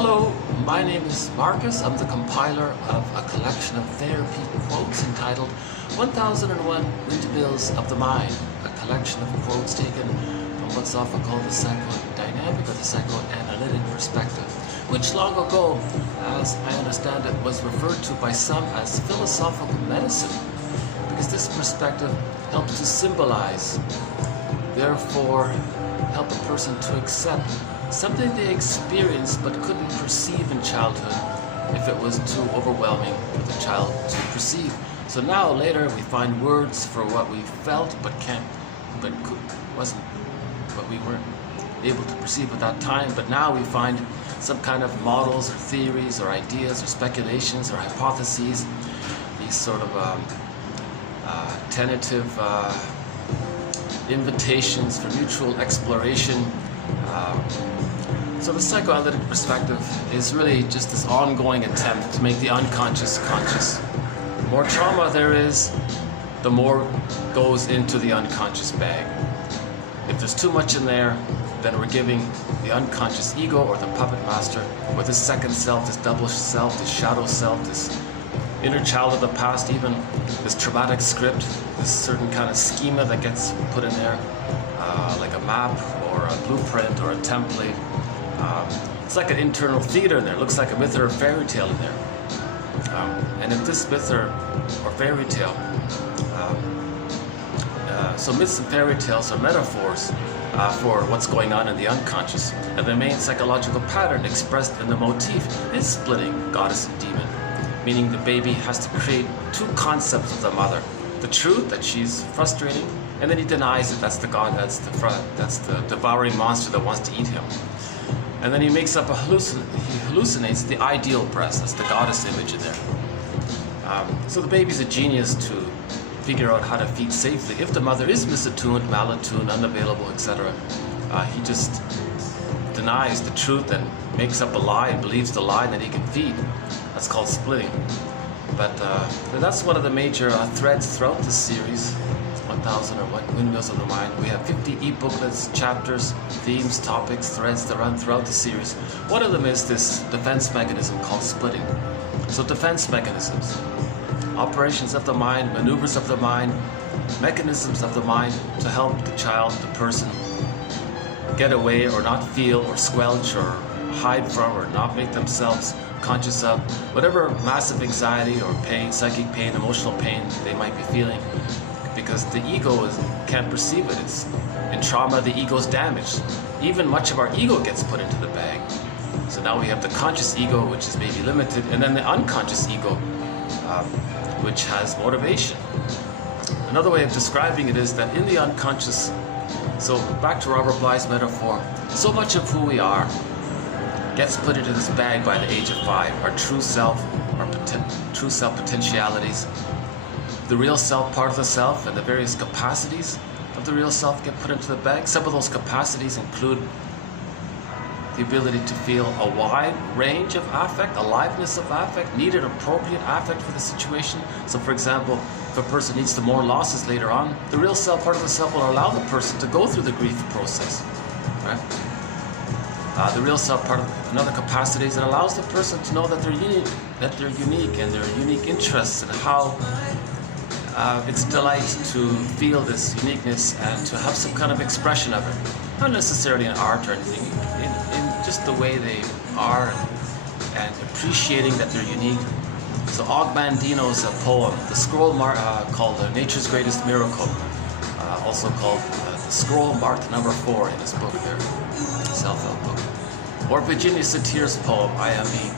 Hello, my name is Marcus. I'm the compiler of a collection of therapy quotes entitled 1001 Windmills of the Mind, a collection of quotes taken from what's often called the psychodynamic or the psychoanalytic perspective, which long ago, as I understand it, was referred to by some as philosophical medicine, because this perspective helps to symbolize, therefore help a person to accept something they experienced but couldn't perceive in childhood if it was too overwhelming for the child to perceive. So now later we find words for what we felt but wasn't what we weren't able to perceive at that time, but now we find some kind of models or theories or ideas or speculations or hypotheses, these sort of tentative invitations for mutual exploration. So the psychoanalytic perspective is really just this ongoing attempt to make the unconscious conscious. The more trauma there is, the more goes into the unconscious bag. If there's too much in there, then we're giving the unconscious ego or the puppet master, or this second self, this double self, this shadow self, this inner child of the past, even this traumatic script, this certain kind of schema that gets put in there, like a map or a blueprint or a template. It's like an internal theater in there. It looks like a myth or a fairy tale in there. And if this myth or fairy tale, so myths and fairy tales are metaphors for what's going on in the unconscious. And the main psychological pattern expressed in the motif is splitting goddess and demon, meaning the baby has to create two concepts of the mother. The truth that she's frustrating, and then he denies it. That's the god, that's the devouring monster that wants to eat him. And then he makes up he hallucinates the ideal breast. That's the goddess image in there. So the baby's a genius to figure out how to feed safely. If the mother is misattuned, malattuned, unavailable, etc., he just denies the truth and makes up a lie and believes the lie, and then he can feed. That's called splitting. But that's one of the major threads throughout this series, 1001 Windmills of the Mind. We have 50 e-booklets, chapters, themes, topics, threads that run throughout the series. One of them is this defense mechanism called splitting. So defense mechanisms, operations of the mind, maneuvers of the mind, mechanisms of the mind to help the child, the person, get away or not feel or squelch or hide from or not make themselves conscious of whatever massive anxiety or pain, psychic pain, emotional pain they might be feeling, because the ego can't perceive it. It's in trauma, the ego's damaged. Even much of our ego gets put into the bag. So now we have the conscious ego, which is maybe limited, and then the unconscious ego, which has motivation. Another way of describing it is that in the unconscious, so back to Robert Bly's metaphor, so much of who we are gets put into this bag by the age of 5. Our true self, true self potentialities, the real self part of the self, and the various capacities of the real self get put into the bag. Some of those capacities include the ability to feel a wide range of affect, aliveness of affect, needed appropriate affect for the situation. So for example, if a person needs to mourn losses later on, the real self part of the self will allow the person to go through the grief process, right? The real self part of another capacity is it allows the person to know that they're unique and their unique interests, and how it's a delight to feel this uniqueness and to have some kind of expression of it. Not necessarily in art or anything, in just the way they are, and appreciating that they're unique. So Og Mandino's poem, the scroll called Nature's Greatest Miracle, also called the scroll marked number 4 in his book there, self-help book. Or Virginia Satir's poem, I Am Me.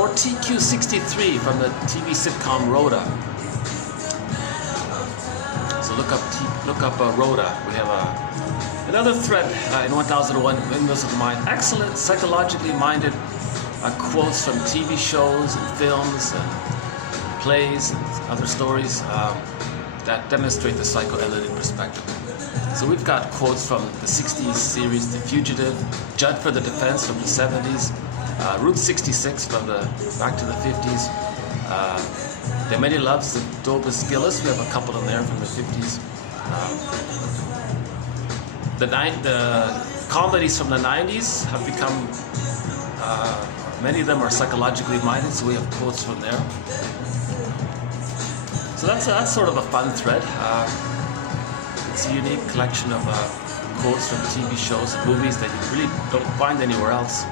Or TQ63 from the TV sitcom Rhoda. So look up Rhoda. We have another thread in 1001 Windmills of the Mind. Excellent psychologically minded quotes from TV shows and films and plays and other stories that demonstrate the psychoanalytic perspective. So we've got quotes from the 60s series The Fugitive, Judd for the Defense from the 70s, Route 66 from the back to the 50s, The Many Loves of Dobus Gillis, we have a couple in there from the 50s. The comedies from the 90s have become Many of them are psychologically minded, so we have quotes from there. So that's sort of a fun thread. It's a unique collection of quotes from TV shows and movies that you really don't find anywhere else.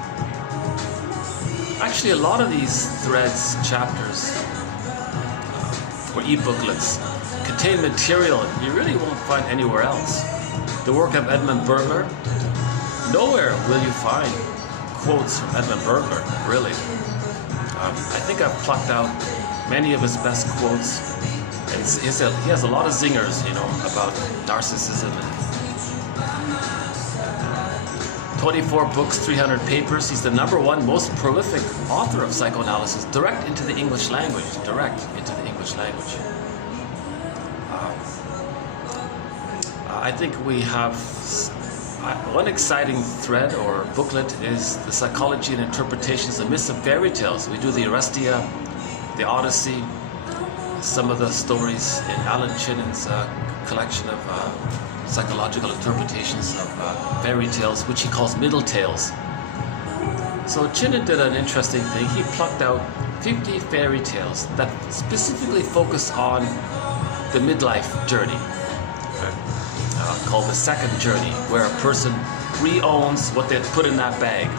Actually, a lot of these threads, chapters, or e-booklets contain material you really won't find anywhere else. The work of Edmund Burger, nowhere will you find quotes from Edmund Burger, really. I think I've plucked out many of his best quotes. And he has a lot of zingers, you know, about narcissism. 24 books, 300 papers. He's the #1 most prolific author of psychoanalysis, direct into the English language. I think we have one exciting thread or booklet is the psychology and interpretations of myths and fairy tales. We do the Orestia, the Odyssey, some of the stories in Alan Chinnon's collection of psychological interpretations of fairy tales, which he calls middle tales. So Chinnon did an interesting thing. He plucked out 50 fairy tales that specifically focus on the midlife journey, called the second journey, where a person re-owns what they put in that bag.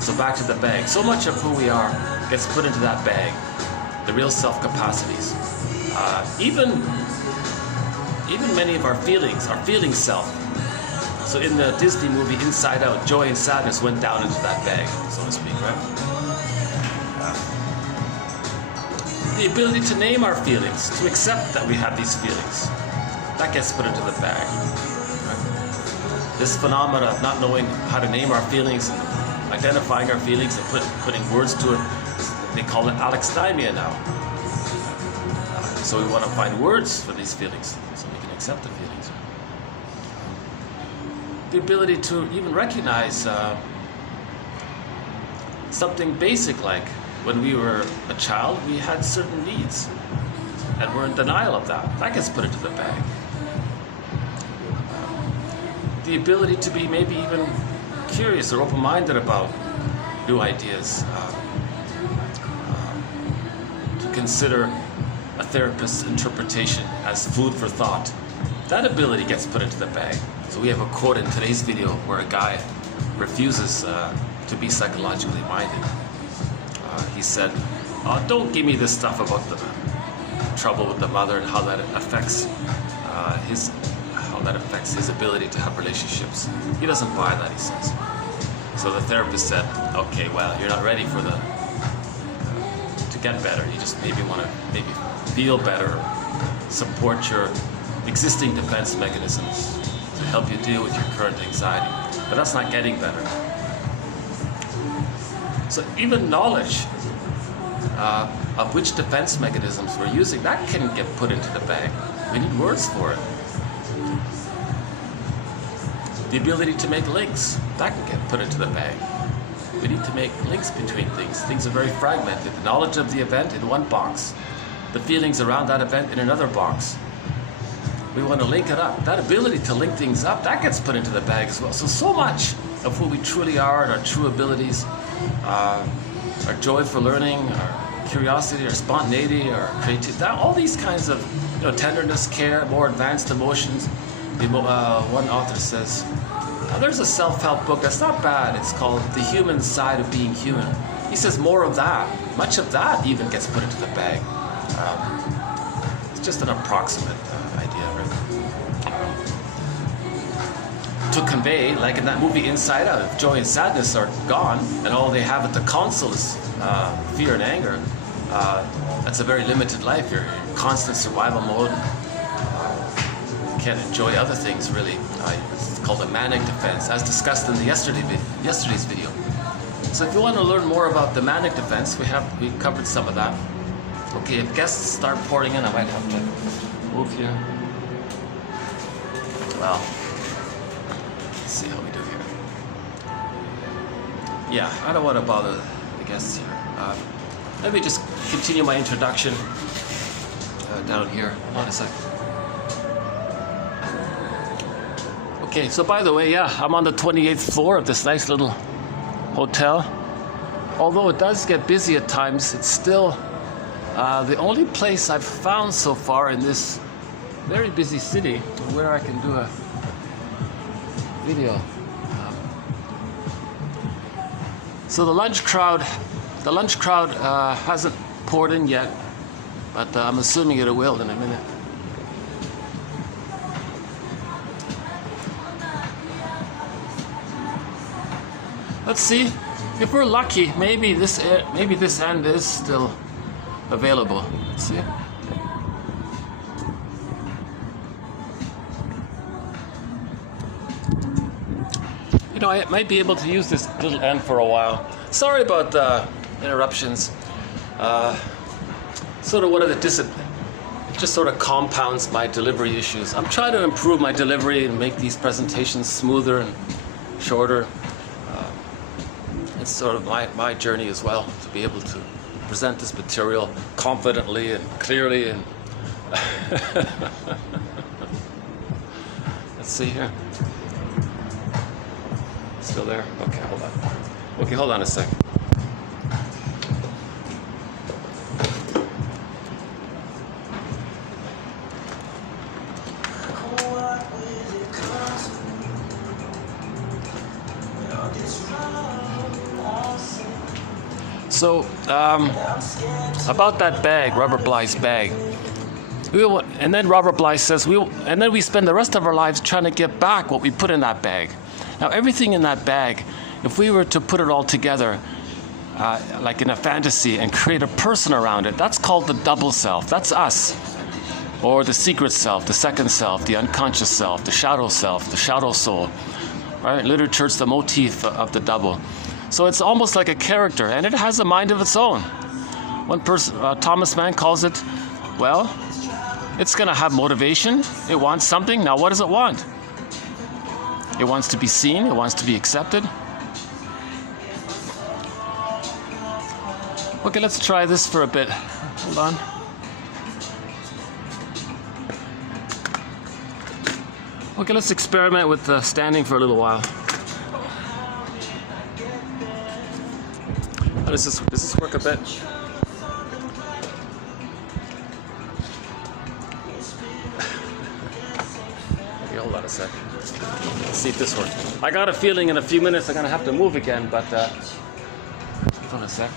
So back to the bag. So much of who we are gets put into that bag, the real self capacities. Even many of our feeling self. So in the Disney movie Inside Out, joy and sadness went down into that bag, so to speak, right? The ability to name our feelings, to accept that we have these feelings, that gets put into the bag. Right? This phenomena of not knowing how to name our feelings and identifying our feelings and putting words to it, they call it alexithymia now. So we want to find words for these feelings so we can accept the feelings. The ability to even recognize something basic, like when we were a child, we had certain needs and we're in denial of that. That gets put into the bag. The ability to be maybe even curious or open-minded about new ideas, to consider a therapist's interpretation as food for thought. That ability gets put into the bag. So we have a quote in today's video where a guy refuses to be psychologically minded. He said, don't give me this stuff about the trouble with the mother and how that affects his ability to have relationships. He doesn't buy that, he says. So the therapist said, okay, well, you're not ready for to get better. You just maybe want to feel better, support your existing defense mechanisms to help you deal with your current anxiety. But that's not getting better. So even knowledge of which defense mechanisms we're using, that can get put into the bag. We need words for it. The ability to make links, that can get put into the bag. We need to make links between things. Things are very fragmented. The knowledge of the event in one box, the feelings around that event in another box. We want to link it up. That ability to link things up, that gets put into the bag as well. So much of who we truly are and our true abilities, our joy for learning, our curiosity, our spontaneity, our creativity, all these kinds of tenderness, care, more advanced emotions. One author says, there's a self-help book that's not bad. It's called The Human Side of Being Human. He says more of that. Much of that even gets put into the bag. It's just an approximate idea, right? To convey, like in that movie Inside Out, if joy and sadness are gone and all they have at the console is fear and anger, that's a very limited life. You're in constant survival mode. You can't enjoy other things, really. It's called a manic defense, as discussed in the yesterday's video. So if you want to learn more about the manic defense, we covered some of that. Okay, if guests start pouring in, I might have to move here. Well, let's see how we do here. Yeah, I don't want to bother the guests here. Let me just continue my introduction down here. Hold on a second. Okay, so by the way, yeah, I'm on the 28th floor of this nice little hotel. although it does get busy at times, it's still the only place I've found so far in this very busy city where I can do a video. So the lunch crowd hasn't poured in yet, but I'm assuming it will in a minute. Let's see. If we're lucky, maybe this end is still available. Let's see. You know, I might be able to use this little end for a while. Sorry about the interruptions. Sort of one of the just sort of compounds my delivery issues. I'm trying to improve my delivery and make these presentations smoother and shorter. It's sort of my journey as well, to be able to present this material confidently and clearly. And let's see here. Still there? Okay, hold on. Okay, hold on a second. So, about that bag, Robert Bly's bag. And then Robert Bly says, and then we spend the rest of our lives trying to get back what we put in that bag. Now, everything in that bag, if we were to put it all together, like in a fantasy, and create a person around it, that's called the double self. That's us. Or the secret self, the second self, the unconscious self, the shadow soul. Right? In literature, it's the motif of the double. So it's almost like a character, and it has a mind of its own. One person, Thomas Mann calls it, well, it's going to have motivation. It wants something. Now, what does it want? It wants to be seen. It wants to be accepted. Okay, let's try this for a bit. Hold on. Okay, let's experiment with standing for a little while. Oh, does this work a bit? Okay, hold on a sec. Let's see if this works. I got a feeling in a few minutes I'm gonna have to move again, but hold on a sec.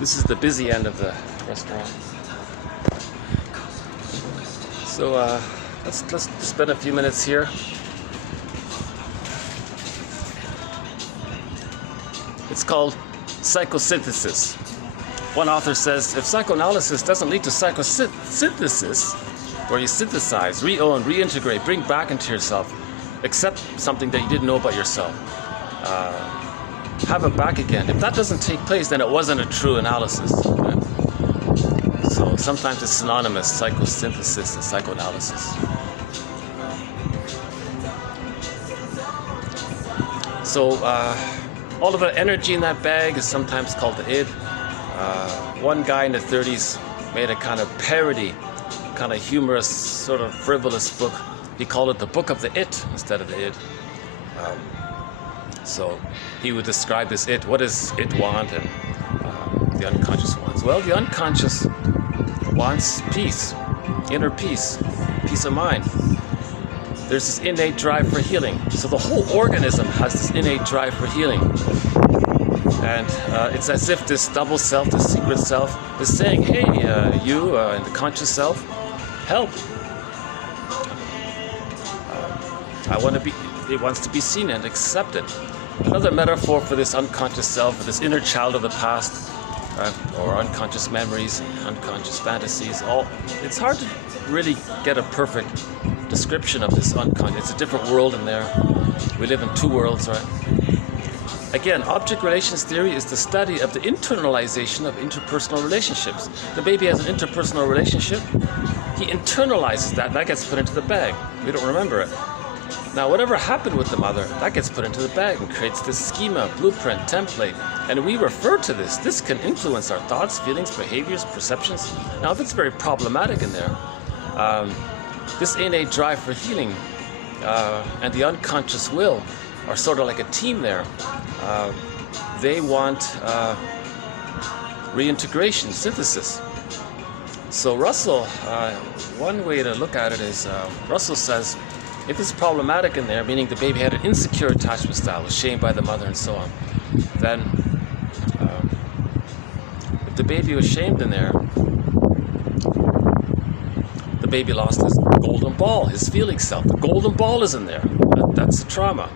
This is the busy end of the restaurant. So let's spend a few minutes here. It's called psychosynthesis. One author says, if psychoanalysis doesn't lead to psychosynthesis, where you synthesize, re-own, reintegrate, bring back into yourself, accept something that you didn't know about yourself, have it back again. If that doesn't take place, then it wasn't a true analysis. Okay? So sometimes it's synonymous, psychosynthesis and psychoanalysis. So all of the energy in that bag is sometimes called the id. One guy in the 30s made a kind of parody, kind of humorous, sort of frivolous book. He called it the book of the it instead of the id. So he would describe this it. What does it want, and the unconscious wants? Well, the unconscious wants peace, inner peace, peace of mind. There's this innate drive for healing. So the whole organism has this innate drive for healing. And it's as if this double self, this secret self, is saying, hey, you and the conscious self, help. It wants to be seen and accepted. Another metaphor for this unconscious self, this inner child of the past, or unconscious memories, unconscious fantasies. It's hard to really get a perfect description of this unconscious. It's a different world in there. We live in two worlds, right? Again, object relations theory is the study of the internalization of interpersonal relationships. The baby has an interpersonal relationship. He internalizes that, and that gets put into the bag. We don't remember it. Now, whatever happened with the mother, that gets put into the bag and creates this schema, blueprint, template. And we refer to this. This can influence our thoughts, feelings, behaviors, perceptions. Now, if it's very problematic in there, this innate drive for healing and the unconscious will are sort of like a team there. They want reintegration, synthesis. So Russell, one way to look at it is, Russell says, if it's problematic in there, meaning the baby had an insecure attachment style, was shamed by the mother and so on, then if the baby was shamed in there, the baby lost his golden ball, his feeling self. The golden ball is in there. That's the trauma.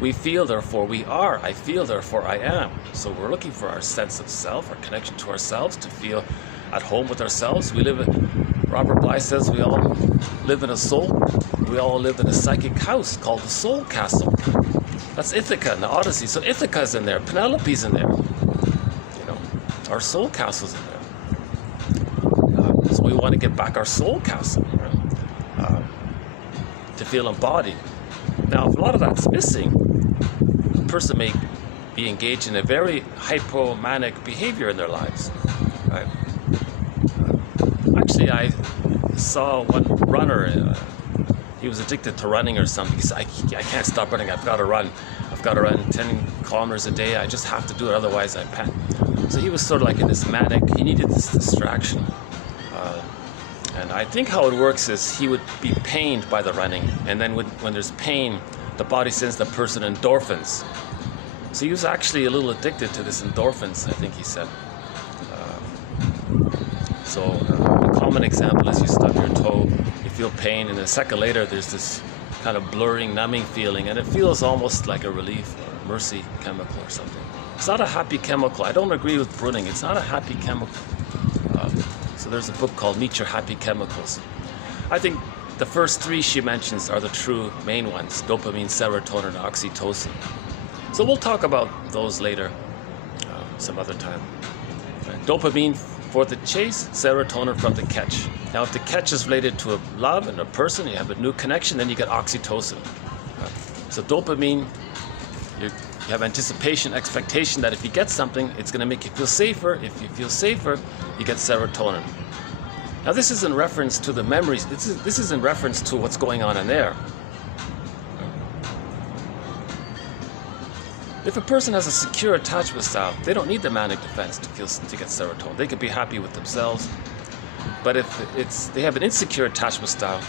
We feel, therefore we are. I feel, therefore I am. So we're looking for our sense of self, our connection to ourselves, to feel at home with ourselves. We live in, Robert Bly says, we all live in a soul. We all live in a psychic house called the Soul Castle. That's Ithaca in the Odyssey. So Ithaca's in there, Penelope's in there. You know, our soul castle's in there. So we want to get back our soul castle, right? To feel embodied. Now, if a lot of that's missing, a person may be engaged in a very hypomanic behavior in their lives, right? Actually, I saw one runner, he was addicted to running or something. He said, I can't stop running, I've got to run. I've got to run 10 kilometers a day, I just have to do it, otherwise I panic. So he was sort of like in this manic, he needed this distraction. And I think how it works is he would be pained by the running, and then when there's pain, the body sends the person endorphins. So he was actually a little addicted to this endorphins, I think he said. A common example is you stub your toe, you feel pain, and a second later there's this kind of blurring, numbing feeling, and it feels almost like a relief or a mercy chemical or something. It's not a happy chemical. I don't agree with pruning. It's not a happy chemical. So there's a book called Meet Your Happy Chemicals. I think the first three she mentions are the true main ones: dopamine, serotonin, and oxytocin. So we'll talk about those later, some other time. Right. Dopamine for the chase, serotonin from the catch. Now, if the catch is related to a love and a person, you have a new connection, then you get oxytocin. Right. So dopamine, you have anticipation, expectation that if you get something, it's going to make you feel safer. If you feel safer, you get serotonin. Now, this is in reference to the memories. This is in reference to what's going on in there. If a person has a secure attachment style, they don't need the manic defense to get serotonin. They could be happy with themselves. But if they have an insecure attachment style,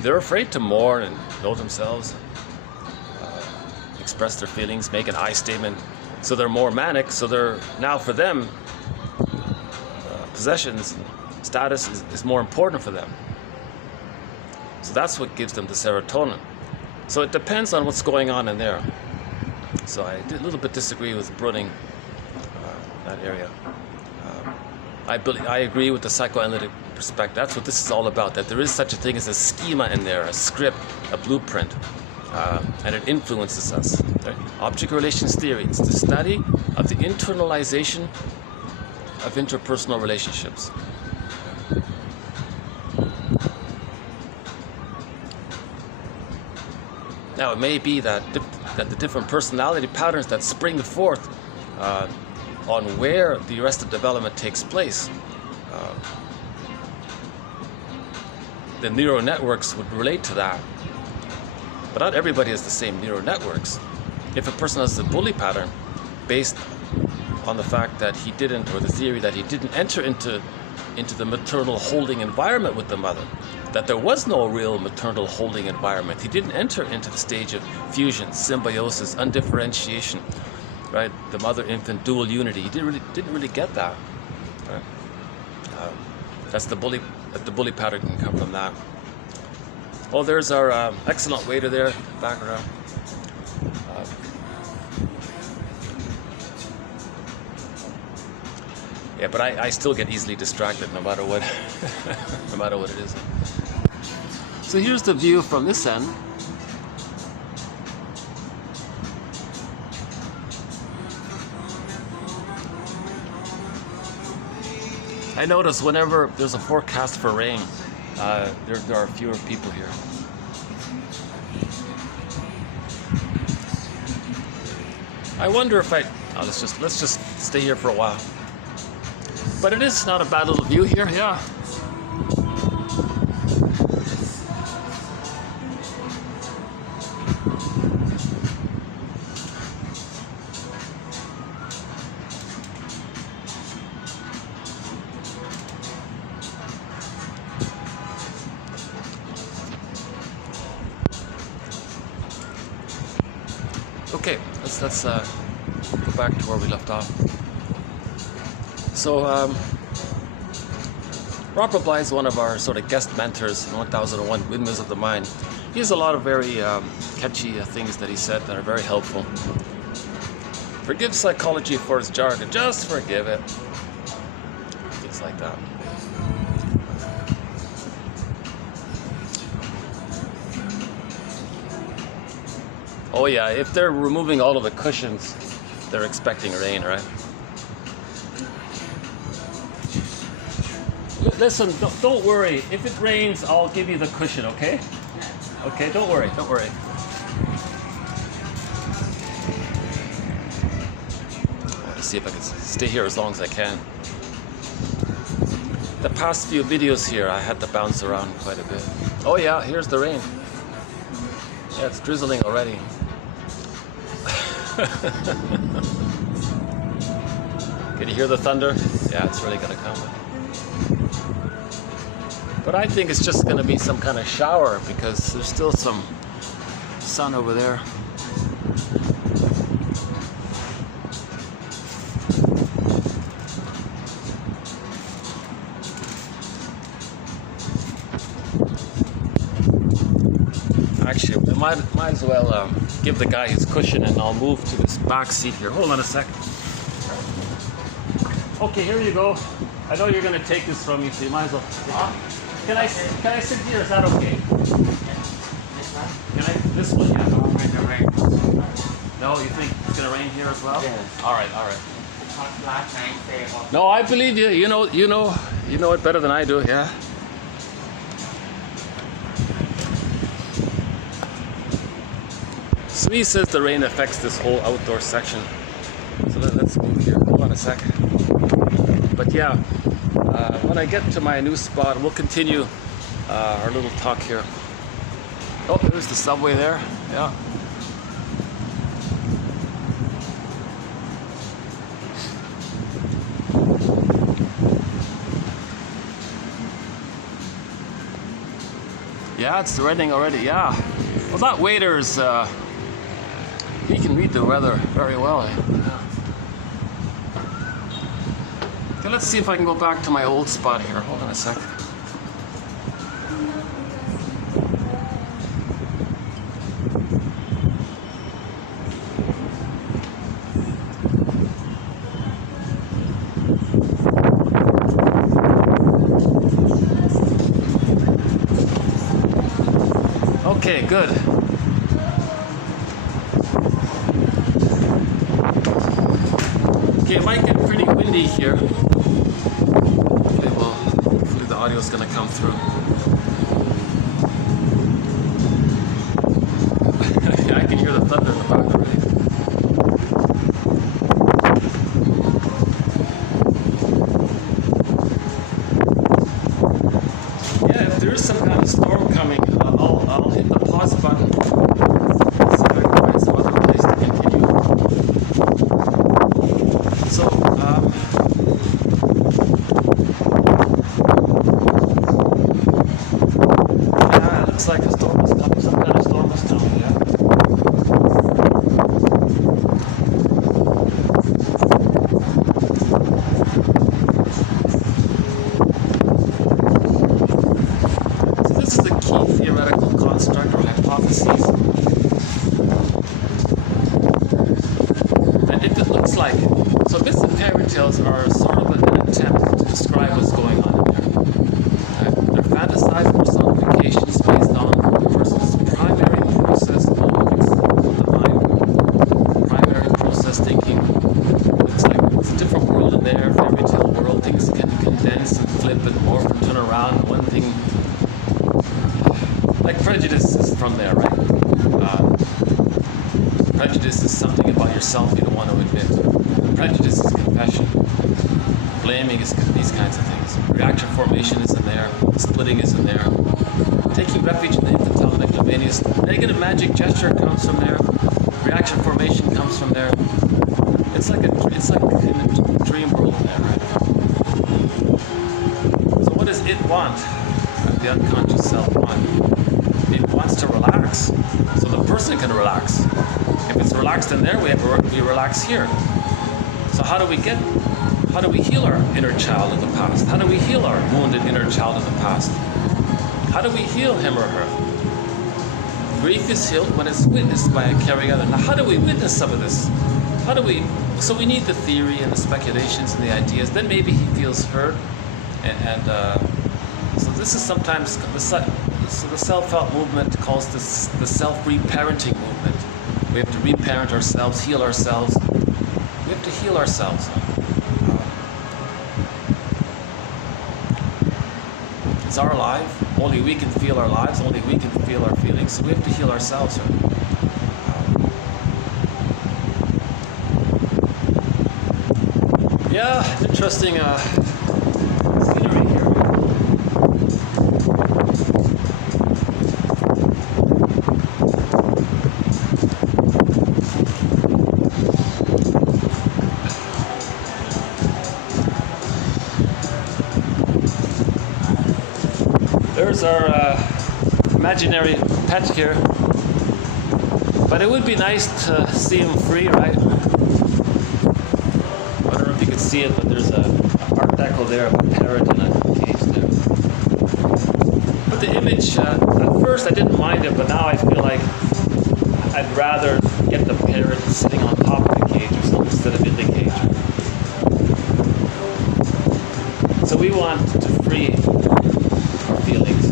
they're afraid to mourn and know themselves, express their feelings, make an I statement. So they're more manic. So they're now, for them, possessions, status is more important for them. So that's what gives them the serotonin. So it depends on what's going on in there. So I did a little bit disagree with Bruning, that area. I agree with the psychoanalytic perspective. That's what this is all about, that there is such a thing as a schema in there, a script, a blueprint, and it influences us. Right? Object relations theory, it's the study of the internalization of interpersonal relationships. Now, it may be that the different personality patterns that spring forth on where the arrested development takes place, the neural networks would relate to that. But not everybody has the same neural networks. If a person has the bully pattern based on the fact that he didn't, or the theory that he didn't enter into the maternal holding environment with the mother, that there was no real maternal holding environment. He didn't enter into the stage of fusion, symbiosis, undifferentiation, right? The mother-infant dual unity. He didn't really get that. Right? That's the bully. The bully pattern can come from that. Oh, there's our excellent waiter there, background. Yeah, but I still get easily distracted no matter what, no matter what it is. So here's the view from this end. I notice whenever there's a forecast for rain, there are fewer people here. I wonder if let's just stay here for a while. But it is not a bad little view here, yeah. Okay, let's go back to where we left off. So, Robert Bly is one of our sort of guest mentors in 1001 Windmills of the Mind. He has a lot of very catchy things that he said that are very helpful. Forgive psychology for its jargon, just forgive it. Things like that. Oh yeah, if they're removing all of the cushions, they're expecting rain, right? Listen, don't worry. If it rains, I'll give you the cushion, okay? Okay, don't worry, don't worry. Let's see if I can stay here as long as I can. The past few videos here, I had to bounce around quite a bit. Oh yeah, here's the rain. Yeah, it's drizzling already. Can you hear the thunder? Yeah, it's really gonna come. But I think it's just gonna be some kind of shower because there's still some sun over there. Actually, we might as well give the guy his cushion and I'll move to this back seat here. Hold on a sec. Okay, here you go. I know you're gonna take this from me, so you might as well. Can I sit here? Is that okay? This one? Can I? This one, yeah. No, with the rain. No, you think it's gonna rain here as well? Yes. All right, all right. Because last night they were... No, I believe you. You know it better than I do. Yeah. So he says the rain affects this whole outdoor section. So let's move here. Hold on a sec. But yeah, when I get to my new spot, we'll continue our little talk here. Oh, there's the subway there. Yeah. Yeah, it's raining already. Yeah. Well, that waiter's he can read the weather very well. Eh? Yeah. Okay, let's see if I can go back to my old spot here. Hold on a sec. Okay, good. Okay, it might get pretty windy here. Okay, well, hopefully the audio is going to come through. I can hear the thunder in the back already. Yeah, if there is some kind of storm coming, I'll hit the pause button. See if I can find some other place to continue. So, yeah, it looks like a storm is coming. Some kind of storm is coming, yeah. So this is the key theoretical construct or hypothesis. And if it looks like, so myths and fairy tales are sort of an attempt to describe what's going on in there. They're fantasized personifications based on a person's primary process moments of the mind, primary process thinking. It's like it's a different world in there, fairy tale world. Things can condense and flip and morph and turn around. One thing, like prejudice is from there, right? Prejudice is something about yourself you don't want to admit. Prejudice is confession. Blaming is these kinds of things. Reaction formation is in there. Splitting is in there. Taking refuge in the infantile megalomanias. Negative magic gesture comes from there. Reaction formation comes from there. It's like in a dream world in there, right? So what does it want? The unconscious self want? It wants to relax, so the person can relax. If it's relaxed in there, we relax here. So how do we heal our inner child of the past? How do we heal our wounded inner child of the past? How do we heal him or her? Grief is healed when it's witnessed by a caring other. Now, how do we witness some of this? So we need the theory and the speculations and the ideas. Then maybe he feels hurt, and so this is sometimes the self-help movement calls this the self-reparenting movement. We have to reparent ourselves, heal ourselves. We have to heal ourselves. It's our life. Only we can feel our lives. Only we can feel our feelings. So we have to heal ourselves. Yeah, interesting scenery here. There's our imaginary pet here. But it would be nice to see him free, right? I don't know if you can see it, but there's a art deco there of a parrot in a cage there. But the image, at first I didn't mind it, but now I feel like I'd rather get the parrot sitting on top of the cage or something instead of in the cage. So we want to free our feelings.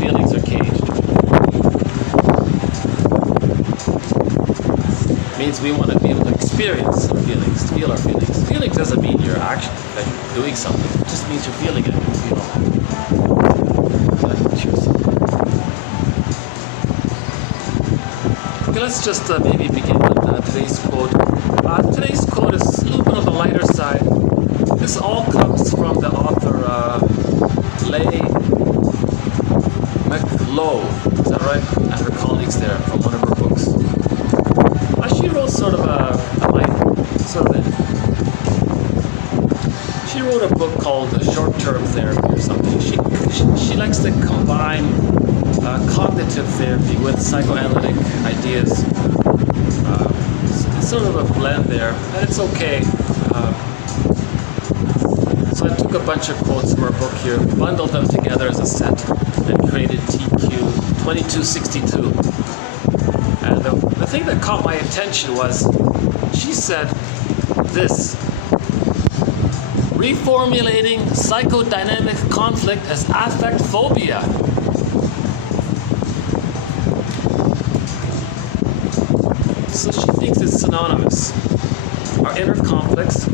Feelings are caged. It means we want to be able to experience our feelings, to feel our feelings. Feeling doesn't mean you're actually doing something. It just means you're feeling it. Okay, let's just maybe begin with today's quote. Today's quote is a little bit on the lighter side. This all comes from the author Leigh McLough, is that right? And her colleagues there from one of her books. She wrote sort of she wrote a book called Short-Term Therapy or something. She likes to combine cognitive therapy with psychoanalytic ideas. It's sort of a blend there, and it's okay. So I took a bunch of quotes from her book here, bundled them together as a set, and created TQ 2262. And the thing that caught my attention was, she said this: reformulating psychodynamic conflict as affect phobia. So she thinks it's synonymous. Our inner conflicts,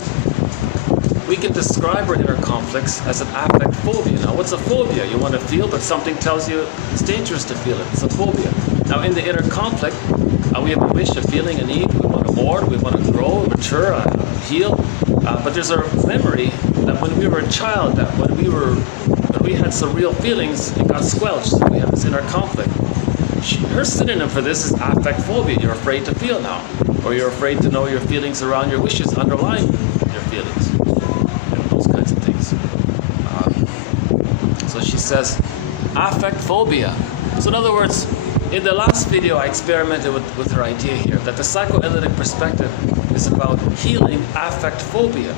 we can describe our inner conflicts as an affect phobia. Now, what's a phobia? You want to feel, but something tells you it's dangerous to feel it. It's a phobia. Now, in the inner conflict, we have a wish, a feeling, a need. We want to more, we want to grow, mature, heal. But there's a memory that when we were a child, that when we had some real feelings, it got squelched. So we have this inner conflict. Her synonym for this is affect phobia. You're afraid to feel now, or you're afraid to know your feelings around your wishes underlying your feelings. Those kinds of things. So she says, affect phobia. So in other words, in the last video I experimented with her idea here, that the psychoanalytic perspective is about healing affect phobia.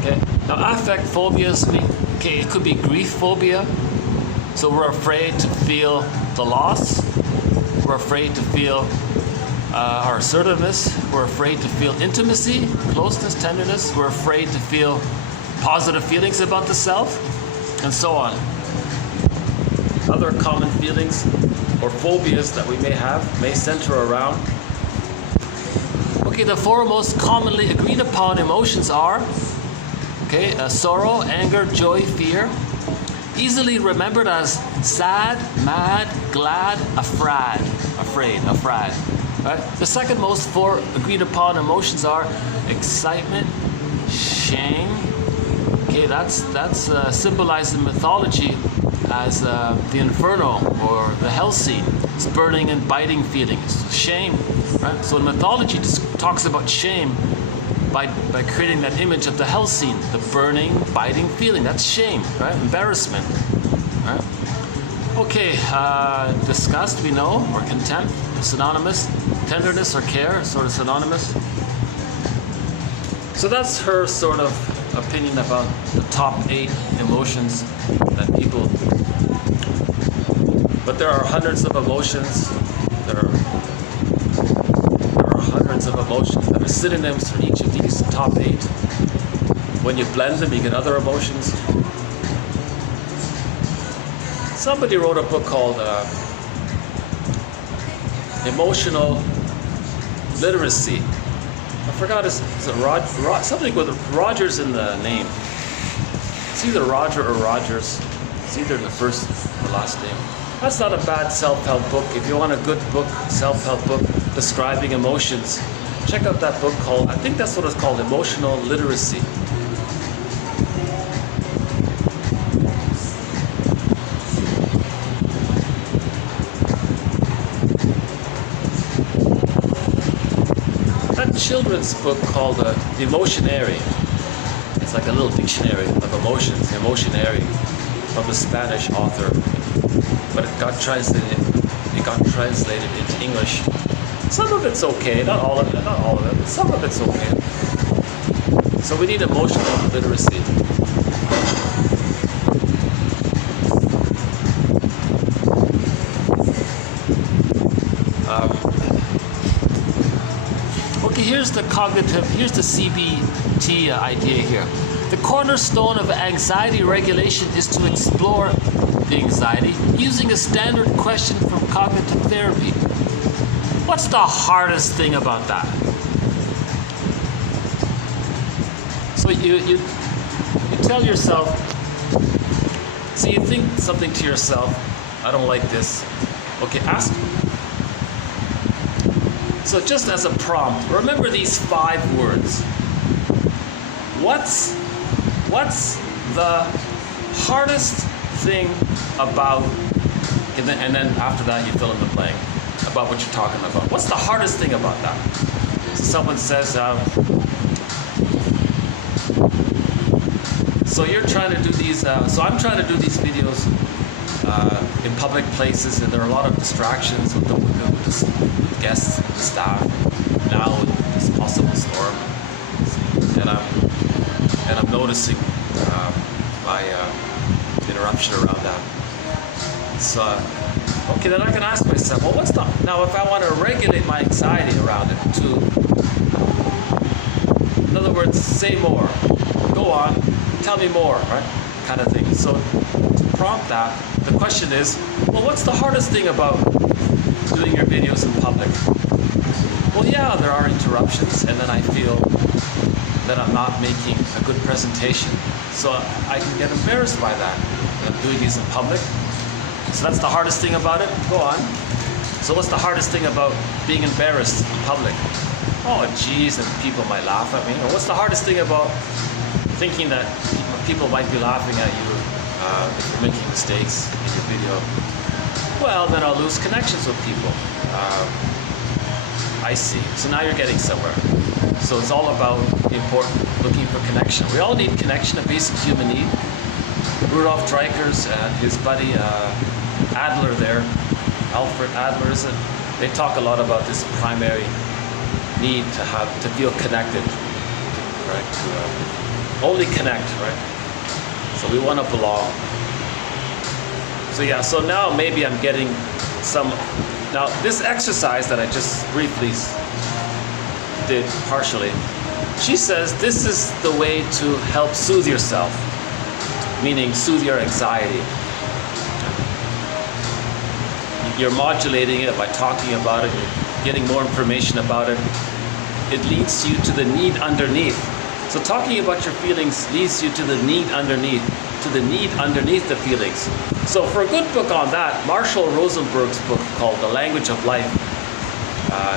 Okay? Now affect phobias, it could be grief phobia. So we're afraid to feel the loss. We're afraid to feel our assertiveness. We're afraid to feel intimacy, closeness, tenderness. We're afraid to feel positive feelings about the self, and so on. Other common feelings or phobias that we may have may center around. Okay, the four most commonly agreed upon emotions are, sorrow, anger, joy, fear. Easily remembered as sad, mad, glad, afraid. Right? The second most four agreed upon emotions are excitement, shame. Okay, that's symbolized in mythology as the inferno or the hell scene. It's burning and biting feelings, shame. Right? So in mythology, it just talks about shame by creating that image of the hell scene, the burning, biting feeling. That's shame, right? Embarrassment. Right? Okay, disgust, we know, or contempt, synonymous. Tenderness or care, sort of synonymous. So that's her sort of opinion about the top 8 emotions that people. But there are hundreds of emotions. There are hundreds of emotions that are synonyms for each of these top 8. When you blend them, you get other emotions. Somebody wrote a book called Emotional Literacy. I forgot, is it something with Rogers in the name. It's either Roger or Rogers. It's either the first or last name. That's not a bad self-help book. If you want a good book, self-help book, describing emotions, check out that book called, I think that's what it's called, Emotional Literacy. That children's book called The Emotionary. It's like a little dictionary of emotions, The Emotionary, from the Spanish author. But it got translated into English. Some of it's okay, not all of it, but some of it's okay. So we need emotional literacy. Okay, here's the CBT idea here. The cornerstone of anxiety regulation is to explore the anxiety using a standard question from cognitive therapy. What's the hardest thing about that? So you tell yourself, so you think something to yourself, I don't like this. Okay, ask. So just as a prompt, remember these 5 words. What's the hardest thing about, and then after that you fill in the blank about what you're talking about. What's the hardest thing about that? So someone says, so you're trying to do these, so I'm trying to do these videos in public places, and there are a lot of distractions with the guests and the staff now with this possible storm, and I'm noticing my interruption around that. So, okay, then I can ask myself, well, now if I want to regulate my anxiety around it, in other words, say more, go on, tell me more, right, kind of thing. So to prompt that, the question is, well, what's the hardest thing about doing your videos in public? Well, yeah, there are interruptions, and then I feel that I'm not making a good presentation, so I can get embarrassed by that. I'm doing these in public. So that's the hardest thing about it? Go on. So what's the hardest thing about being embarrassed in public? Oh, geez, and people might laugh at me. Or what's the hardest thing about thinking that people might be laughing at you if you're making mistakes in your video? Well, then I'll lose connections with people. I see. So now you're getting somewhere. So it's all about looking for connection. We all need connection, a basic human need. Rudolf Dreikers and his buddy Adler there, Alfred Adler, they talk a lot about this primary need to feel connected, right? To only connect, right? So we want to belong. So yeah, so now maybe I'm getting some. Now this exercise that I just briefly did partially, she says this is the way to help soothe yourself, meaning soothe your anxiety. You're modulating it by talking about it, you're getting more information about it. It leads you to the need underneath. So talking about your feelings leads you to the need underneath, the feelings. So for a good book on that, Marshall Rosenberg's book called The Language of Life,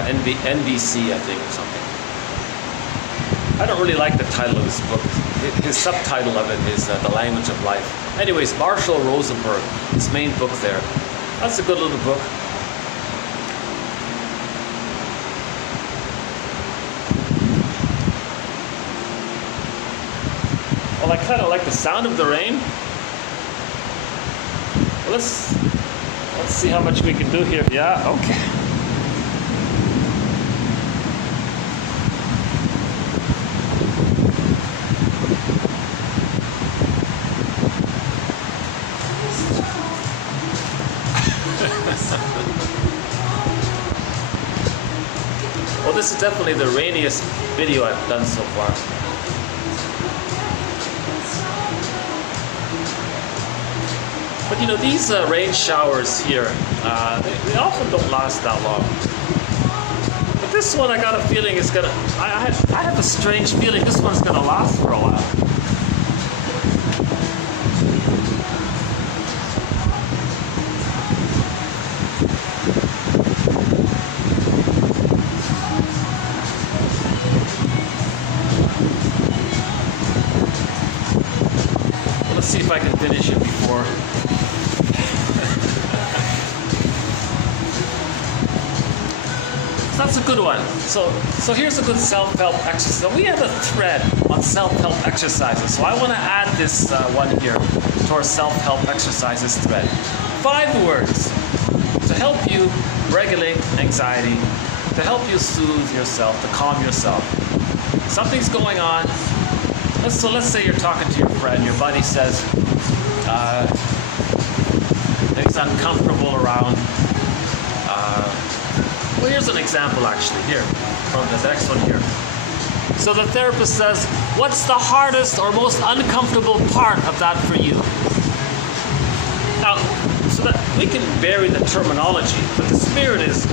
NVC, I think, or something. I don't really like the title of this book. His subtitle of it is The Language of Life. Anyways, Marshall Rosenberg, his main book there. That's a good little book. Well, I kind of like the sound of the rain. Well, let's see how much we can do here. Yeah, okay. Well, this is definitely the rainiest video I've done so far. But you know, these rain showers here, they often don't last that long. But this one, I got a feeling is gonna, I have a strange feeling this one's gonna last for a while. Let's see if I can finish it before. That's a good one. So here's a good self-help exercise. So we have a thread on self-help exercises. So I want to add this one here to our self-help exercises thread. 5 words to help you regulate anxiety, to help you soothe yourself, to calm yourself. Something's going on. Let's say you're talking to your friend. Your buddy says that he's uncomfortable around. Well, here's an example actually here from the next one here. So the therapist says, what's the hardest or most uncomfortable part of that for you? Now, so that we can vary the terminology, but the spirit is,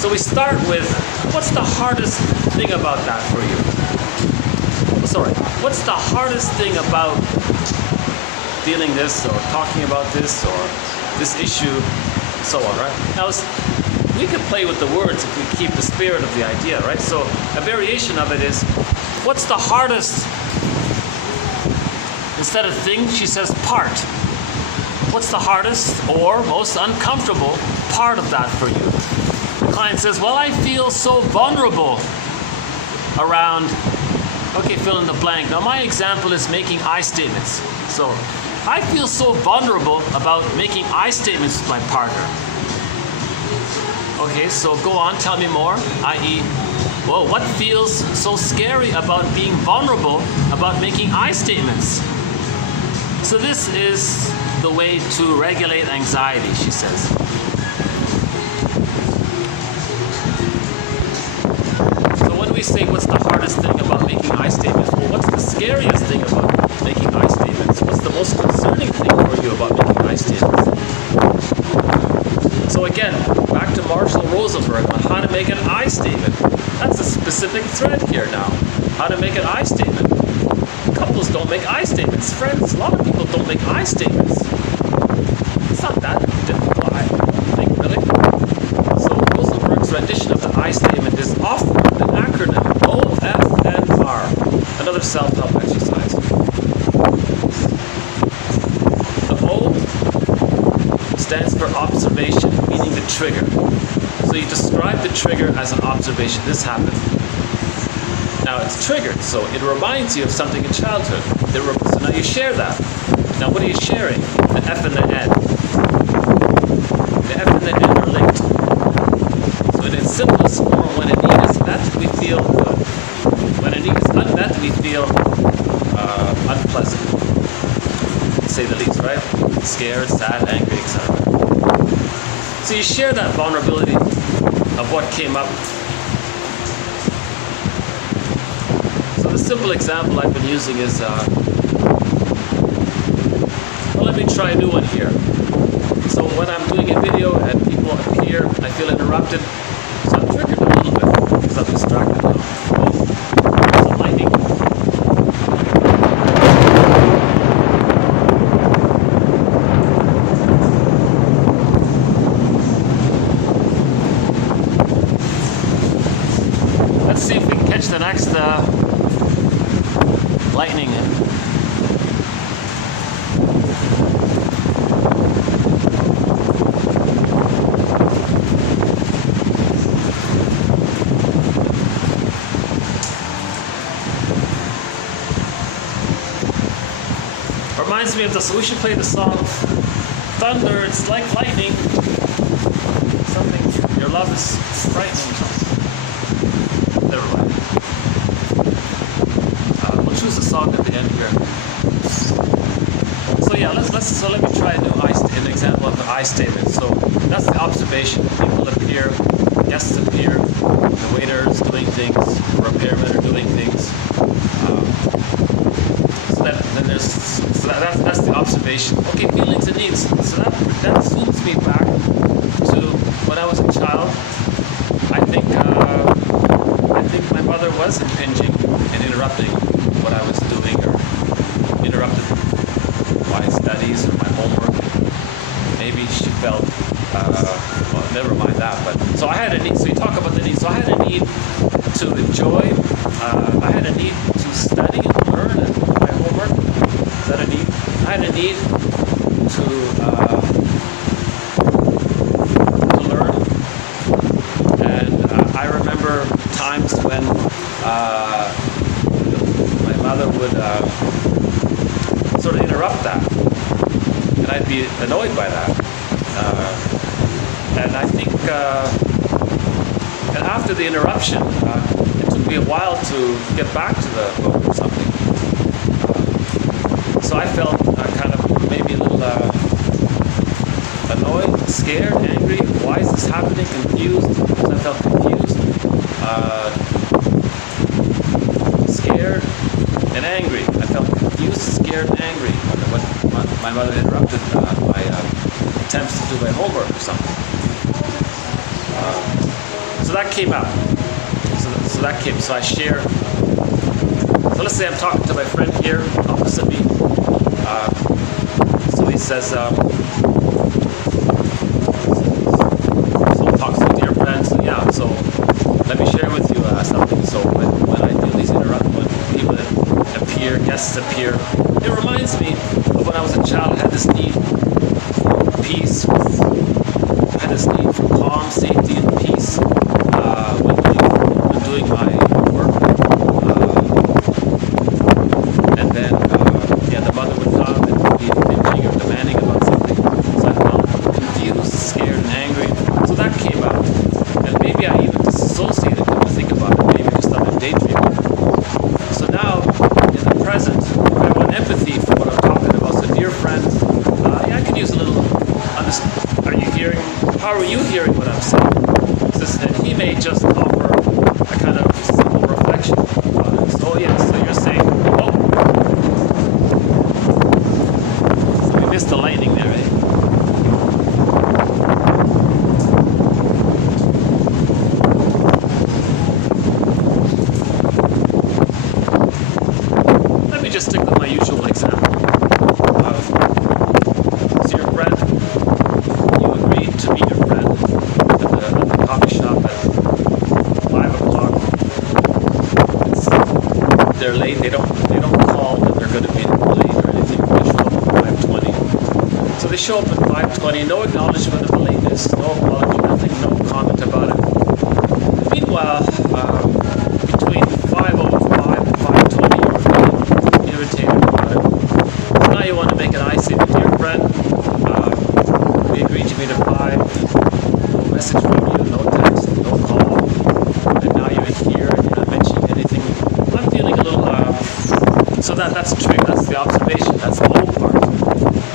so we start with, what's the hardest thing about that for you? Sorry, what's the hardest thing about feeling this or talking about this or this issue, so on, right? Now, we can play with the words if we keep the spirit of the idea, right? So a variation of it is, what's the hardest, instead of thing, she says part. What's the hardest or most uncomfortable part of that for you? The client says, well, I feel so vulnerable around, okay, fill in the blank. Now my example is making I statements. So I feel so vulnerable about making I statements with my partner. Okay, so go on, tell me more, i.e., well, what feels so scary about being vulnerable about making I statements? So this is the way to regulate anxiety, she says. So when we say what's the hardest thing about making I statements, well, what's the scariest thing about making I statements? What's the most concerning thing for you about making I statements? So again, back to Marshall Rosenberg on how to make an I statement. That's a specific thread here now. How to make an I statement. Couples don't make I statements. Friends, a lot of people don't make I statements. It's not that difficult, I think, really. So Rosenberg's rendition of the I statement is often an acronym, OFNR. Another self-help exercise. The O stands for observation, meaning the trigger. So you describe the trigger as an observation. This happened. Now it's triggered, so it reminds you of something in childhood. So now you share that. Now what are you sharing? The F and the N. The F and the N are linked. So in its simplest form, when a need is met, we feel good. When a need is unmet, we feel unpleasant. To say the least, right? Scared, sad, angry, etc. So you share that vulnerability of what came up. So the simple example I've been using is, well, let me try a new one here. So when I'm doing a video and people appear, I feel interrupted. So I'm triggered a little bit because I'm distracted now. Oh, there's some lightning. Let's see if we can catch the next lightning. Reminds me of this. We should play the song Thunder, it's like lightning. Something, your love is frightening. Never mind. We'll choose a song at the end here. So yeah, let me try an example of the I statement. So that's the observation. People appear, guests appear, the waiters, things, repairmen are doing things. That's the observation. Okay, feelings and needs. So that zooms me back to when I was a child. I think my mother was impinging and interrupting what I was doing, or interrupted my studies or my homework. Maybe she felt, well, never mind that. But so I had a need. So you talk about the need. So I had a need to enjoy. I had a need to study and learn and my homework. Is that a need? I had a need to learn, and I remember times when my mother would sort of interrupt that, and I'd be annoyed by that. And I think, and after the interruption, it took me a while to get back to the book or something. So I felt kind of maybe a little annoyed, scared, angry. Why is this happening? Confused. So I felt confused, scared, and angry. I felt confused, scared, and angry when my mother interrupted my attempts to do my homework or something. So that came out. So that came. So I share. So let's say I'm talking to my friend here opposite me. So he says, so talks to dear friends. So yeah. So let me share with you something. So when I do these interruptions, when people appear, guests appear, it reminds me of when I was a child. I had this need for peace. I had this need for calm, safety, and peace when doing my work. And then, the mother would come and be bitching or demanding about something. So I felt confused, scared, and angry. So that came out. And maybe I even disassociated when I think about it. Maybe just I'm daydreaming. So now, in the present, if I want empathy for what I'm talking about, so dear friends, I can use a little Are you hearing? How are you hearing what I'm saying? And he may just offer a kind of simple reflection. So yes, so you're saying, oh, so we missed the lightning there, eh? Let me just stick with my usual example. So your friend, you agreed to meet your friend at the coffee shop at 5 o'clock. They're late. They don't call that they're going to be late or anything. They show up at 5:20. So they show up at 5:20. No acknowledgement of the lateness. No apology. Nothing. No comment about it. Meanwhile, between 5:05 and 5:20, you're irritated about it. So now you want to make an eye statement. Dear friend, we agreed to meet at 5. No message from you. No text. No call. And now you're here and you're not mentioning anything. I'm feeling a little. So that's true. That's the observation. That's the old part.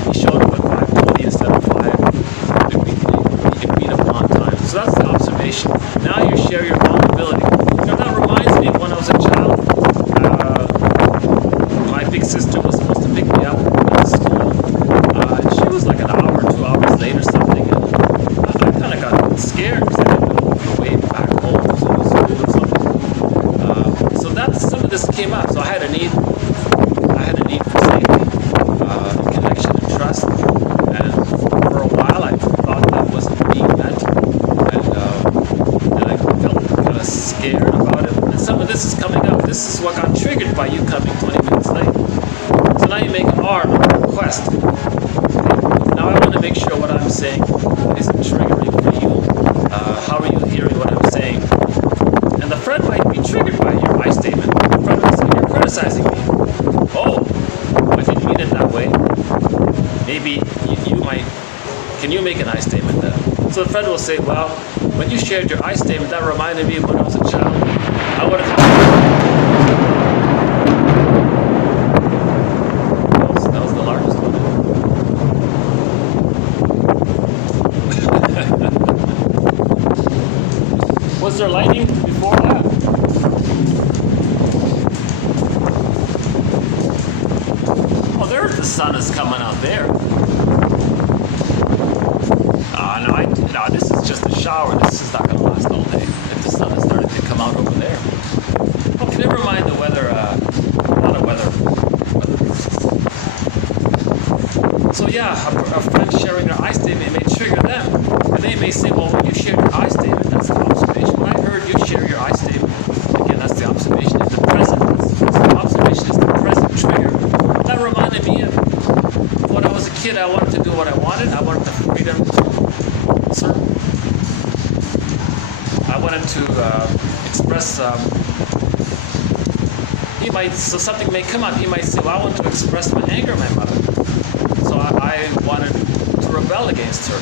He showed up at 5:20 instead of 5. We agreed upon time. So that's the observation. Now you share your vulnerability. That reminds me of when I was a child. My big sister was supposed to pick me up at school. And she was like an hour or 2 hours late or something. And I kind of got scared because I didn't know the way back home to school or something. So some of this came up. So I had a need for safety, connection, and trust. And for a while, I thought that wasn't being met, and I felt kind of scared about it. And some of this is coming up. This is what got triggered by you coming 20 minutes late. So now you make an R, a request. Now I want to make sure what I'm saying isn't triggering for you. How are you hearing what I'm saying? And the friend might be triggered by your I statement. The friend might say, you're criticizing me. Oh, I didn't mean it that way. Maybe you might. Can you make an I statement then? So the friend will say, well, when you shared your I statement, that reminded me of when I was a child. I would have. That was the largest one. Was there lightning before that? sun is coming out there. No, this is just a shower. This is not going to last all day. If the sun is starting to come out over there. Okay, never mind the weather. A lot of weather. So yeah, a friend sharing their I statement may trigger them. And they may say, well, when you share your I statement, that's the observation. When I heard you share your I statement, again, that's the observation. It's the present. So the observation is the present trigger. That reminded me of when I was a kid. I wanted to do what I wanted. I wanted the freedom to serve. I wanted to express. So something may come up. He might say, well, I want to express my anger at my mother. So I wanted to rebel against her.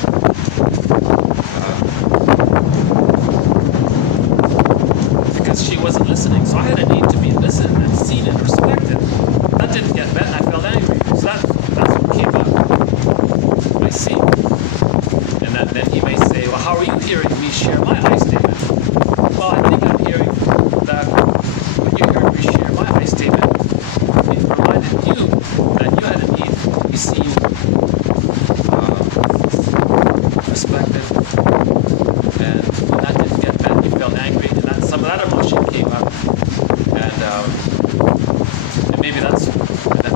Because she wasn't listening. So I had a need to be listened and seen and respected. That didn't get met, and I felt angry. So that's what came up. I see. And then he may say, well, how are you hearing me share my I statement? Well, I think I'm hearing that when you heard me share my I statement, it reminded you that you had a need to be seen, respected, and when that didn't get met, you felt angry, and that some of that emotion came up, and maybe that's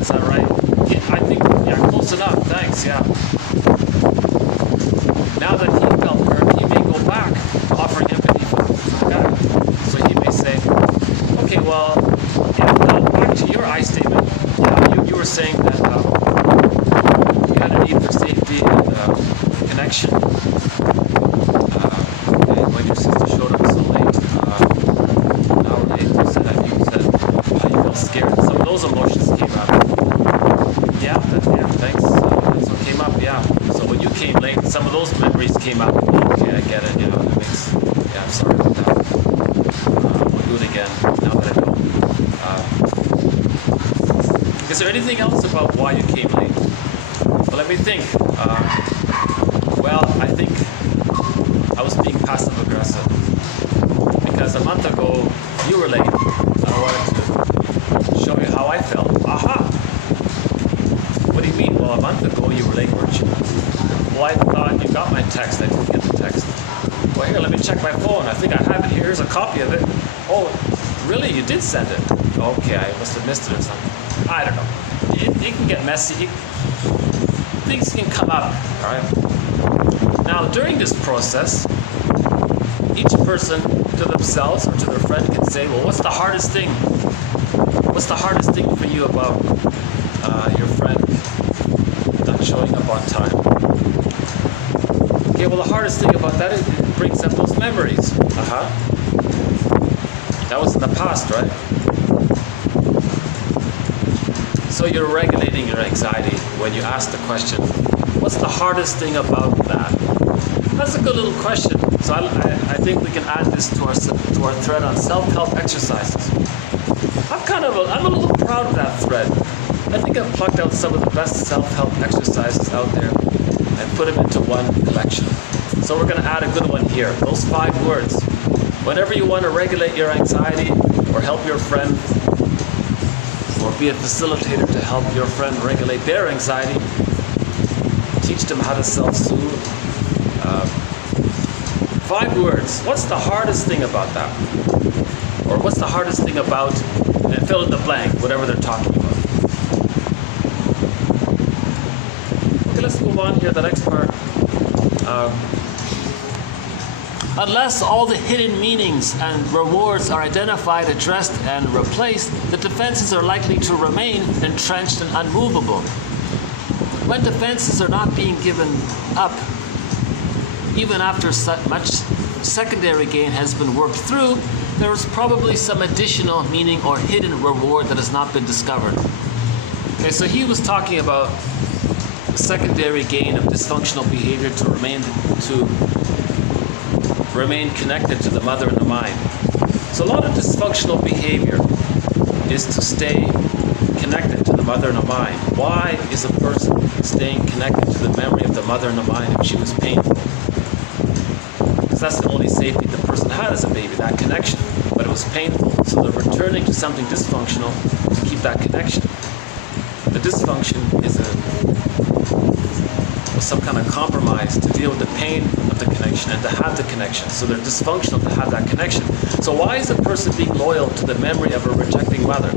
that right? Yeah, I think, yeah, close enough, thanks, yeah. Now that he felt hurt, he may go back, offering empathy for the guy. So he may say, okay, well, yeah, now back to your I statement. Yeah, you were saying that you had a need for safety and connection. And when your sister showed up so late, an hour late, you said you felt scared. Some of those emotions came up. Yeah, thanks. That's what came up, yeah. So when you came late, some of those memories came up. Okay, I get it, that makes, I'm sorry about that. We'll do it again, now that I know. Is there anything else about why you came late? Well, let me think. I think I was being passive-aggressive. Because a month ago, you were late. I wanted to show you how I felt. Aha! What do you mean? Well, a month ago, you were late, weren't you? Well, I thought you got my text. I didn't get the text. Well, here, let me check my phone. I think I have it here. Here's a copy of it. Oh, really? You did send it? Okay, I must have missed it or something. I don't know. It can get messy. Things can come up, all right? Now, during this process, each person to themselves or to their friend can say, well, what's the hardest thing? What's the hardest thing for you about your friend not showing up on time? Okay, well, the hardest thing about that is it brings up those memories. That was in the past, right? So you're regulating your anxiety when you ask the question, what's the hardest thing about that? That's a good little question. So I think we can add this to our thread on self-help exercises. I'm a little proud of that thread. I think I've plucked out some of the best self-help exercises out there and put them into one collection. So we're going to add a good one here. Those 5 words. Whenever you want to regulate your anxiety or help your friend, or be a facilitator to help your friend regulate their anxiety, teach them how to self-soothe. 5 words. What's the hardest thing about that? Or what's the hardest thing about, and fill in the blank, whatever they're talking about. Okay, let's move on here, the next part. Unless all the hidden meanings and rewards are identified, addressed, and replaced, the defenses are likely to remain entrenched and unmovable. When defenses are not being given up, even after much secondary gain has been worked through, there is probably some additional meaning or hidden reward that has not been discovered. Okay, so he was talking about the secondary gain of dysfunctional behavior to remain connected to the mother and the mind. So a lot of dysfunctional behavior is to stay connected to the mother and the mind. Why is a person staying connected to the memory of the mother and the mind if she was painful? Because that's the only safety the person had as a baby, that connection. But it was painful, so they're returning to something dysfunctional to keep that connection. The dysfunction is some kind of compromise to deal with the pain of the connection and to have the connection. So they're dysfunctional to have that connection. So why is a person being loyal to the memory of a rejecting mother?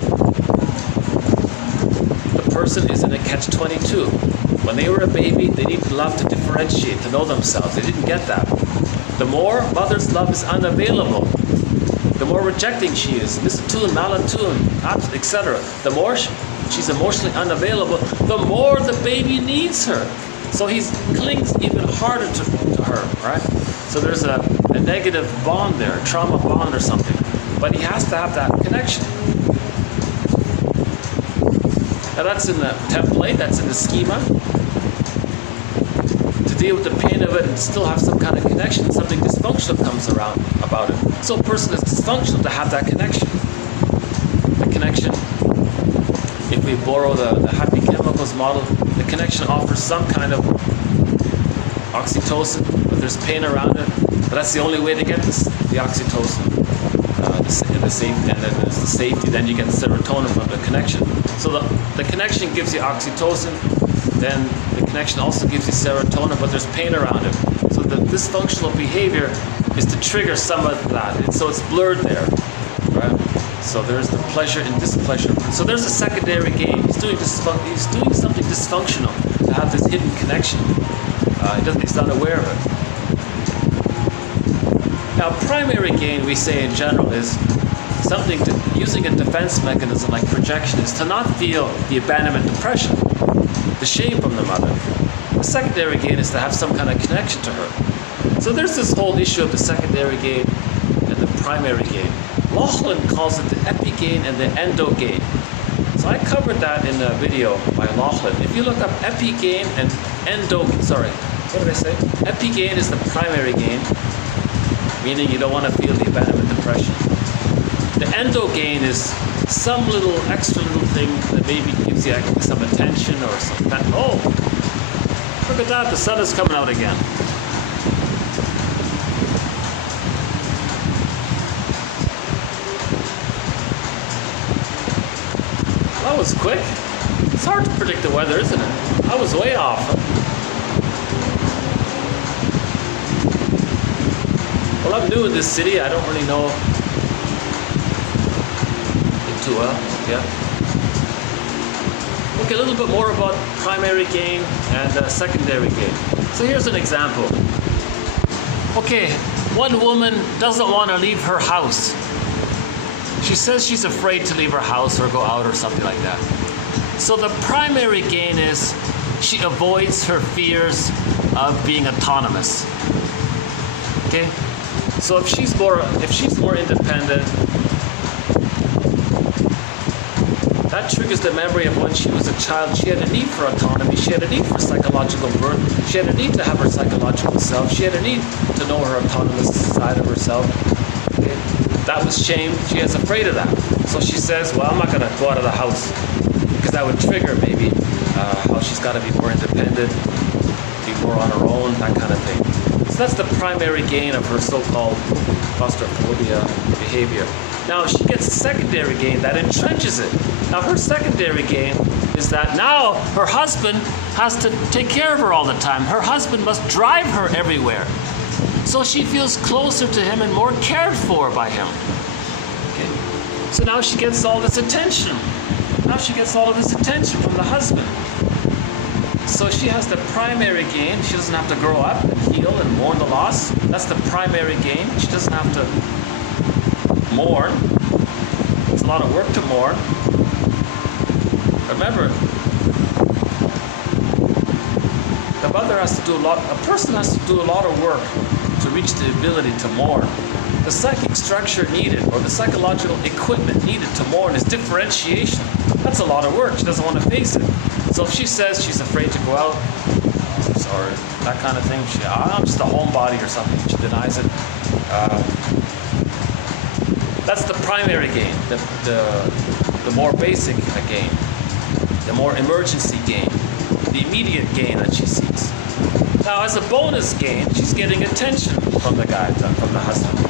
The person is in a catch-22. When they were a baby, they needed love to differentiate, to know themselves. They didn't get that. The more mother's love is unavailable, the more rejecting she is, misattuned, malattuned, etc. The more she's emotionally unavailable, the more the baby needs her. So he clings even harder to her, right? So there's a negative bond there, a trauma bond or something. But he has to have that connection. Now that's in the template, that's in the schema. To deal with the pain of it and still have some kind of connection, something dysfunctional comes around about it. So a person is dysfunctional to have that connection. The connection, if we borrow the happy chemicals model, the connection offers some kind of oxytocin, but there's pain around it. But that's the only way to get this, the oxytocin, the safety, and then there's the safety. Then you get serotonin from the connection. So the connection gives you oxytocin. Then the connection also gives you serotonin, but there's pain around it. So the dysfunctional behavior is to trigger some of that. So it's blurred there, right? So there's the pleasure and displeasure. So there's a secondary gain. He's doing something dysfunctional to have this hidden connection. He's not aware of it. Now, primary gain, we say in general, is something using a defense mechanism like projection, is to not feel the abandonment depression, the shame from the mother. The secondary gain is to have some kind of connection to her. So there's this whole issue of the secondary gain and the primary gain. Laughlin calls it the epigain and the endogain. So I covered that in a video by Laughlin. If you look up epigain and epigain is the primary gain, meaning you don't want to feel the abandonment depression. The endogain is some little extra little thing that maybe gives you some attention or something. Oh, look at that, the sun is coming out again. That was quick. It's hard to predict the weather, isn't it? I was way off. Well, I'm new in this city. I don't really know it too well. Yeah. Okay, a little bit more about primary gain and secondary gain. So here's an example. Okay, one woman doesn't want to leave her house. She says she's afraid to leave her house or go out or something like that. So the primary gain is she avoids her fears of being autonomous. Okay? So if she's more independent, that triggers the memory of when she was a child. She had a need for autonomy. She had a need for psychological birth. She had a need to have her psychological self. She had a need to know her autonomous side of herself. Okay? That was shame. She is afraid of that. So she says, well, I'm not going to go out of the house because that would trigger maybe how she's got to be more independent, be more on her own, that kind of thing. So that's the primary gain of her so-called claustrophobia behavior. Now she gets a secondary gain that entrenches it. Now her secondary gain is that now her husband has to take care of her all the time. Her husband must drive her everywhere. So she feels closer to him and more cared for by him. Okay. So now she gets all this attention. Now she gets all of this attention from the husband. So she has the primary gain. She doesn't have to grow up and heal and mourn the loss. That's the primary gain. She doesn't have to mourn. It's a lot of work to mourn. Remember, the mother has to do a person has to do a lot of work to reach the ability to mourn. The psychic structure needed, or the psychological equipment needed to mourn, is differentiation. That's a lot of work. She doesn't want to face it. So if she says she's afraid to go out, or that kind of thing, I'm just a homebody or something, she denies it. That's the primary gain, the more basic gain, the more emergency gain, the immediate gain that she seeks. Now, as a bonus gain, she's getting attention from the guy, from the husband.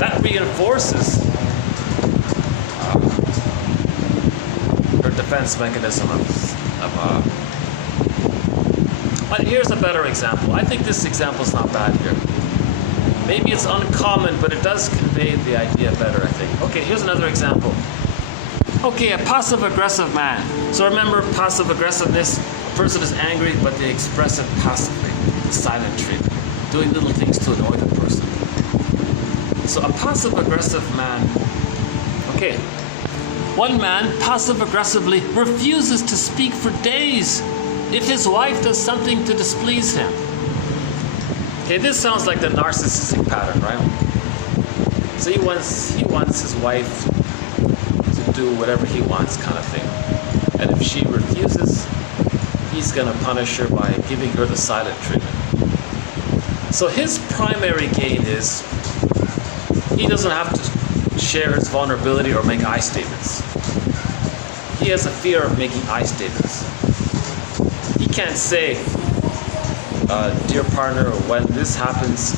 That reinforces her defense mechanism but here's a better example. I think this example is not bad here. Maybe it's uncommon, but it does convey the idea better, I think. Okay, here's another example. Okay, a passive-aggressive man. So remember, passive-aggressiveness, a person is angry, but they express it passively, the silent treatment, doing little things to annoy the person. So a passive-aggressive man, okay, one man passive-aggressively refuses to speak for days if his wife does something to displease him. Okay, this sounds like the narcissistic pattern, right? So he wants his wife to do whatever he wants, kind of thing. And if she refuses, he's gonna punish her by giving her the silent treatment. So his primary gain is he doesn't have to share his vulnerability or make I statements. He has a fear of making I statements. He can't say, dear partner, when this happens,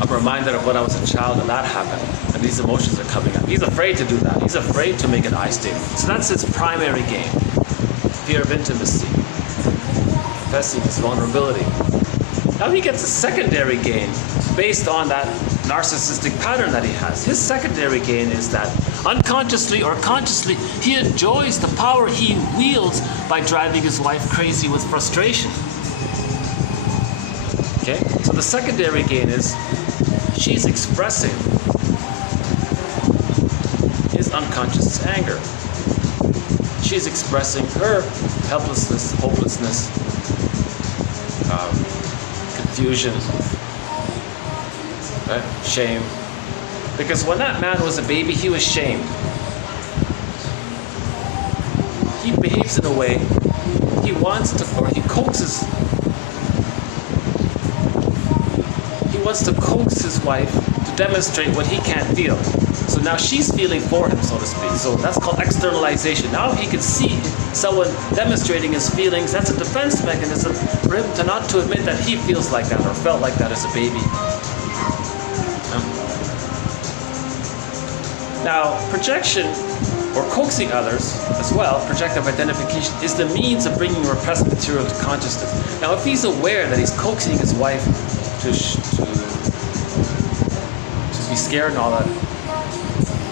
I'm reminded of when I was a child and that happened, and these emotions are coming up. He's afraid to do that. He's afraid to make an I statement. So that's his primary gain. Fear of intimacy. Confessing his vulnerability. Now he gets a secondary gain based on that narcissistic pattern that he has. His secondary gain is that unconsciously or consciously, he enjoys the power he wields by driving his wife crazy with frustration. Okay? So the secondary gain is she's expressing his unconscious anger. She's expressing her helplessness, hopelessness, confusion, right? Shame. Because when that man was a baby, he was shamed. He behaves in a way he wants to, or he coaxes his wife to demonstrate what he can't feel. So now she's feeling for him, so to speak. So that's called externalization. Now he can see someone demonstrating his feelings. That's a defense mechanism for him to not to admit that he feels like that or felt like that as a baby. Now, projection or coaxing others as well, projective identification, is the means of bringing repressed material to consciousness. Now, if he's aware that he's coaxing his wife to be scared and all that,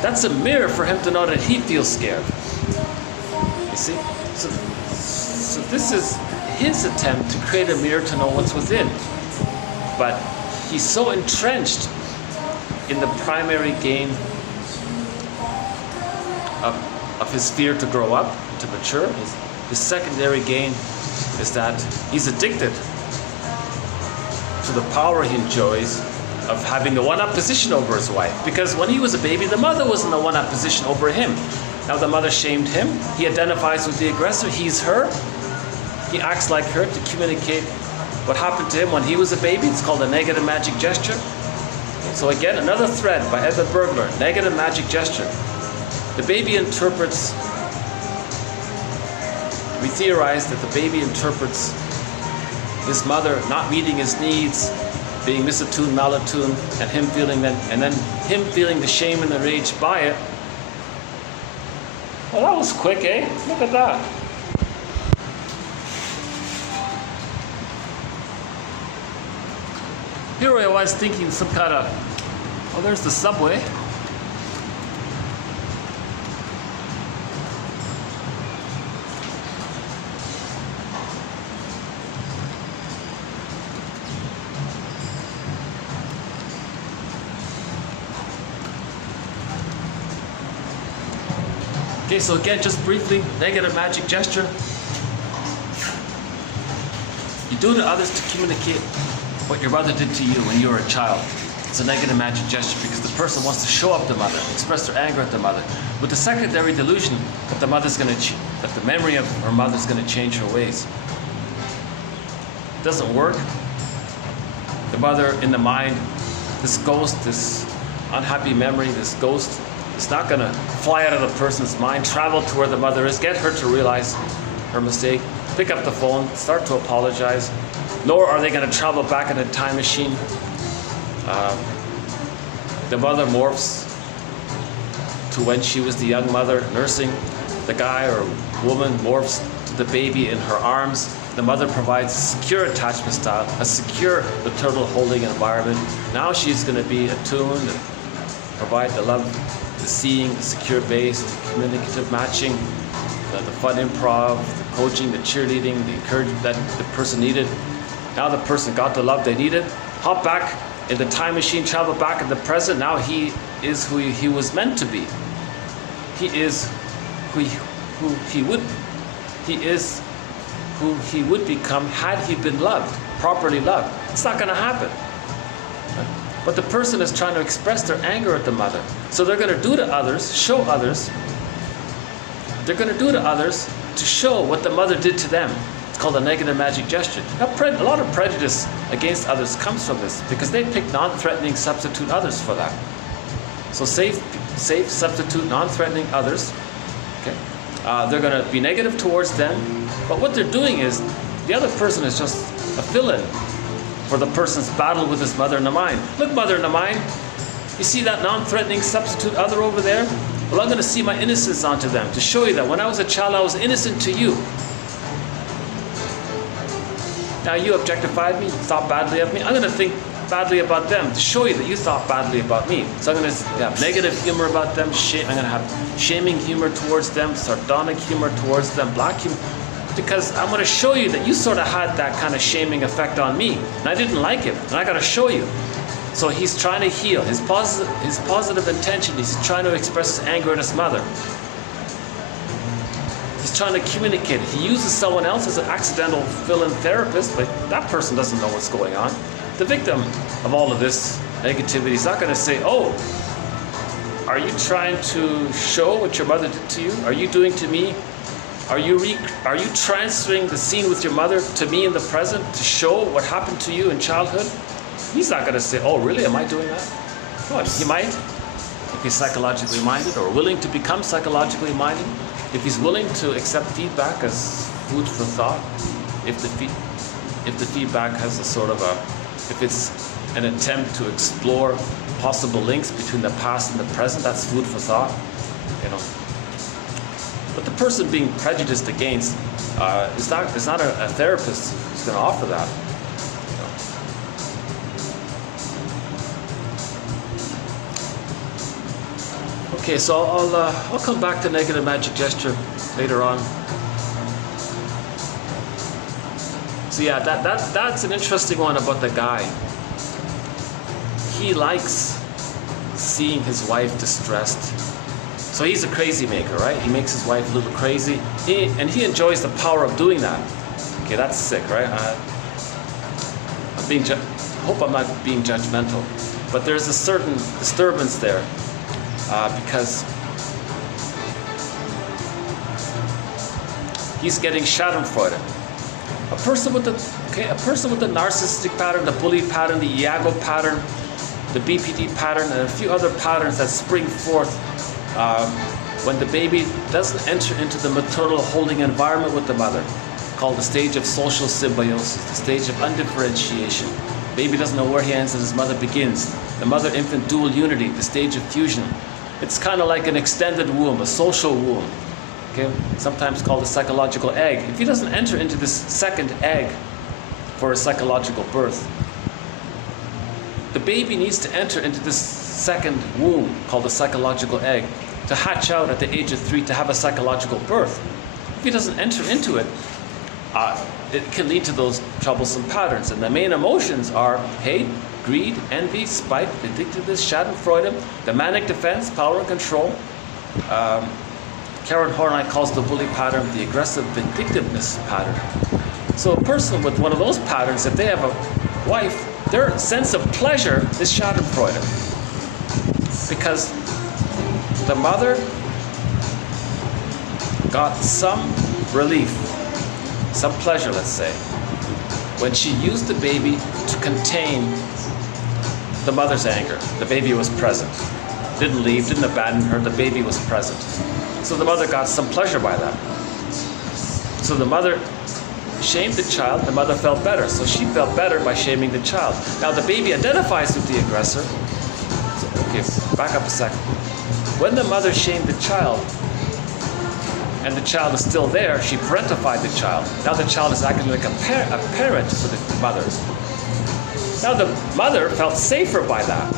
that's a mirror for him to know that he feels scared. You see? So this is his attempt to create a mirror to know what's within. But he's so entrenched in the primary gain of his fear to grow up, to mature. His secondary gain is that he's addicted to the power he enjoys of having the one-up position over his wife. Because when he was a baby, the mother was in the one-up position over him. Now the mother shamed him. He identifies with the aggressor. He's her. He acts like her to communicate what happened to him when he was a baby. It's called a negative magic gesture. So again, another thread by Edmund Bergler, negative magic gesture. The baby interprets, we theorize that the baby interprets his mother not meeting his needs, being misattuned, malattuned, and him feeling him feeling the shame and the rage by it. Well, that was quick, eh? Look at that. Here I was thinking some kind of, oh, there's the subway. Okay, so again, just briefly, negative magic gesture. You do to others to communicate what your mother did to you when you were a child. It's a negative magic gesture because the person wants to show up the mother, express their anger at the mother, with the secondary delusion that that the memory of her mother's going to change her ways. It doesn't work. The mother in the mind, this ghost, this unhappy memory, this ghost, it's not going to fly out of the person's mind, travel to where the mother is, get her to realize her mistake, pick up the phone, start to apologize. Nor are they going to travel back in a time machine. The mother morphs to when she was the young mother nursing. the guy or woman morphs to the baby in her arms. The mother provides a secure attachment style, a secure maternal holding environment. Now she's going to be attuned and provide the love, the seeing, the secure base, the communicative matching, the fun improv, the coaching, the cheerleading, the encouragement that the person needed. Now the person got the love they needed. Hop back in the time machine, travel back in the present. Now he is who he was meant to be. He is who he would become had he been loved, properly loved. It's not going to happen. But the person is trying to express their anger at the mother. So they're going to do to others, show others. They're going to do to others to show what the mother did to them. It's called a negative magic gesture. Now, a lot of prejudice against others comes from this because they pick non-threatening substitute others for that. So safe substitute non-threatening others. Okay. They're going to be negative towards them, but what they're doing is the other person is just a fill-in for the person's battle with his mother in the mind. Look, mother in the mind, you see that non-threatening substitute other over there? Well, I'm going to see my innocence onto them to show you that when I was a child, I was innocent to you. Now you objectified me, you thought badly of me. I'm going to think badly about them to show you that you thought badly about me. So I'm going to have negative humor about them. I'm going to have shaming humor towards them, sardonic humor towards them, black humor. Because I'm going to show you that you sort of had that kind of shaming effect on me. And I didn't like it. And I got to show you. So he's trying to heal. His positive intention, he's trying to express his anger at his mother. He's trying to communicate. He uses someone else as an accidental fill-in therapist, but that person doesn't know what's going on. The victim of all of this negativity is not going to say, oh, are you trying to show what your mother did to you? Are you doing to me? Are you transferring the scene with your mother to me in the present to show what happened to you in childhood? He's not going to say, oh, really? Am I doing that? What? He might, if he's psychologically minded or willing to become psychologically minded, if he's willing to accept feedback as food for thought, if the feedback has a sort of if it's an attempt to explore possible links between the past and the present, that's food for thought, you know. But the person being prejudiced against is not a therapist who's going to offer that. Okay, so I'll come back to negative magic gesture later on. So yeah, that's an interesting one about the guy. He likes seeing his wife distressed. So he's a crazy maker, right? He makes his wife a little crazy, and he enjoys the power of doing that. Okay, that's sick, right? Hope I'm not being judgmental, but there's a certain disturbance there. Because he's getting schadenfreude. A person with the narcissistic pattern, the bully pattern, the Iago pattern, the BPD pattern, and a few other patterns that spring forth when the baby doesn't enter into the maternal holding environment with the mother, called the stage of social symbiosis, the stage of undifferentiation. Baby doesn't know where he ends and his mother begins. The mother-infant dual unity, the stage of fusion. It's kind of like an extended womb, a social womb, okay? Sometimes called a psychological egg. If he doesn't enter into this second egg for a psychological birth, the baby needs to enter into this second womb called a psychological egg to hatch out at the age of 3 to have a psychological birth. If he doesn't enter into it, it can lead to those troublesome patterns. And the main emotions are hate, greed, envy, spite, vindictiveness, schadenfreude, the manic defense, power and control. Karen Horney calls the bully pattern the aggressive vindictiveness pattern. So a person with one of those patterns, if they have a wife, their sense of pleasure is schadenfreude. Because the mother got some relief, some pleasure, let's say, when she used the baby to contain the mother's anger. The baby was present. Didn't leave, didn't abandon her, the baby was present. So the mother got some pleasure by that. So the mother shamed the child, the mother felt better. So she felt better by shaming the child. Now the baby identifies with the aggressor. So, okay, back up a second. When the mother shamed the child, and the child is still there, she parentified the child. Now the child is acting like a parent to the mother. Now the mother felt safer by that.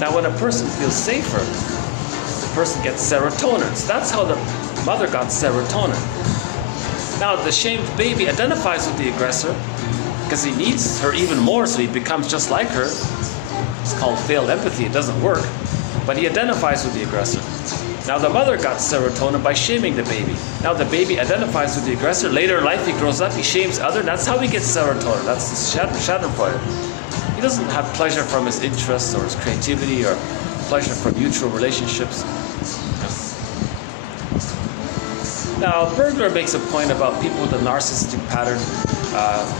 Now when a person feels safer, the person gets serotonin. So that's how the mother got serotonin. Now the shamed baby identifies with the aggressor because he needs her even more, so he becomes just like her. It's called failed empathy. It doesn't work, but he identifies with the aggressor. Now the mother got serotonin by shaming the baby. Now the baby identifies with the aggressor. Later in life he grows up, he shames other, and that's how he gets serotonin. That's the Schadenfreude. He doesn't have pleasure from his interests or his creativity or pleasure from mutual relationships. Now Bergler makes a point about people with a narcissistic pattern.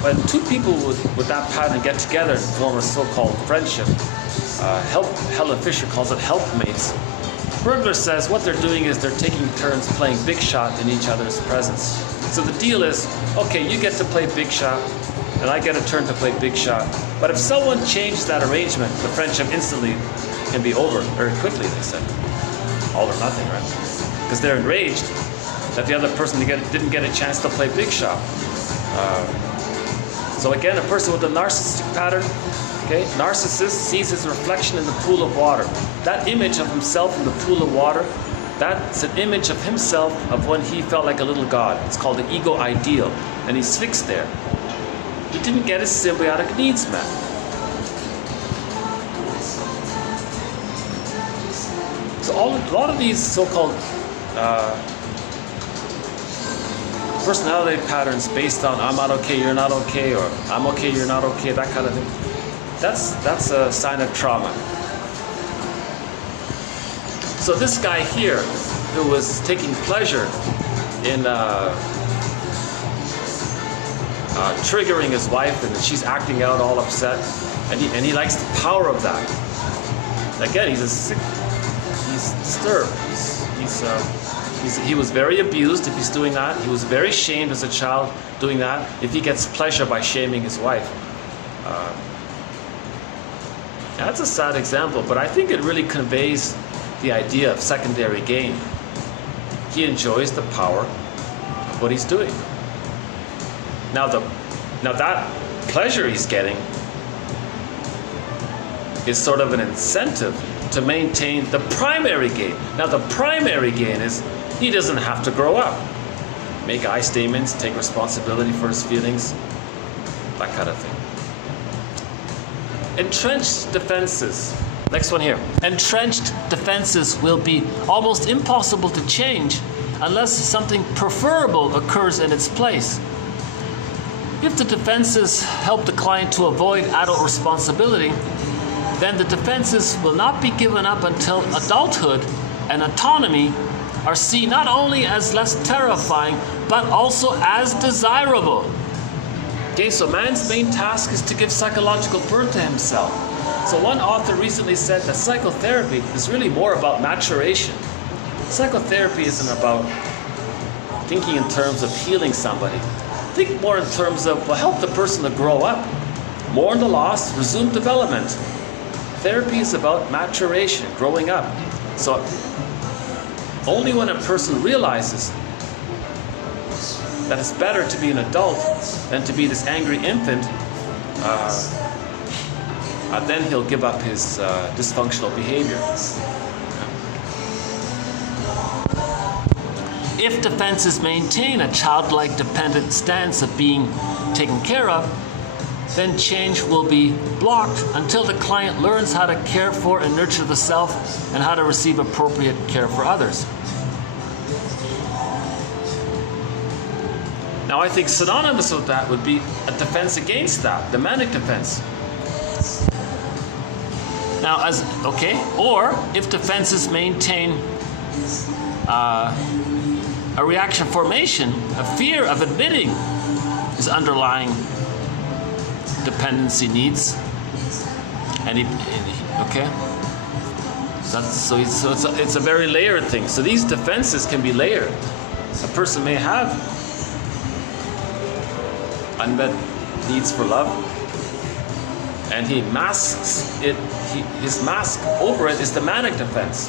When two people with that pattern get together and form a so-called friendship, Helen Fisher calls it helpmates. Bergler says what they're doing is they're taking turns playing big shot in each other's presence. So the deal is, okay, you get to play big shot, and I get a turn to play big shot. But if someone changes that arrangement, the friendship instantly can be over very quickly, they said. All or nothing, right? Because they're enraged that the other person didn't get a chance to play big shot. So again, a person with a narcissistic pattern, okay, narcissist sees his reflection in the pool of water. That image of himself in the pool of water, that's an image of himself of when he felt like a little god. It's called the ego ideal, and he's fixed there. He didn't get his symbiotic needs met. So a lot of these so-called personality patterns based on I'm not okay, you're not okay, or I'm okay, you're not okay, that kind of thing. That's a sign of trauma. So this guy here, who was taking pleasure in triggering his wife, and she's acting out all upset, and he likes the power of that. Again, he's disturbed. He was very abused if he's doing that. He was very shamed as a child doing that. If he gets pleasure by shaming his wife. That's a sad example, but I think it really conveys the idea of secondary gain. He enjoys the power of what he's doing. Now that pleasure he's getting is sort of an incentive to maintain the primary gain. Now the primary gain is he doesn't have to grow up, make I statements, take responsibility for his feelings, that kind of thing. Entrenched defenses. Next one here. Entrenched defenses will be almost impossible to change unless something preferable occurs in its place. If the defenses help the client to avoid adult responsibility, then the defenses will not be given up until adulthood and autonomy are seen not only as less terrifying, but also as desirable. Okay, so man's main task is to give psychological birth to himself. So one author recently said that psychotherapy is really more about maturation. Psychotherapy isn't about thinking in terms of healing somebody. Think more in terms of, well, help the person to grow up. Mourn the loss, resume development. Therapy is about maturation, growing up. So only when a person realizes that it's better to be an adult than to be this angry infant, then he'll give up his dysfunctional behavior. If defenses maintain a childlike dependent stance of being taken care of, then change will be blocked until the client learns how to care for and nurture the self and how to receive appropriate care for others. Now I think synonymous with that would be a defense against that, the manic defense. Now or if defenses maintain a reaction formation, a fear of admitting his underlying dependency needs, and it's a very layered thing. So these defenses can be layered. A person may have unmet needs for love, and he masks it. His mask over it is the manic defense.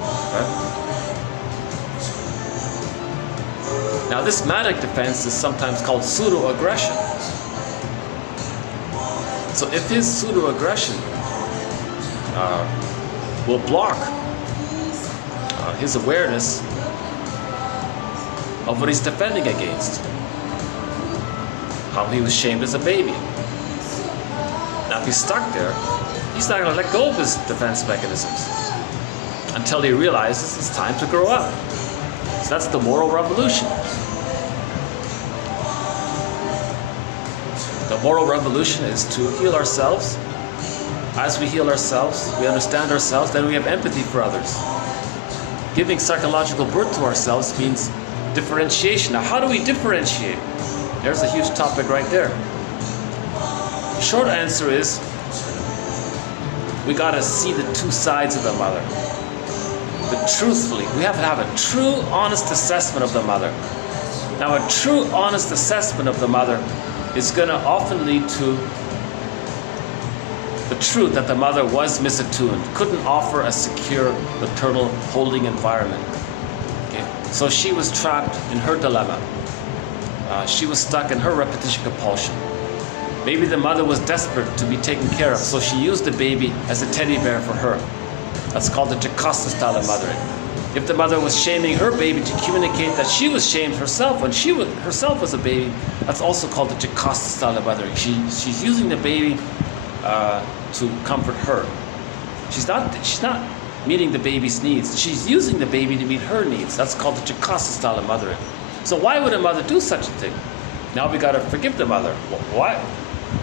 Right? Now this manic defense is sometimes called pseudo-aggression. So if his pseudo-aggression will block his awareness of what he's defending against, how he was shamed as a baby. Now if he's stuck there, he's not going to let go of his defense mechanisms until he realizes it's time to grow up. So that's the moral revolution. The moral revolution is to heal ourselves. As we heal ourselves, we understand ourselves, then we have empathy for others. Giving psychological birth to ourselves means differentiation. Now, how do we differentiate? There's a huge topic right there. The short answer is we got to see the two sides of the mother. But truthfully, we have to have a true, honest assessment of the mother. Now, a true, honest assessment of the mother is going to often lead to the truth that the mother was misattuned, couldn't offer a secure maternal holding environment. Okay? So she was trapped in her dilemma. She was stuck in her repetition compulsion. Maybe the mother was desperate to be taken care of, so she used the baby as a teddy bear for her. That's called the Jocasta style of mothering. If the mother was shaming her baby to communicate that she was shamed herself when she herself was a baby, that's also called the Jocasta style of mothering. She's using the baby to comfort her. She's not meeting the baby's needs. She's using the baby to meet her needs. That's called the Jocasta style of mothering. So why would a mother do such a thing? Now we got to forgive the mother. Why?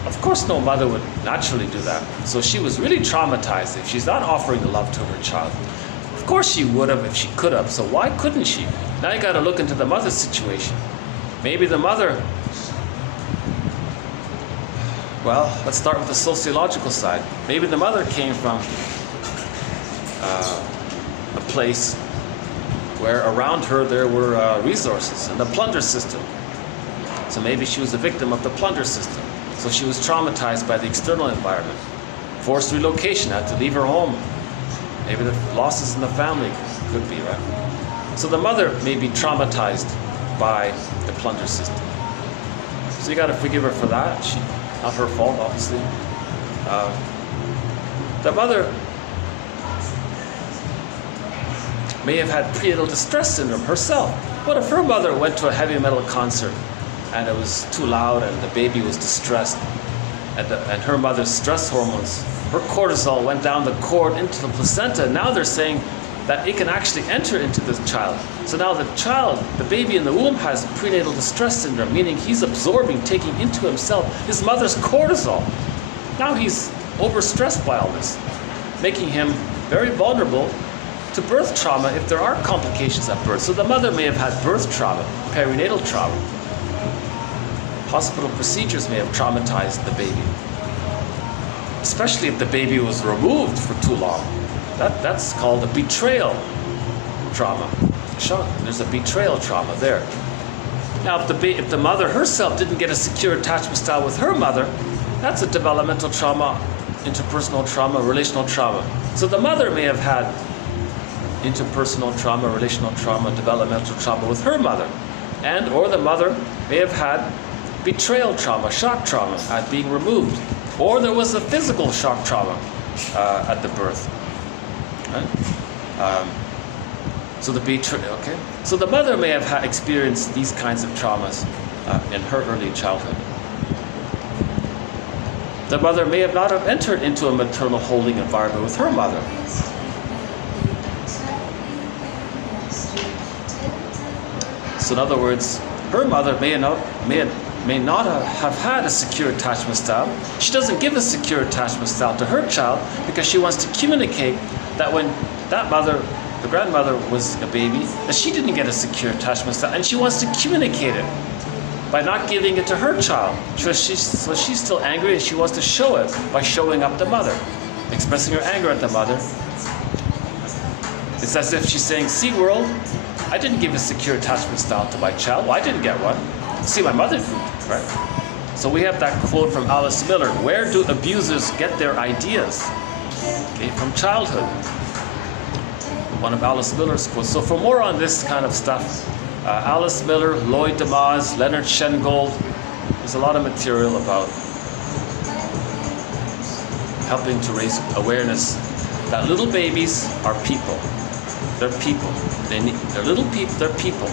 Of course no mother would naturally do that. So she was really traumatized if she's not offering the love to her child. Of course she would have if she could have, so why couldn't she? Now you got to look into the mother's situation. Maybe the mother, well, let's start with the sociological side. Maybe the mother came from a place where around her there were resources and a plunder system. So maybe she was a victim of the plunder system. So she was traumatized by the external environment. Forced relocation, had to leave her home. Maybe the losses in the family could be, right? So the mother may be traumatized by the plunder system. So you got to forgive her for that. Not her fault, obviously. The mother may have had prenatal distress syndrome herself. What if her mother went to a heavy metal concert and it was too loud and the baby was distressed, and her mother's stress hormones, her cortisol went down the cord into the placenta. Now they're saying that it can actually enter into the child. So now the child, the baby in the womb, has prenatal distress syndrome, meaning he's absorbing, taking into himself his mother's cortisol. Now he's overstressed by all this, making him very vulnerable to birth trauma if there are complications at birth. So the mother may have had birth trauma, perinatal trauma. Hospital procedures may have traumatized the baby, especially if the baby was removed for too long. That's called a betrayal trauma. There's a betrayal trauma there. Now, if the mother herself didn't get a secure attachment style with her mother, that's a developmental trauma, interpersonal trauma, relational trauma. So the mother may have had interpersonal trauma, relational trauma, developmental trauma with her mother, or the mother may have had betrayal trauma, shock trauma at being removed, or there was a physical shock trauma at the birth. Right? So the mother may have experienced these kinds of traumas in her early childhood. The mother may have not have entered into a maternal holding environment with her mother. So in other words, her mother may not have had a secure attachment style. She doesn't give a secure attachment style to her child because she wants to communicate that when that mother, the grandmother, was a baby, that she didn't get a secure attachment style, and she wants to communicate it by not giving it to her child. So she's still angry, and she wants to show it by showing up the mother, expressing her anger at the mother. It's as if she's saying, "See, world, I didn't give a secure attachment style to my child. Well, I didn't get one. See, my mother did," right? So we have that quote from Alice Miller: "Where do abusers get their ideas?" Okay, from childhood. One of Alice Miller's quotes. So for more on this kind of stuff, Alice Miller, Lloyd DeMaz, Leonard Shengold. There's a lot of material about helping to raise awareness that little babies are people. They're people. They're little people. They're people.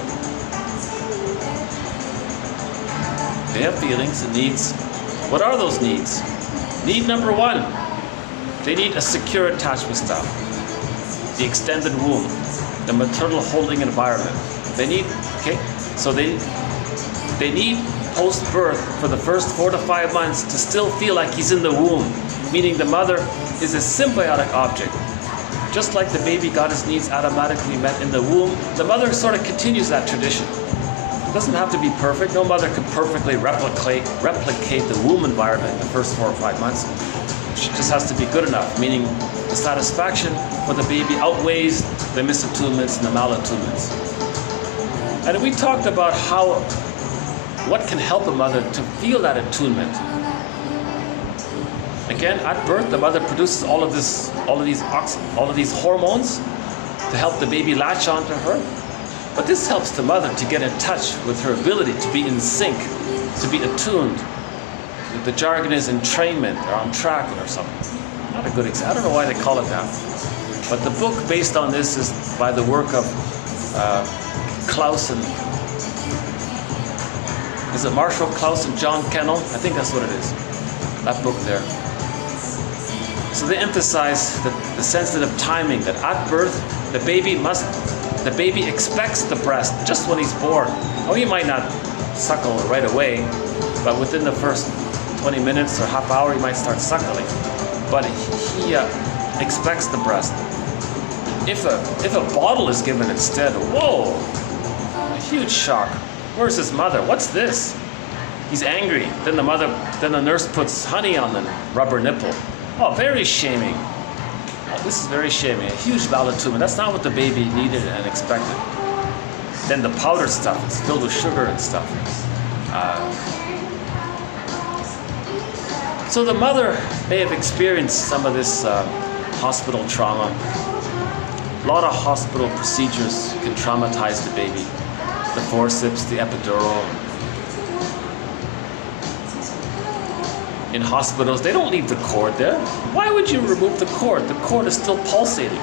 They have feelings and needs. What are those needs? Need number one, they need a secure attachment style. The extended womb, the maternal holding environment. They need, so they need post-birth for the first 4 to 5 months to still feel like he's in the womb, meaning the mother is a symbiotic object. Just like the baby got his needs automatically met in the womb, the mother sort of continues that tradition. It doesn't have to be perfect. No mother can perfectly replicate the womb environment in the first 4 or 5 months. She just has to be good enough, meaning the satisfaction for the baby outweighs the misattunements and the malattunements. And we talked about what can help a mother to feel that attunement. Again, at birth, the mother produces all of these hormones to help the baby latch onto her. But this helps the mother to get in touch with her ability to be in sync, to be attuned. The jargon is entrainment or on track or something. Not a good example. I don't know why they call it that. But the book based on this is by the work of Klaus and is it Marshall Klaus and John Kennel? I think that's what it is. That book there. So they emphasize the sensitive timing that at birth the baby expects the breast just when he's born. Oh, he might not suckle right away, but within the first 20 minutes or half hour he might start suckling. But he expects the breast. If a bottle is given instead, whoa, a huge shock. Where's his mother? What's this? He's angry. Then the nurse puts honey on the rubber nipple. Oh, very shaming. Oh, this is very shaming. A huge malattunement. That's not what the baby needed and expected. Then the powder stuff, it's filled with sugar and stuff. So the mother may have experienced some of this hospital trauma. A lot of hospital procedures can traumatize the baby. The forceps, the epidural. In hospitals, they don't leave the cord there. Why would you remove the cord? The cord is still pulsating.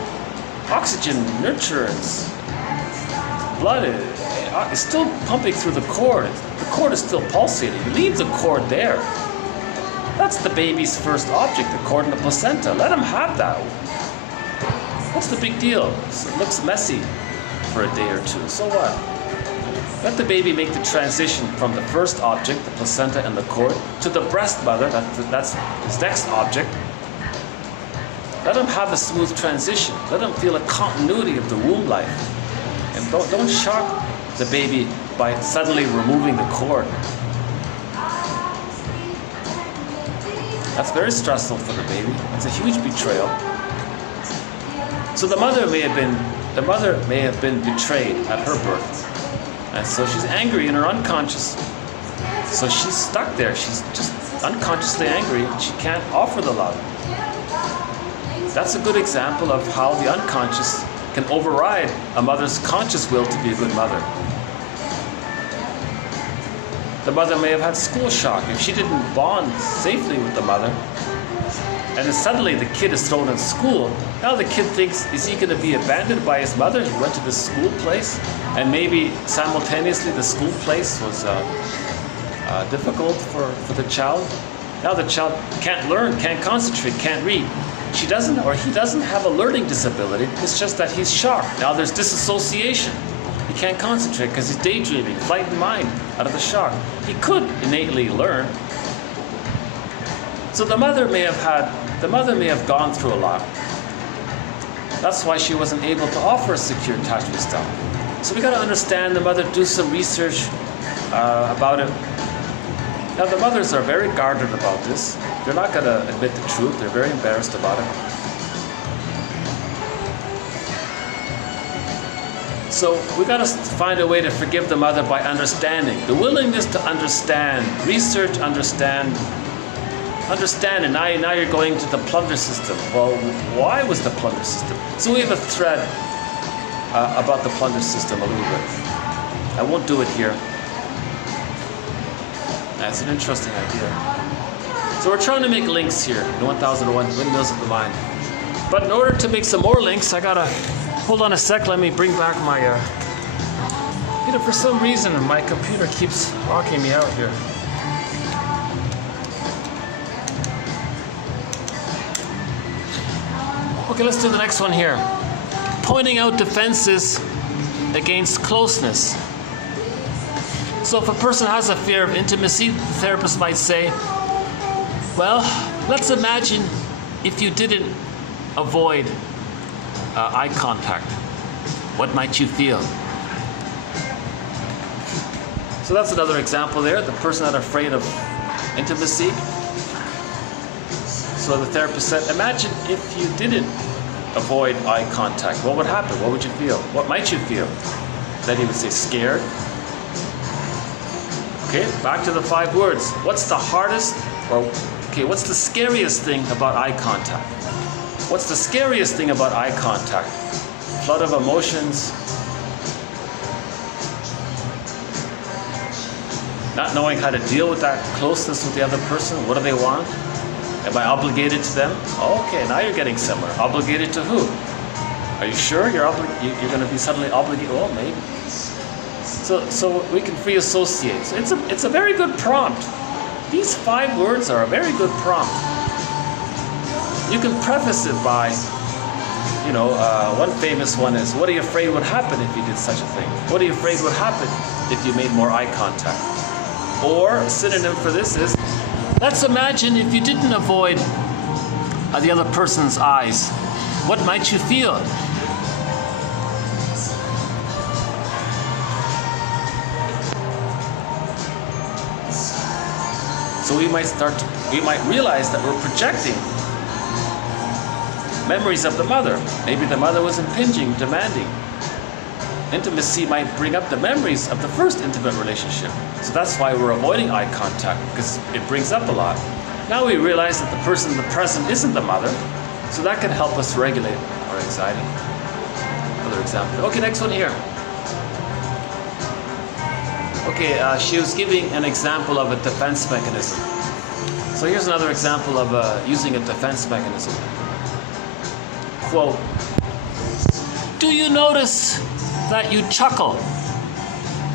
Oxygen, nurturance, blood is still pumping through the cord. The cord is still pulsating. Leave the cord there. That's the baby's first object, the cord and the placenta. Let him have that. What's the big deal? It looks messy for a day or two. So what? Let the baby make the transition from the first object, the placenta and the cord, to the breast mother, that's his next object. Let him have a smooth transition. Let him feel a continuity of the womb life. And don't shock the baby by suddenly removing the cord. That's very stressful for the baby. It's a huge betrayal. So the mother may have been betrayed at her birth. And so she's angry in her unconscious. So she's stuck there. She's just unconsciously angry. She can't offer the love. That's a good example of how the unconscious can override a mother's conscious will to be a good mother. The mother may have had school shock. If she didn't bond safely with the mother, and then suddenly the kid is thrown in school, now the kid thinks, is he going to be abandoned by his mother? He went to this school place, and maybe simultaneously the school place was difficult for the child. Now the child can't learn, can't concentrate, can't read. She doesn't, or he doesn't have a learning disability. It's just that he's shocked. Now there's disassociation. He can't concentrate because he's daydreaming, flight in mind out of the shock. He could innately learn. So the mother may have gone through a lot. That's why she wasn't able to offer a secure attachment style. So we got to understand the mother, do some research about it. Now the mothers are very guarded about this. They're not going to admit the truth. They're very embarrassed about it. So we got to find a way to forgive the mother by understanding. The willingness to understand, research, understand, and now you're going to the plunder system. Well, why was the plunder system? So we have a thread about the plunder system a little bit. I won't do it here. That's an interesting idea. So we're trying to make links here in 1001 Windmills of the Mind. But in order to make some more links, I gotta, hold on a sec, let me bring back my, for some reason my computer keeps locking me out here. Okay, let's do the next one here. Pointing out defenses against closeness. So if a person has a fear of intimacy, the therapist might say, well, let's imagine if you didn't avoid eye contact. What might you feel? So that's another example there, the person not afraid of intimacy. So the therapist said, imagine if you didn't avoid eye contact. What would happen? What would you feel? What might you feel? Then he would say, scared. Okay, back to the 5 words. What's the hardest, what's the scariest thing about eye contact? What's the scariest thing about eye contact? Flood of emotions. Not knowing how to deal with that closeness with the other person. What do they want? Am I obligated to them? Okay, now you're getting somewhere. Obligated to who? Are you sure you're going to be suddenly obligated? Well, maybe. So we can free associate. So it's a very good prompt. These 5 words are a very good prompt. You can preface it by, one famous one is, what are you afraid would happen if you did such a thing? What are you afraid would happen if you made more eye contact? Or a synonym for this is, let's imagine if you didn't avoid the other person's eyes. What might you feel? So we might realize that we're projecting memories of the mother. Maybe the mother was impinging, demanding. Intimacy might bring up the memories of the first intimate relationship. So that's why we're avoiding eye contact, because it brings up a lot. Now we realize that the person in the present isn't the mother, so that can help us regulate our anxiety. Another example. Okay, next one here. Okay, she was giving an example of a defense mechanism. So here's another example of using a defense mechanism. Quote, do you notice that you chuckle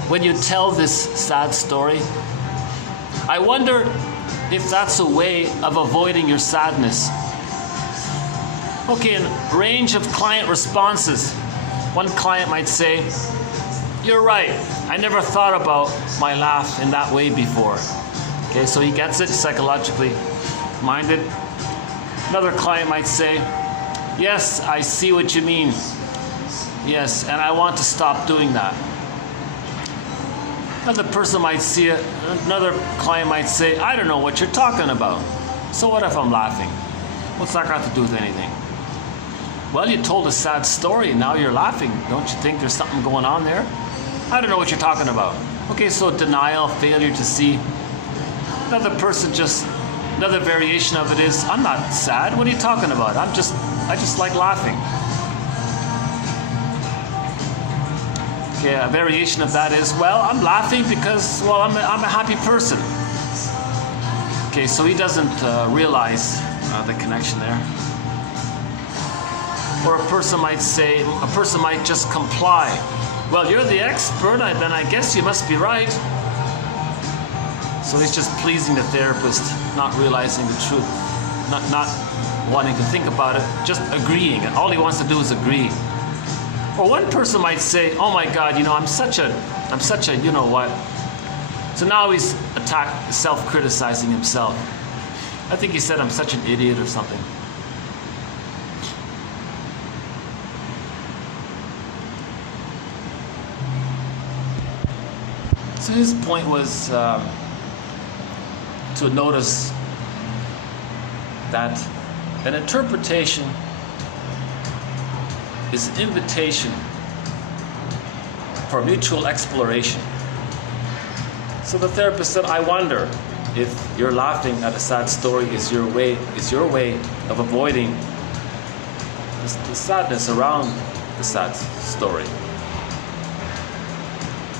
when you tell this sad story? I wonder if that's a way of avoiding your sadness. Okay, in range of client responses, one client might say, you're right, I never thought about my laugh in that way before. Okay, so he gets it, psychologically minded. Another client might say, yes, I see what you mean. Yes, and I want to stop doing that. Another client might say, I don't know what you're talking about. So what if I'm laughing? What's that got to do with anything? Well, you told a sad story and now you're laughing. Don't you think there's something going on there? I don't know what you're talking about. Okay, so denial, failure to see. Another variation of it is, I'm not sad. What are you talking about? I just like laughing. Okay, a variation of that is, well, I'm laughing because, well, I'm a happy person. Okay, so he doesn't realize the connection there. Or a person might just comply. Well, you're the expert, then I guess you must be right. So he's just pleasing the therapist, not realizing the truth, not wanting to think about it, just agreeing. All he wants to do is agree. Or one person might say, oh my God, I'm such a, you know what. So now he's self-criticizing himself. I think he said, I'm such an idiot or something. So his point was to notice that an interpretation is an invitation for mutual exploration. So the therapist said, I wonder if you're laughing at a sad story is your way of avoiding the sadness around the sad story.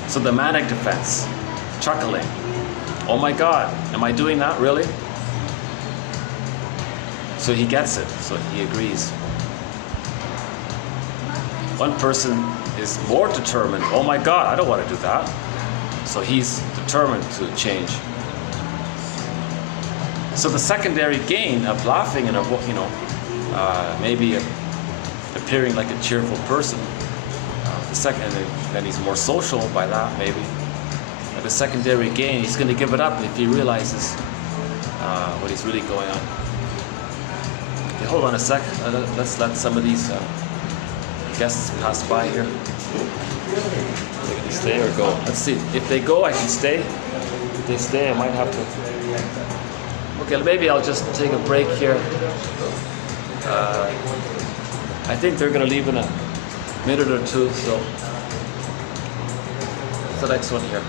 So the manic defense, chuckling. Oh my God, am I doing that really? So he gets it, so he agrees. One person is more determined. Oh my God, I don't want to do that. So he's determined to change. So the secondary gain of laughing and of, maybe appearing like a cheerful person. Then he's more social by that maybe. But the secondary gain, he's going to give it up if he realizes what is really going on. Okay, hold on a sec. Let's let some of these guests pass by here. They're going to stay or go? Let's see. If they go, I can stay. If they stay, I might have to. Okay, maybe I'll just take a break here. I think they're going to leave in a minute or two, so what's the next one here?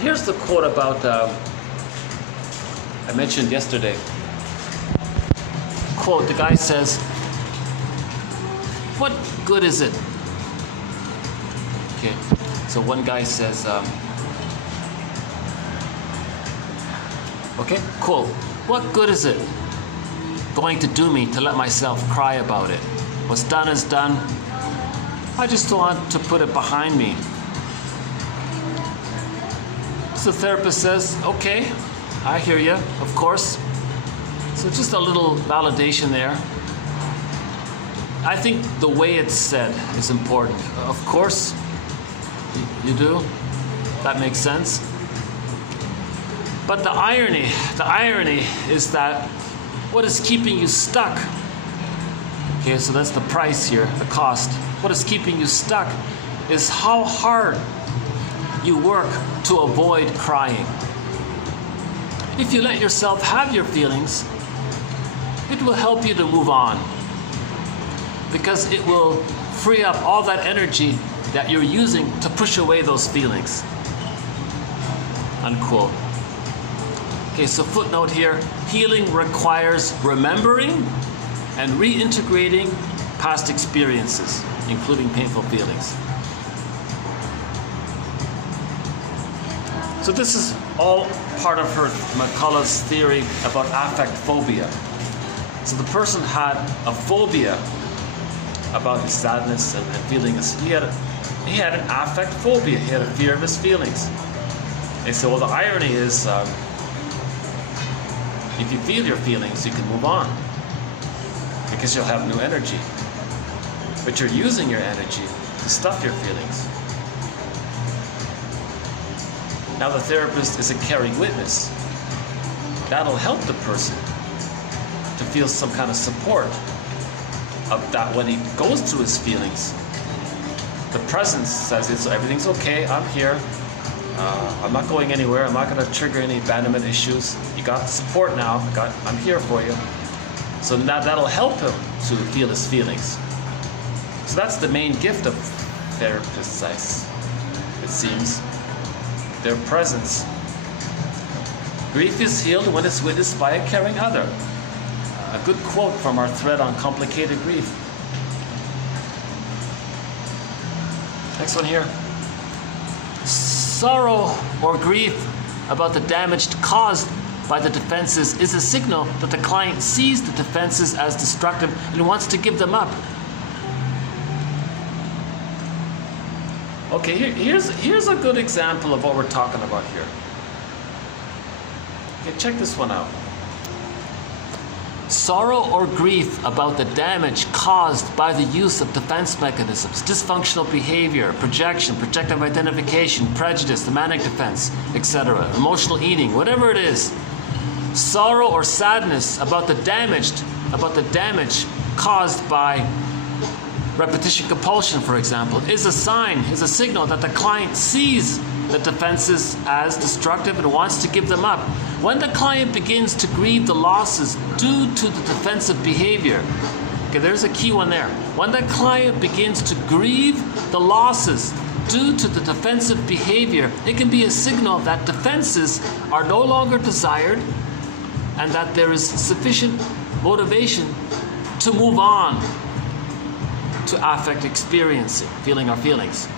Here's the quote about I mentioned yesterday. Quote, the guy says, what good is it? Okay, so one guy says, okay, cool. What good is it going to do me to let myself cry about it? What's done is done. I just want to put it behind me. So the therapist says, okay, I hear you, of course. So just a little validation there. I think the way it's said is important. Of course, you do. That makes sense. But the irony is that what is keeping you stuck? Okay, so that's the price here, the cost. What is keeping you stuck is how hard you work to avoid crying. If you let yourself have your feelings, it will help you to move on, because it will free up all that energy that you're using to push away those feelings. Unquote. Okay, so footnote here, healing requires remembering and reintegrating past experiences, including painful feelings. So this is all part of her McCullough's theory about affect phobia. So the person had a phobia about his sadness and feeling. He had an affect phobia. He had a fear of his feelings. And so, well, the irony is, if you feel your feelings, you can move on, because you'll have new energy. But you're using your energy to stuff your feelings. Now the therapist is a caring witness. That'll help the person to feel some kind of support of that when he goes through his feelings. The presence says everything's okay, I'm here. I'm not going anywhere. I'm not going to trigger any abandonment issues. You got support now. I'm here for you. So now that'll help him to feel his feelings. So that's the main gift of therapists, it seems. Their presence. Grief is healed when it's witnessed by a caring other. A good quote from our thread on complicated grief. Next one here. Sorrow or grief about the damage caused by the defenses is a signal that the client sees the defenses as destructive and wants to give them up. Okay, here's a good example of what we're talking about here. Okay, check this one out. Sorrow or grief about the damage caused by the use of defense mechanisms, dysfunctional behavior, projection, projective identification, prejudice, the manic defense, etc., emotional eating, whatever it is. Sorrow or sadness about the damage caused by repetition compulsion, for example, is a signal that the client sees the defenses as destructive and wants to give them up. When the client begins to grieve the losses due to the defensive behavior, okay, there's a key one there. When the client begins to grieve the losses due to the defensive behavior, it can be a signal that defenses are no longer desired and that there is sufficient motivation to move on. to affect experiencing, feeling our feelings.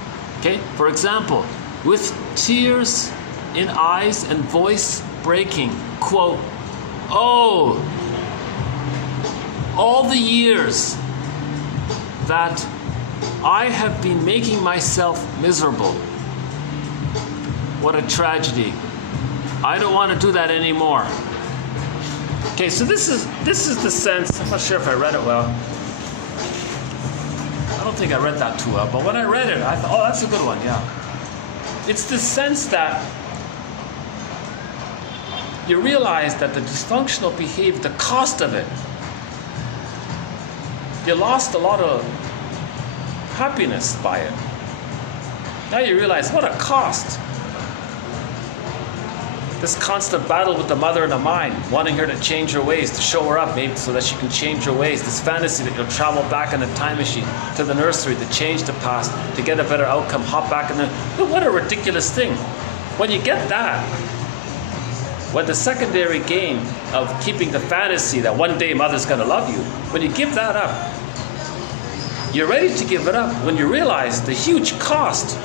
Okay? For example, with tears in eyes and voice breaking, quote, "Oh, all the years that I have been making myself miserable. What a tragedy. I don't want to do that anymore." Okay, so this is the sense. I'm not sure if I read it well. I don't think I read that too well, but when I read it, I thought, oh, that's a good one, yeah. It's the sense that you realize that the dysfunctional behavior, the cost of it, you lost a lot of happiness by it. Now you realize what a cost. This constant battle with the mother in the mind, wanting her to change her ways, to show her up maybe so that she can change her ways. This fantasy that you'll travel back in a time machine to the nursery, to change the past, to get a better outcome, hop back in the... What a ridiculous thing. When you get that, when the secondary gain of keeping the fantasy that one day mother's gonna love you, when you give that up, you're ready to give it up when you realize the huge cost.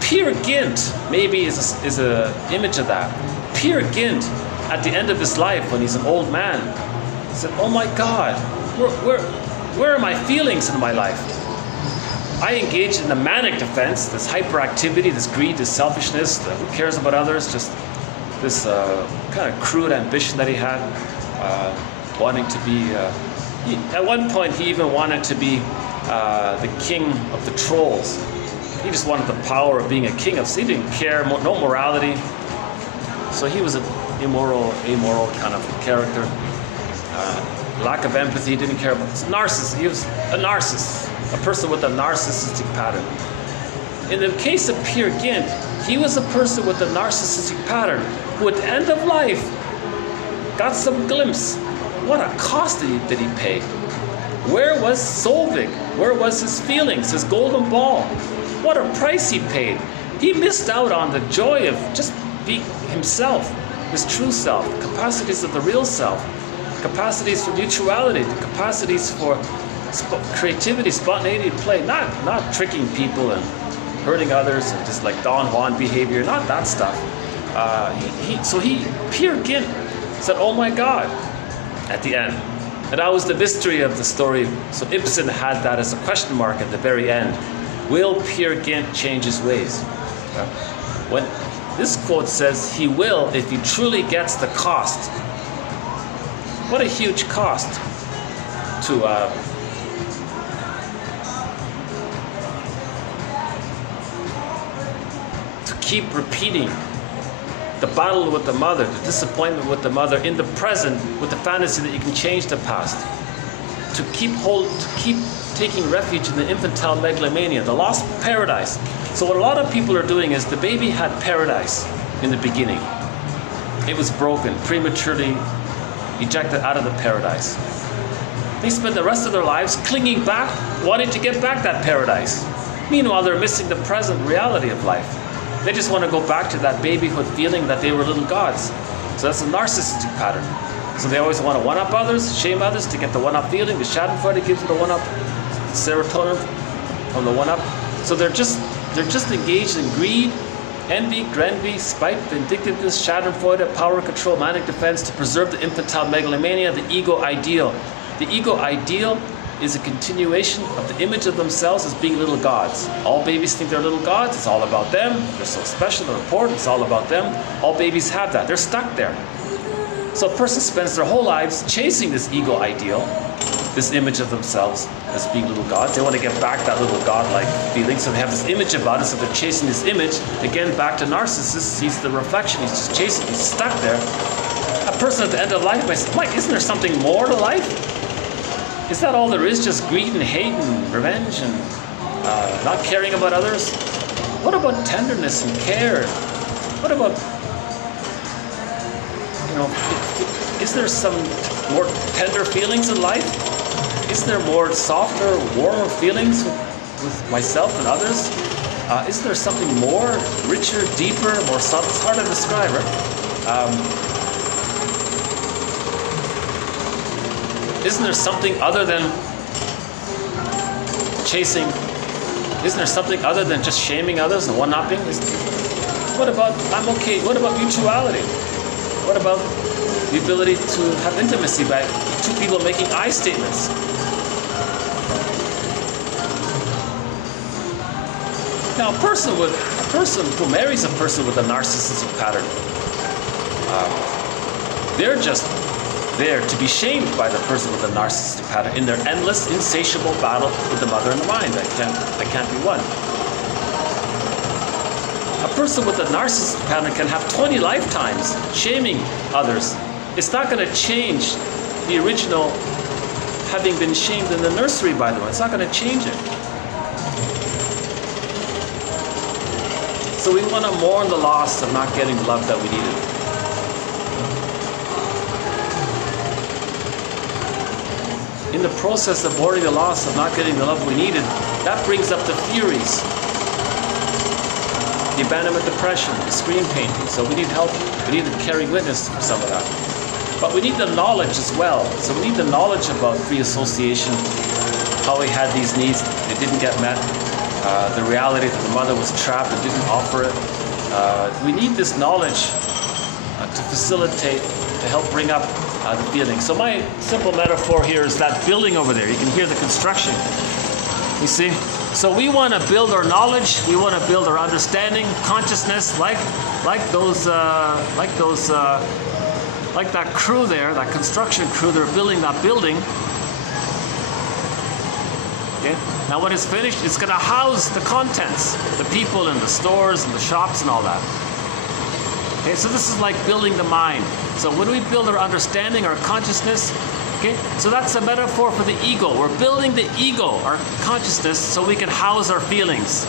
Peer Gynt maybe is a image of that. Peer Gynt, at the end of his life, when he's an old man, said, "Oh my God, where are my feelings in my life? I engaged in the manic defense, this hyperactivity, this greed, this selfishness, who cares about others, just this kind of crude ambition that he had, wanting to be, at one point he even wanted to be the king of the trolls. He just wanted the power of being a king of, so he didn't care, no morality. So he was an amoral kind of character. Lack of empathy, didn't care about narcissist. He was a narcissist, a person with a narcissistic pattern. In the case of Peer Gynt, he was a person with a narcissistic pattern who at the end of life got some glimpse. What a cost did he pay? Where was Solvig? Where was his feelings, his golden ball? What a price he paid. He missed out on the joy of just being himself, his true self, capacities of the real self, capacities for mutuality, the capacities for creativity, spontaneity, play, not tricking people and hurting others and just like Don Juan behavior, not that stuff. Peer Gynt said, "Oh my God," at the end. And that was the mystery of the story. So Ibsen had that as a question mark at the very end. Will Peer Gynt change his ways? When this quote says, he will if he truly gets the cost. What a huge cost to keep repeating the battle with the mother, the disappointment with the mother in the present with the fantasy that you can change the past. To keep taking refuge in the infantile megalomania, the lost paradise. So what a lot of people are doing is the baby had paradise in the beginning. It was broken, prematurely ejected out of the paradise. They spend the rest of their lives clinging back, wanting to get back that paradise. Meanwhile, they're missing the present reality of life. They just want to go back to that babyhood feeling that they were little gods. So that's a narcissistic pattern. So they always want to one-up others, shame others to get the one-up feeling. The Schadenfreude gives them the one-up serotonin from the one-up. So they're just engaged in greed, envy, grenvy, spite, vindictiveness, Schadenfreude, power control, manic defense to preserve the infantile megalomania, the ego ideal. The ego ideal is a continuation of the image of themselves as being little gods. All babies think they're little gods. It's all about them. They're so special and important. It's all about them. All babies have that. They're stuck there. So a person spends their whole lives chasing this ego ideal, this image of themselves as being little gods. They want to get back that little god-like feeling, so they have this image about it, so they're chasing this image. Again, back to narcissist, sees the reflection, he's just chasing, he's stuck there. A person at the end of life might say, Mike, isn't there something more to life? Is that all there is, just greed and hate and revenge and not caring about others? What about tenderness and care? What about, is there some more tender feelings in life? Is there more softer, warmer feelings with myself and others? Is there something more, richer, deeper, more subtle? It's hard to describe, right? Isn't there something other than chasing, isn't there something other than just shaming others and one-upping? What about, I'm okay, what about mutuality? What about the ability to have intimacy by two people making I statements? Now, a person who marries a person with a narcissistic pattern, they're just there to be shamed by the person with a narcissistic pattern in their endless, insatiable battle with the mother and the mind. That can't be won. A person with a narcissistic pattern can have 20 lifetimes shaming others. It's not going to change the original having been shamed in the nursery by them. It's not going to change it. So we want to mourn the loss of not getting the love that we needed. In the process of mourning the loss of not getting the love we needed, that brings up the furies, the abandonment depression, the screen painting. So we need help. We need to carry witness for some of that. But we need the knowledge as well. So we need the knowledge about free association, how we had these needs, they didn't get met, the reality that the mother was trapped and didn't offer it. We need this knowledge to facilitate, to help bring up the feeling. So my simple metaphor here is that building over there. You can hear the construction. You see? So we want to build our knowledge. We want to build our understanding, consciousness, like that crew there, that construction crew. They're building that building. Okay. Now when it's finished, it's going to house the contents, the people and the stores and the shops and all that. Okay, so this is like building the mind. So when we build our understanding, our consciousness, okay, so that's a metaphor for the ego. We're building the ego, our consciousness, so we can house our feelings.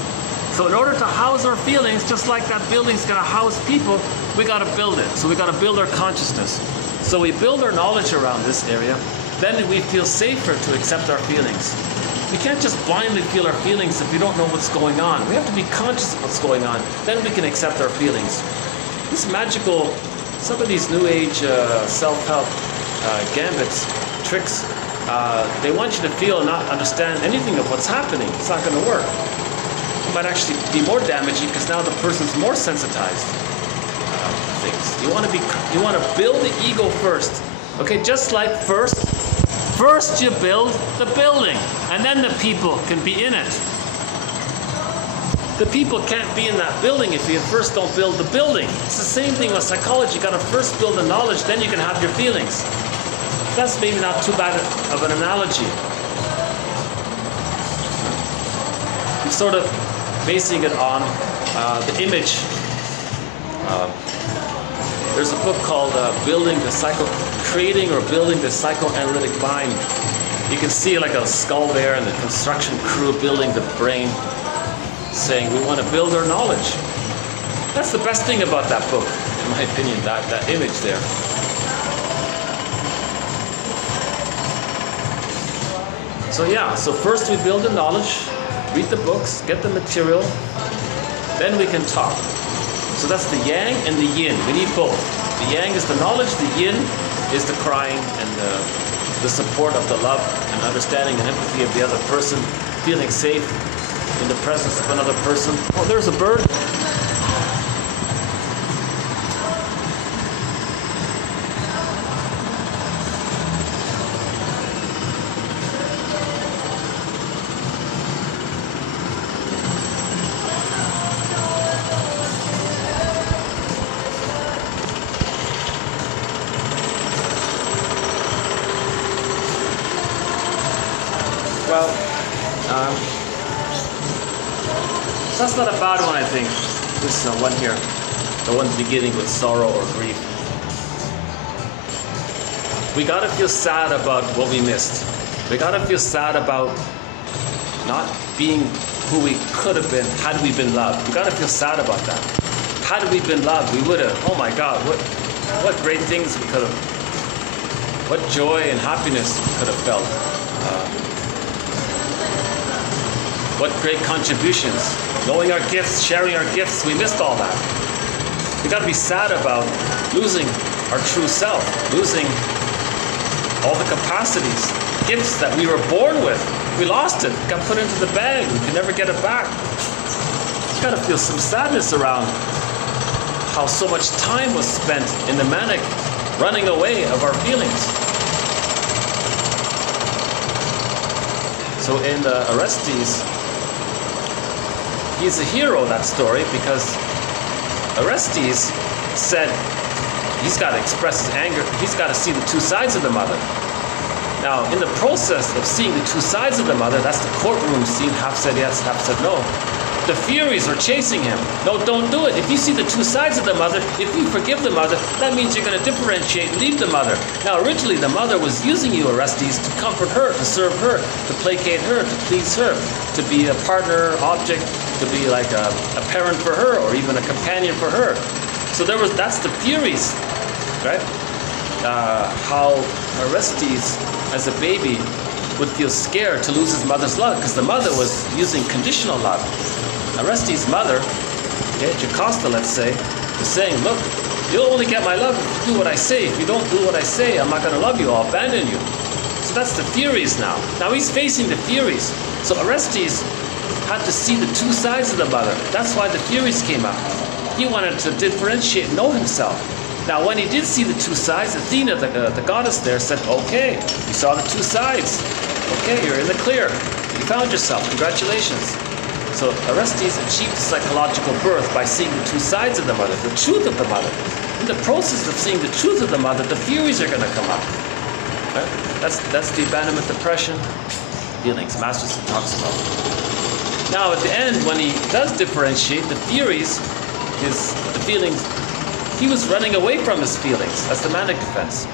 So in order to house our feelings, just like that building's going to house people, we got to build it. So we got to build our consciousness. So we build our knowledge around this area, then we feel safer to accept our feelings. We can't just blindly feel our feelings if we don't know what's going on. We have to be conscious of what's going on. Then we can accept our feelings. This magical, some of these new age self-help gambits, tricks, they want you to feel and not understand anything of what's happening. It's not going to work. It might actually be more damaging because now the person's more sensitized to things. You want to build the ego first. Okay, just like first you build the building, and then the people can be in it. The people can't be in that building if you first don't build the building. It's the same thing with psychology. You got to first build the knowledge, then you can have your feelings. That's maybe not too bad of an analogy. I'm sort of basing it on the image. There's a book called Creating or Building the Psychoanalytic Mind. You can see like a skull there and the construction crew building the brain, saying we want to build our knowledge. That's the best thing about that book, in my opinion, that image there. So yeah, so first we build the knowledge, read the books, get the material, then we can talk. So that's the yang and the yin. We need both. The yang is the knowledge, the yin is the crying and the support of the love and understanding and empathy of the other person, feeling safe in the presence of another person. Oh, there's a bird. Well, so that's not a bad one, I think. This one here, the one beginning with sorrow or grief. We gotta feel sad about what we missed. We gotta feel sad about not being who we could have been had we been loved. We gotta feel sad about that. Had we been loved, we would have, oh my God, what great things we could have, what joy and happiness we could have felt. What great contributions. Knowing our gifts, sharing our gifts, we missed all that. We got to be sad about losing our true self, losing all the capacities, gifts that we were born with. We lost it, got put into the bag, we can never get it back. You gotta feel some sadness around how so much time was spent in the manic running away of our feelings. So in Orestes, he's a hero, that story, because Orestes said he's got to express his anger, he's got to see the two sides of the mother. Now, in the process of seeing the two sides of the mother, that's the courtroom scene, half said yes, half said no. The Furies are chasing him. No, don't do it. If you see the two sides of the mother, if you forgive the mother, that means you're going to differentiate and leave the mother. Now, originally, the mother was using you, Orestes, to comfort her, to serve her, to placate her, to please her, to be a partner, object, to be like a parent for her, or even a companion for her. So that's the Furies, right? How Orestes, as a baby, would feel scared to lose his mother's love, because the mother was using conditional love. Orestes' mother, Jocasta, let's say, was saying, look, you'll only get my love if you do what I say. If you don't do what I say, I'm not going to love you. I'll abandon you. So that's the Furies now. Now he's facing the Furies. So Orestes had to see the two sides of the mother. That's why the Furies came out. He wanted to differentiate, know himself. Now when he did see the two sides, Athena, the goddess there, said, okay, you saw the two sides. Okay, you're in the clear. You found yourself. Congratulations. So Orestes achieved psychological birth by seeing the two sides of the mother, the truth of the mother. In the process of seeing the truth of the mother, the Furies are going to come up. Okay? That's the abandonment depression feelings Masterson talks about. Now at the end, when he does differentiate, the Furies, the feelings, he was running away from his feelings. That's the manic defense.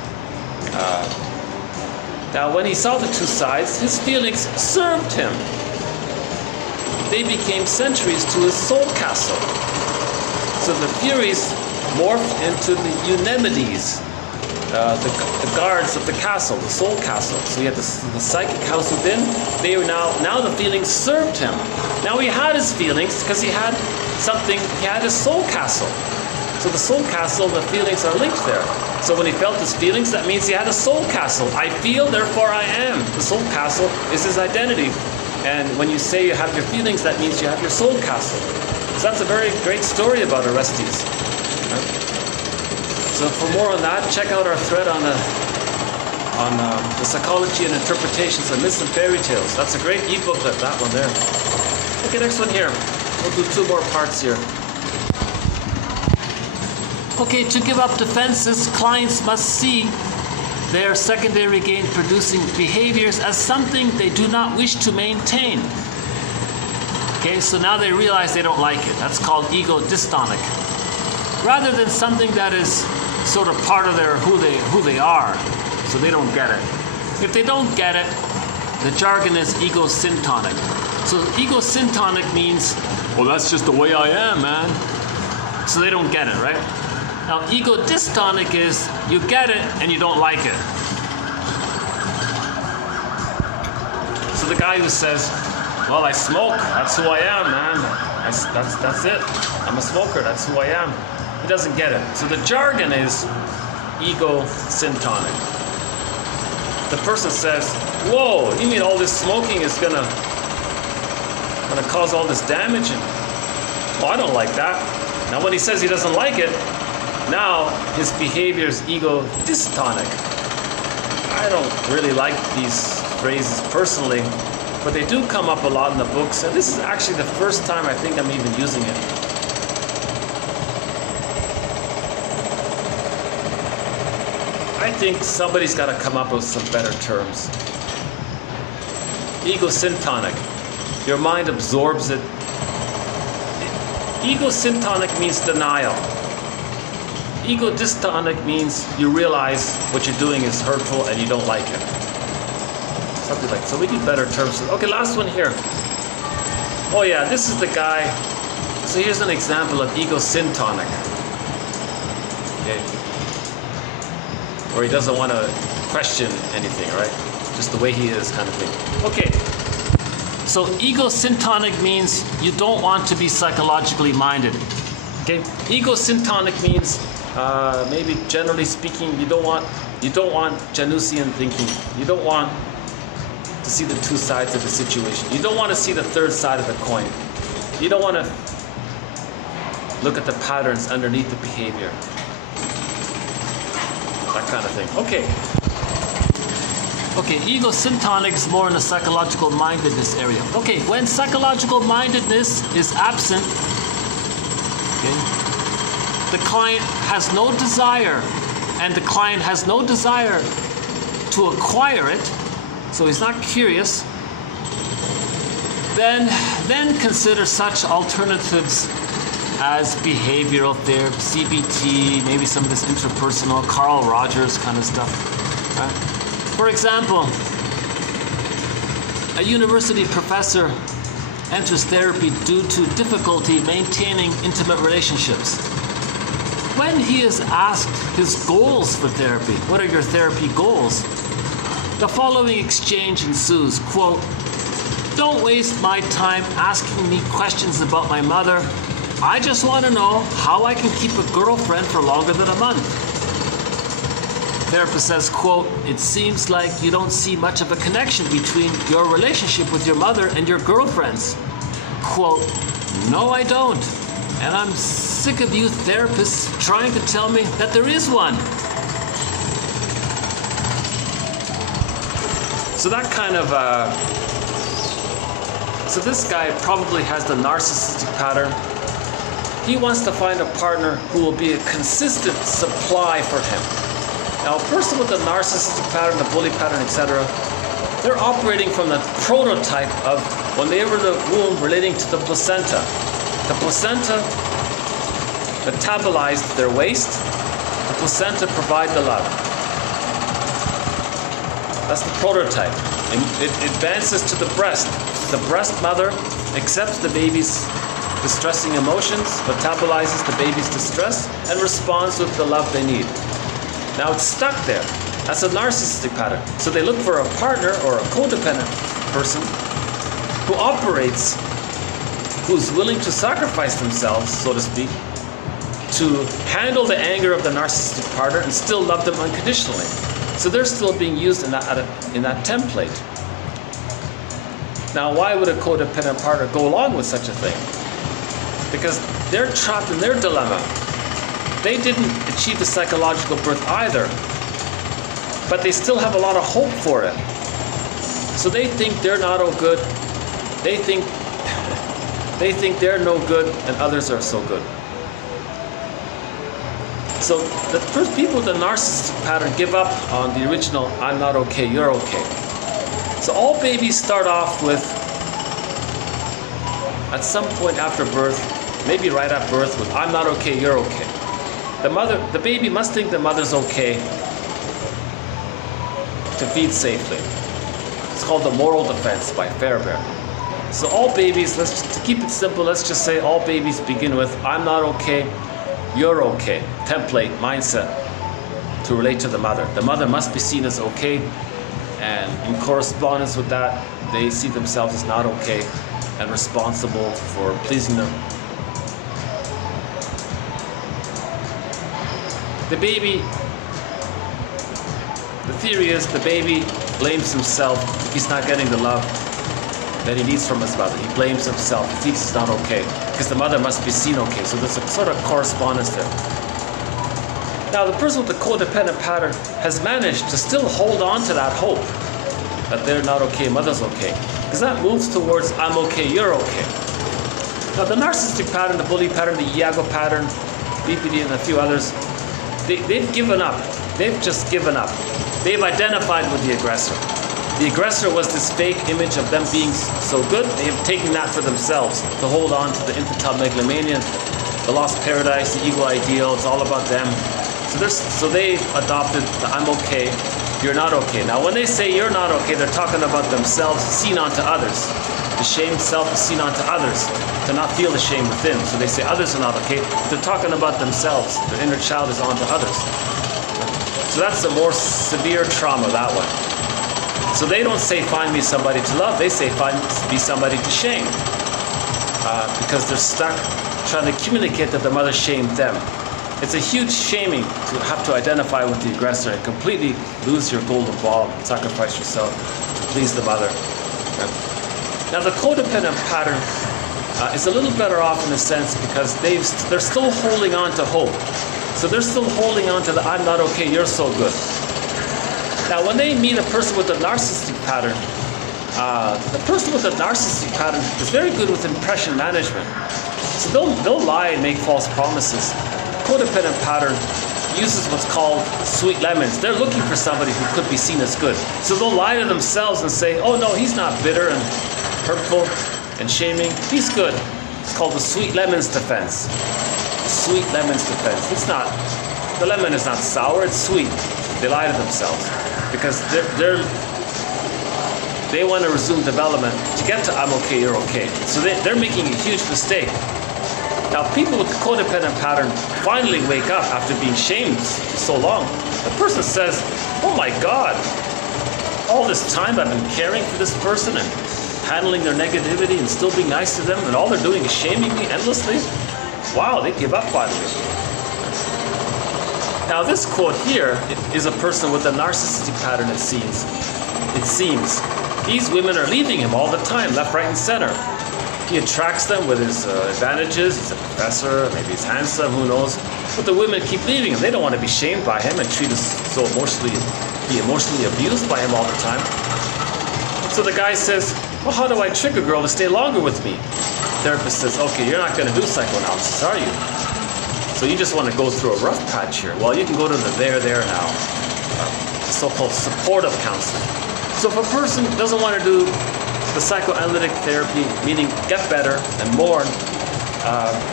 Now when he saw the two sides, his feelings served him. They became sentries to his soul castle. So the Furies morphed into the Eunemenides, the guards of the castle, the soul castle. So he had the psychic house within. They were now the feelings served him. Now he had his feelings because he had his soul castle. So the soul castle, the feelings are linked there. So when he felt his feelings, that means he had a soul castle. I feel, therefore I am. The soul castle is his identity. And when you say you have your feelings, that means you have your soul castle. So that's a very great story about Orestes. So for more on that, check out our thread on the psychology and interpretations of myths and fairy tales. That's a great ebook, that one there. Okay, next one here. We'll do two more parts here. Okay, to give up defenses, clients must see their secondary gain producing behaviors as something they do not wish to maintain. Okay, so now they realize they don't like it. That's called ego dystonic. Rather than something that is sort of part of their who they are, so they don't get it. If they don't get it, the jargon is ego syntonic. So ego syntonic means, well, that's just the way I am, man. So they don't get it, right? Now, ego dystonic is you get it and you don't like it. So the guy who says, well, I smoke, that's who I am, man. That's it. I'm a smoker, that's who I am. He doesn't get it. So the jargon is ego syntonic. The person says, whoa, you mean all this smoking is gonna cause all this damage? And, well, I don't like that. Now when he says he doesn't like it, now his behavior is ego dystonic. I don't really like these phrases personally, but they do come up a lot in the books, and this is actually the first time I think I'm even using it. I think somebody's got to come up with some better terms. Ego syntonic. Your mind absorbs it. Ego syntonic means denial. Ego dystonic means you realize what you're doing is hurtful and you don't like it. Something like that. So we need better terms. Okay, last one here. Oh yeah, this is the guy. So here's an example of ego syntonic. Okay. Where he doesn't want to question anything, right? Just the way he is kind of thing. Okay. So ego syntonic means you don't want to be psychologically minded. Okay. Ego syntonic means maybe generally speaking, you don't want You don't want Janusian thinking. You don't want to see the two sides of the situation. You don't want to see the third side of the coin. You don't want to look at the patterns underneath the behavior. That kind of thing. Okay. Okay, ego syntonic is more in the psychological mindedness area. Okay, when psychological mindedness is absent, okay, the client has no desire, and the client has no desire to acquire it, so he's not curious, then consider such alternatives as behavioral therapy, CBT, maybe some of this interpersonal, Carl Rogers kind of stuff. Right? For example, a university professor enters therapy due to difficulty maintaining intimate relationships. When he is asked his goals for therapy, what are your therapy goals? The following exchange ensues, quote, "Don't waste my time asking me questions about my mother. I just want to know how I can keep a girlfriend for longer than a month." Therapist says, quote, "It seems like you don't see much of a connection between your relationship with your mother and your girlfriends." Quote, "No, I don't. And I'm sick of you therapists trying to tell me that there is one." So that kind of, so this guy probably has the narcissistic pattern. He wants to find a partner who will be a consistent supply for him. Now, a person with the narcissistic pattern, the bully pattern, etc., they're operating from the prototype of when they were in the womb relating to the placenta. The placenta metabolized their waste. The placenta provide the love. That's the prototype. And it advances to the breast. The breast mother accepts the baby's distressing emotions, metabolizes the baby's distress, and responds with the love they need. Now it's stuck there. That's a narcissistic pattern. So they look for a partner or a codependent person who operates, who's willing to sacrifice themselves, so to speak, to handle the anger of the narcissistic partner and still love them unconditionally. So they're still being used in that template. Now, why would a codependent partner go along with such a thing? Because they're trapped in their dilemma. They didn't achieve the psychological birth either, but they still have a lot of hope for it. So they think they're not all good. They think they're no good and others are so good. So the first people with the narcissistic pattern give up on the original "I'm not okay, you're okay." So all babies start off with, at some point after birth, maybe right at birth, with "I'm not okay, you're okay." The baby must think the mother's okay to feed safely. It's called the moral defense by Fairbairn. So all babies, to keep it simple, let's just say all babies begin with "I'm not okay, you're okay." Template, mindset to relate to the mother. The mother must be seen as okay, and in correspondence with that, they see themselves as not okay and responsible for pleasing them. The theory is the baby blames himself if he's not getting the love that he needs from his mother. He blames himself. He thinks he's not okay because the mother must be seen okay. So there's a sort of correspondence there. Now, the person with the codependent pattern has managed to still hold on to that hope that they're not okay, mother's okay, because that moves towards "I'm okay, you're okay." Now, the narcissistic pattern, the bully pattern, the Iago pattern, BPD, and a few others, they've given up. They've just given up. They've identified with the aggressor. The aggressor was this fake image of them being so good. They have taken that for themselves to hold on to the infantile megalomania, the lost paradise, the ego ideal. It's all about them. So they've adopted the "I'm okay, you're not okay." Now, when they say "you're not okay," they're talking about themselves seen onto others. The shame self is seen onto others, to not feel the shame within. So they say others are not okay. They're talking about themselves. The inner child is onto others. So that's a more severe trauma, that one. So they don't say "find me somebody to love." They say "find me somebody to shame," because they're stuck trying to communicate that the mother shamed them. It's a huge shaming to have to identify with the aggressor and completely lose your golden ball and sacrifice yourself to please the mother. Now the codependent pattern is a little better off in a sense because they're still holding on to hope. So they're still holding on to the I'm not okay, you're so good. Now when they meet a person with a narcissistic pattern, the person with a narcissistic pattern is very good with impression management. So they'll lie and make false promises. Codependent pattern uses what's called sweet lemons. They're looking for somebody who could be seen as good. So they'll lie to themselves and say, oh no, he's not bitter and hurtful and shaming. He's good. It's called the sweet lemons defense. Sweet lemons defense. It's not, the lemon is not sour, it's sweet. They lie to themselves because they want to resume development to get to I'm okay, you're okay. So they're making a huge mistake. Now, people with the codependent pattern finally wake up after being shamed for so long. The person says, oh my God, all this time I've been caring for this person and handling their negativity and still being nice to them, and all they're doing is shaming me endlessly. Wow, they give up finally. Now, this quote here is a person with a narcissistic pattern, it seems. These women are leaving him all the time, left, right, and center. He attracts them with his advantages. He's a professor, maybe he's handsome, who knows. But the women keep leaving him. They don't want to be shamed by him and be emotionally abused by him all the time. So the guy says, well, how do I trick a girl to stay longer with me? The therapist says, okay, you're not going to do psychoanalysis, are you? So you just want to go through a rough patch here. Well, you can go to the there now, so-called supportive counseling. So if a person doesn't want to do the psychoanalytic therapy, meaning get better and mourn,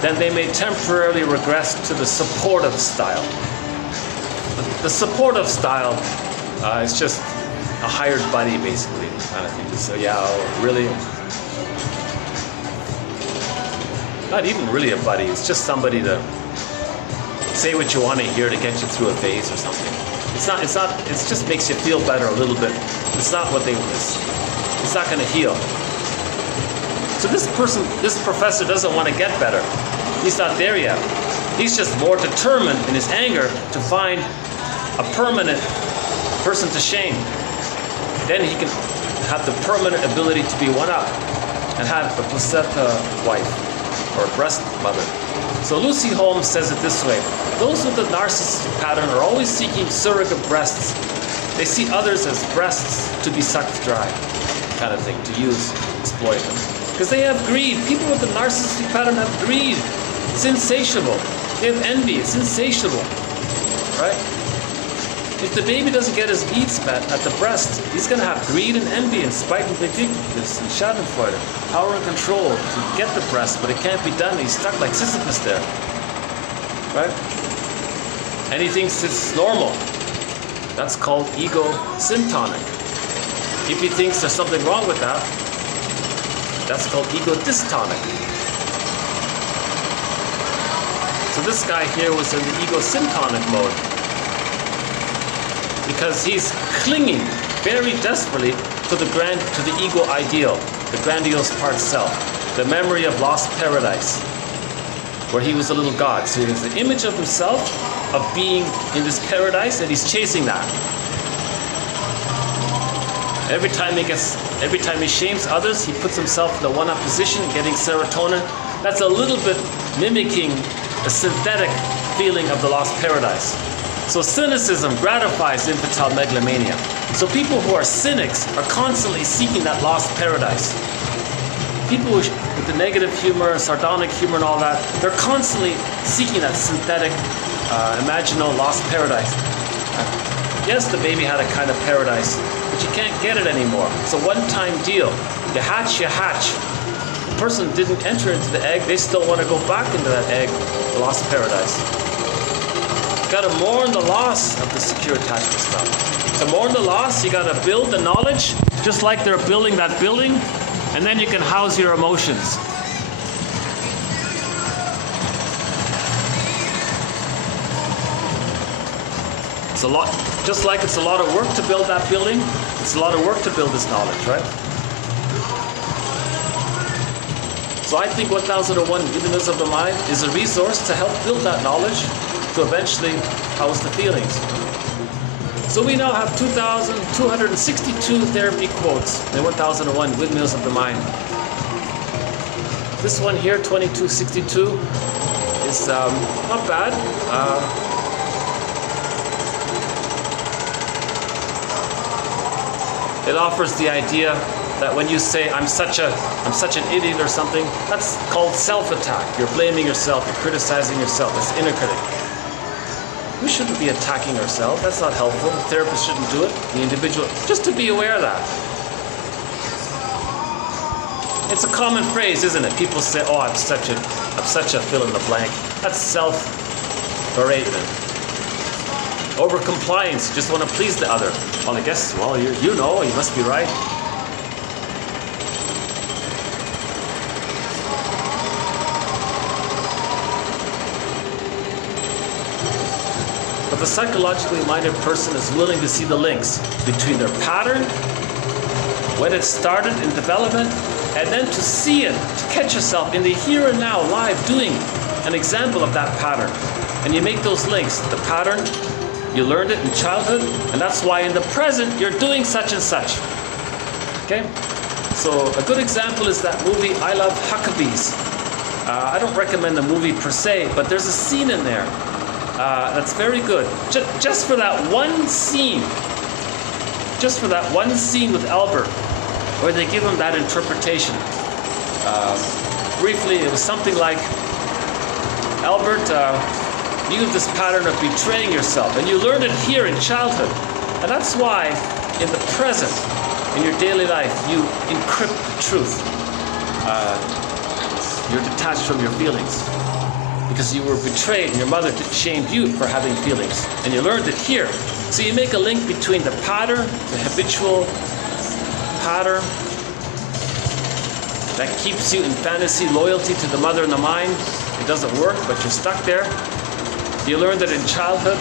then they may temporarily regress to the supportive style. The supportive style is just a hired buddy, basically, kind of thing. So yeah, really, not even really a buddy. It's just somebody to say what you want to hear to get you through a phase or something. It's not. It just makes you feel better a little bit. It's not what it's not going to heal. So this professor doesn't want to get better. He's not there yet. He's just more determined in his anger to find a permanent person to shame. Then he can have the permanent ability to be one up and have a placenta wife or a breast mother. So Lucy Holmes says it this way: those with the narcissistic pattern are always seeking surrogate breasts. They see others as breasts to be sucked dry, kind of thing, to use, exploit them. Because they have greed. People with the narcissistic pattern have greed. It's insatiable. They have envy. It's insatiable, right? If the baby doesn't get his needs met at the breast, he's going to have greed and envy and spite and vindictiveness and schadenfreude, power and control to get the breast, but it can't be done. He's stuck like Sisyphus there, right? And he thinks it's normal. That's called ego symptomic. If he thinks there's something wrong with that, that's called ego dystonic. So this guy here was in the ego symptomic mode because he's clinging very desperately to the ego ideal, the grandiose part self, the memory of lost paradise, where he was a little god. So he has the image of himself of being in this paradise, and he's chasing that. Every time he shames others, he puts himself in the one-up position, getting serotonin. That's a little bit mimicking a synthetic feeling of the lost paradise. So cynicism gratifies infantile megalomania. So people who are cynics are constantly seeking that lost paradise. People with the negative humor, sardonic humor and all that, they're constantly seeking that synthetic, imaginal lost paradise. Yes, the baby had a kind of paradise, but you can't get it anymore. It's a one-time deal. You hatch, you hatch. The person didn't enter into the egg, they still want to go back into that egg, the lost paradise. You gotta mourn the loss of the secure attachment stuff. To mourn the loss, you gotta build the knowledge, just like they're building that building, and then you can house your emotions. It's a lot, just like it's a lot of work to build that building, it's a lot of work to build this knowledge, right? So I think 1001 Windmills of the Mind is a resource to help build that knowledge to eventually house the feelings. So we now have 2,262 therapy quotes in 1001 Windmills of the Mind. This one here, 2262, is not bad. It offers the idea that when you say I'm such an idiot or something, that's called self-attack. You're blaming yourself, you're criticizing yourself. That's inner critic. We shouldn't be attacking ourselves. That's not helpful. The therapist shouldn't do it. The individual, just to be aware of that. It's a common phrase, isn't it? People say, "Oh, I'm such a fill in the blank." That's self-beratement. Over-compliance. You just want to please the other. Well, I guess, well, you know, you must be right. But the psychologically minded person is willing to see the links between their pattern, when it started in development, and then to see it, to catch yourself in the here and now, live, doing an example of that pattern. And you make those links. The pattern, you learned it in childhood, and that's why in the present you're doing such and such. Okay? So a good example is that movie, I Love Huckabees. I don't recommend the movie per se, but there's a scene in there that's very good. Just for that one scene. Just for that one scene with Albert, where they give him that interpretation. Briefly, it was something like, Albert, you have this pattern of betraying yourself, and you learned it here in childhood. And that's why, in the present, in your daily life, you encrypt the truth. You're detached from your feelings. Because you were betrayed and your mother shamed you for having feelings. And you learned it here. So you make a link between the pattern, the habitual pattern that keeps you in fantasy loyalty to the mother and the mind. It doesn't work, but you're stuck there. You learned it in childhood.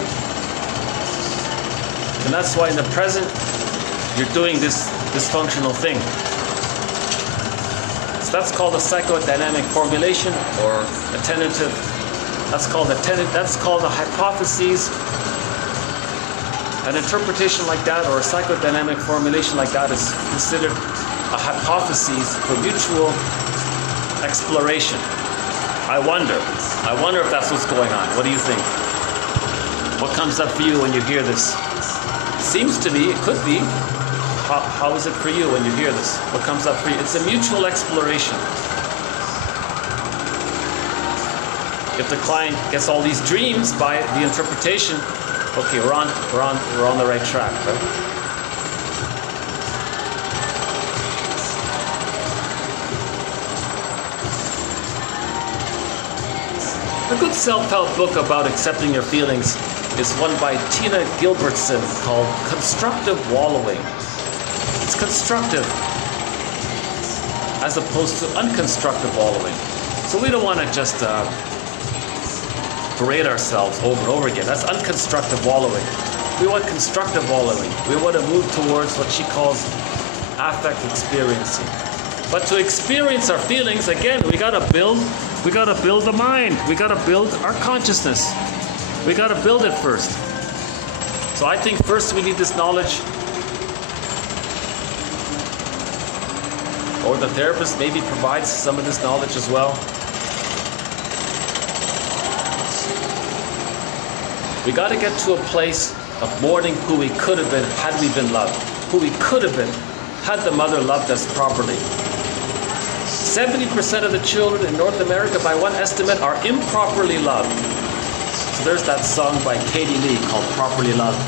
And that's why in the present, you're doing this dysfunctional thing. So that's called a psychodynamic formulation or a tentative. That's called a hypothesis. An interpretation like that or a psychodynamic formulation like that is considered a hypothesis for mutual exploration. I wonder if that's what's going on. What do you think? What comes up for you when you hear this? It seems to be, it could be. How is it for you when you hear this? What comes up for you? It's a mutual exploration. If the client gets all these dreams by the interpretation, okay, we're on the right track, right? A good self-help book about accepting your feelings is one by Tina Gilbertson called Constructive Wallowing. It's constructive as opposed to unconstructive wallowing. So we don't want to just berate ourselves over and over again. That's unconstructive wallowing. We want constructive wallowing. We want to move towards what she calls affect experiencing. But to experience our feelings, again, we gotta build the mind. We gotta build our consciousness. We gotta build it first. So I think first we need this knowledge, or the therapist maybe provides some of this knowledge as well. We got to get to a place of mourning who we could have been had we been loved. Who we could have been had the mother loved us properly. 70% of the children in North America, by one estimate, are improperly loved. So there's that song by Katie Lee called Properly Loved.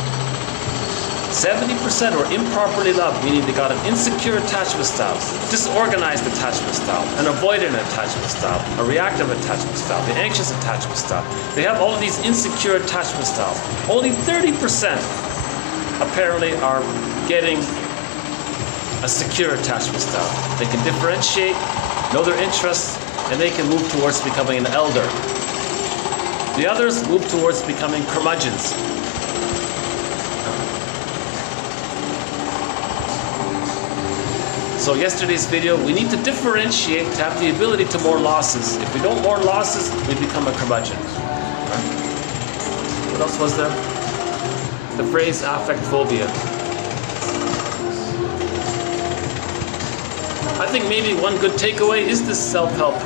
70% are improperly loved, meaning they got an insecure attachment style, disorganized attachment style, an avoidant attachment style, a reactive attachment style, the anxious attachment style. They have all of these insecure attachment styles. Only 30% apparently are getting a secure attachment style. They can differentiate, know their interests, and they can move towards becoming an elder. The others move towards becoming curmudgeons. So yesterday's video, we need to differentiate to have the ability to mourn losses. If we don't mourn losses, we become a curmudgeon. Right? else was there? The phrase affect phobia. I think maybe one good takeaway is this self-help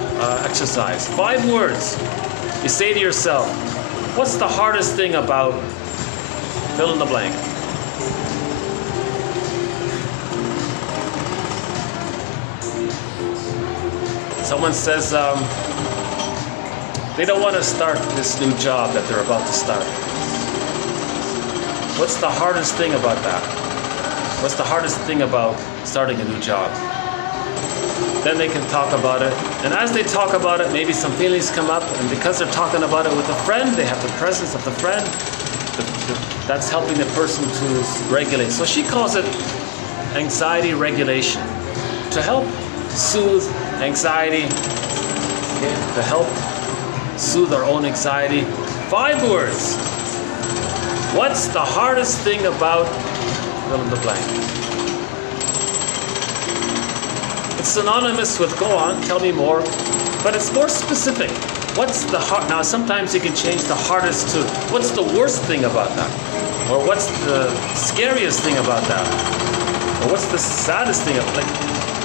exercise. 5 words. You say to yourself, what's the hardest thing about fill in the blank? Someone says they don't want to start this new job that they're about to start. What's the hardest thing about that? What's the hardest thing about starting a new job? Then they can talk about it. And as they talk about it, maybe some feelings come up. And because they're talking about it with a friend, they have the presence of the friend. That's helping the person to regulate. So she calls it anxiety regulation. To help soothe anxiety, okay, to help soothe our own anxiety. 5 words. What's the hardest thing about fill in the blank? It's synonymous with go on, tell me more, but it's more specific. What's the hard? Now sometimes you can change the hardest to what's the worst thing about that, or what's the scariest thing about that, or what's the saddest thing? Like,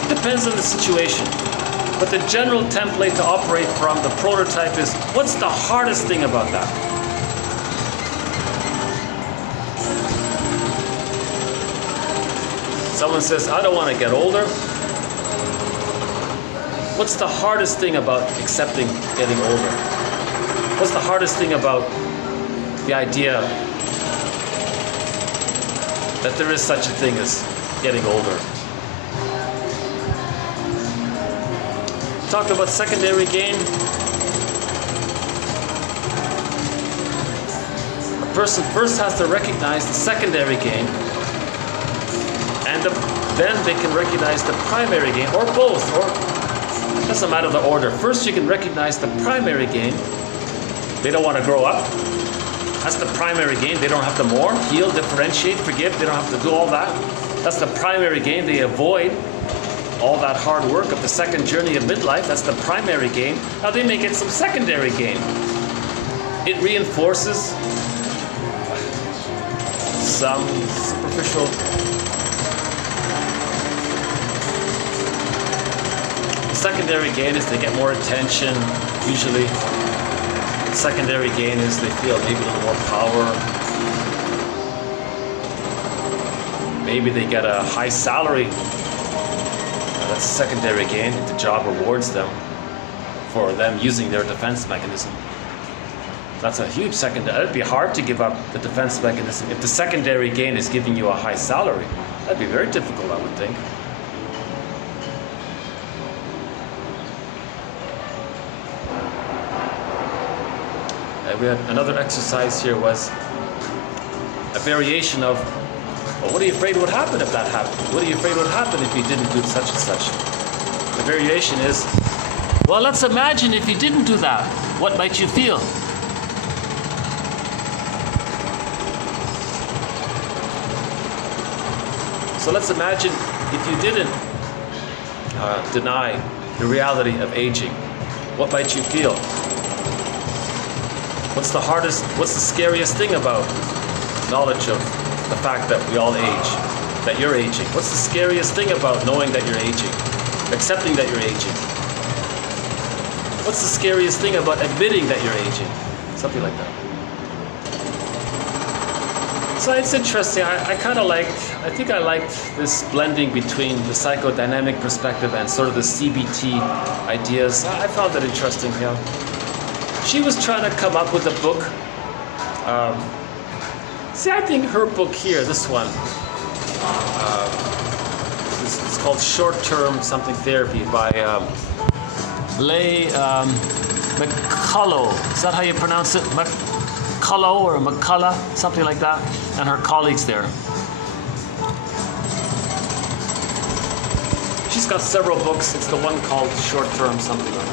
it depends on the situation. But the general template to operate from, the prototype is, what's the hardest thing about that? Someone says, I don't want to get older. What's the hardest thing about accepting getting older? What's the hardest thing about the idea that there is such a thing as getting older? Talked about secondary gain. A person first has to recognize the secondary gain, and then they can recognize the primary gain, or both, or it doesn't matter the order. First you can recognize the primary gain. They don't want to grow up. That's the primary gain. They don't have to mourn, heal, differentiate, forgive. They don't have to do all that. That's the primary gain. They avoid all that hard work of the second journey of midlife. That's the primary gain. Now they may get some secondary gain. It reinforces some superficial secondary gain is they get more attention, usually. Secondary gain is they feel maybe a little more power. Maybe they get a high salary. That's a secondary gain. The job rewards them for them using their defense mechanism. That's a huge secondary. It'd be hard to give up the defense mechanism if the secondary gain is giving you a high salary. That'd be very difficult, I would think. We had another exercise here was a variation of, well, what are you afraid would happen if that happened? What are you afraid would happen if you didn't do such and such? The variation is, well, let's imagine if you didn't do that. What might you feel? So let's imagine if you didn't deny the reality of aging. What might you feel? What's the hardest, what's the scariest thing about knowledge of the fact that we all age, that you're aging? What's the scariest thing about knowing that you're aging, accepting that you're aging? What's the scariest thing about admitting that you're aging? Something like that. So it's interesting. I think I liked this blending between the psychodynamic perspective and sort of the CBT ideas. I found that interesting, yeah. She was trying to come up with a book. I think her book here, this one, it's called Short-Term Something Therapy by Leigh McCullough. Is that how you pronounce it? McCullough or McCullough, something like that, and her colleagues there. She's got several books. It's the one called Short-Term Something like that.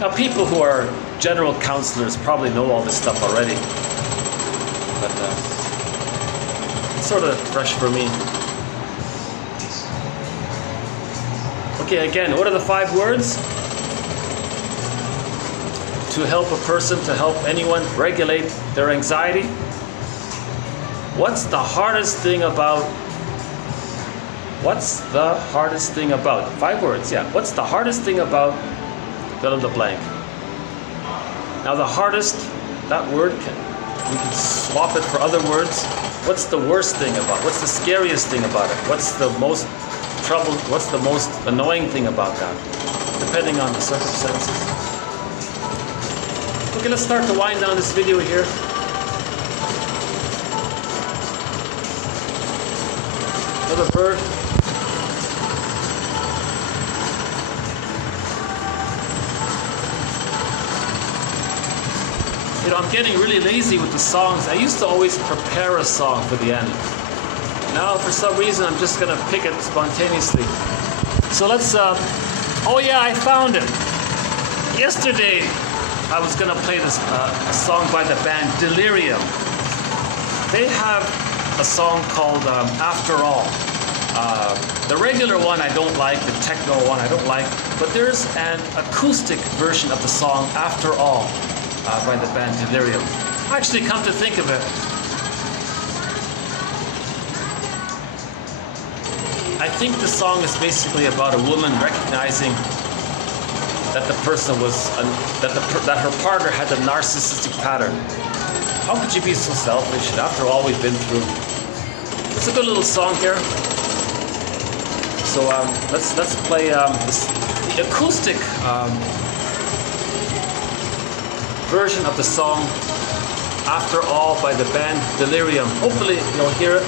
Now, people who are general counselors probably know all this stuff already, but it's sort of fresh for me. Okay, again, what are the 5 words? to help a person, to help anyone regulate their anxiety? What's the hardest thing about? 5 words, yeah. What's the hardest thing about fill in the blank? Now the hardest, that word, we can swap it for other words. What's the worst thing about? What's the scariest thing about it? What's the most what's the most annoying thing about that? Depending on the circumstances. Okay, let's start to wind down this video here. Another bird. You know, I'm getting really lazy with the songs. I used to always prepare a song for the end. Now, for some reason, I'm just gonna pick it spontaneously. So let's, oh yeah, I found it. Yesterday, I was gonna play this a song by the band Delirium. They have a song called After All. The regular one I don't like, the techno one I don't like, but there's an acoustic version of the song After All by the band Delirium. Actually, come to think of it, I think the song is basically about a woman recognizing that the person was, that her partner had a narcissistic pattern. How could you be so selfish? And after all we've been through, it's a good little song here. So let's play the acoustic version of the song After All by the band Delirium. Hopefully you'll hear it.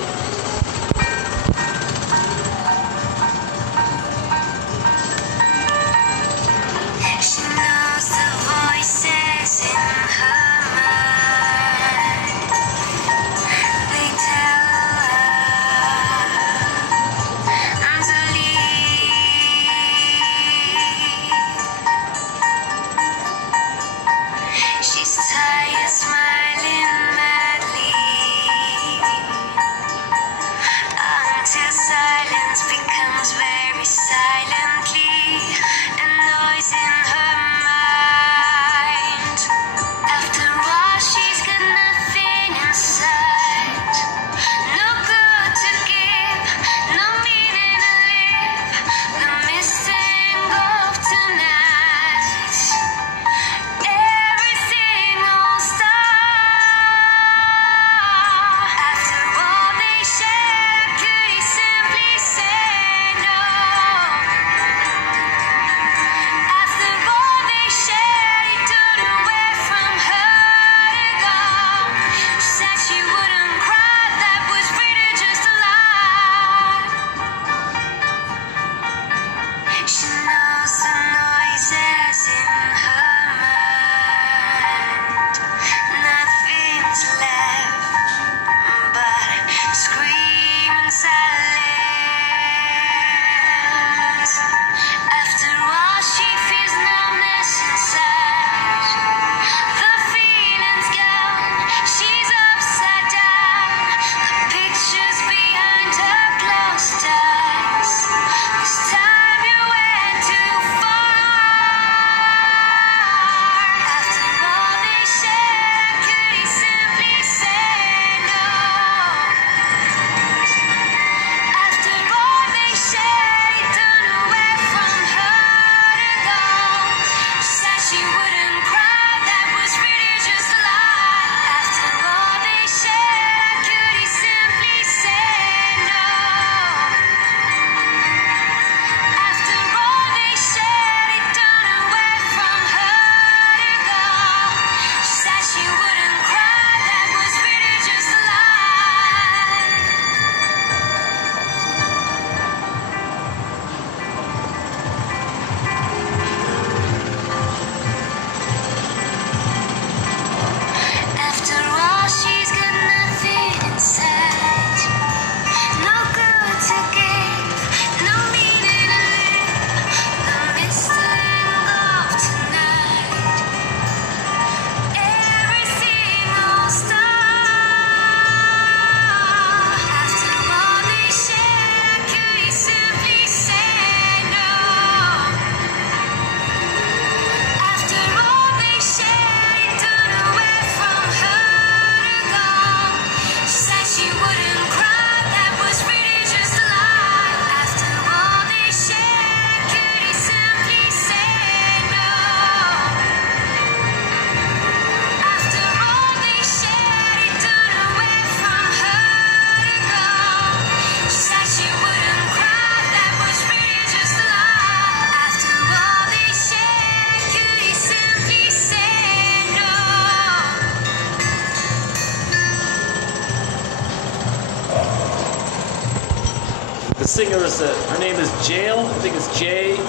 singer is, her name is Jael. I think it's Jael.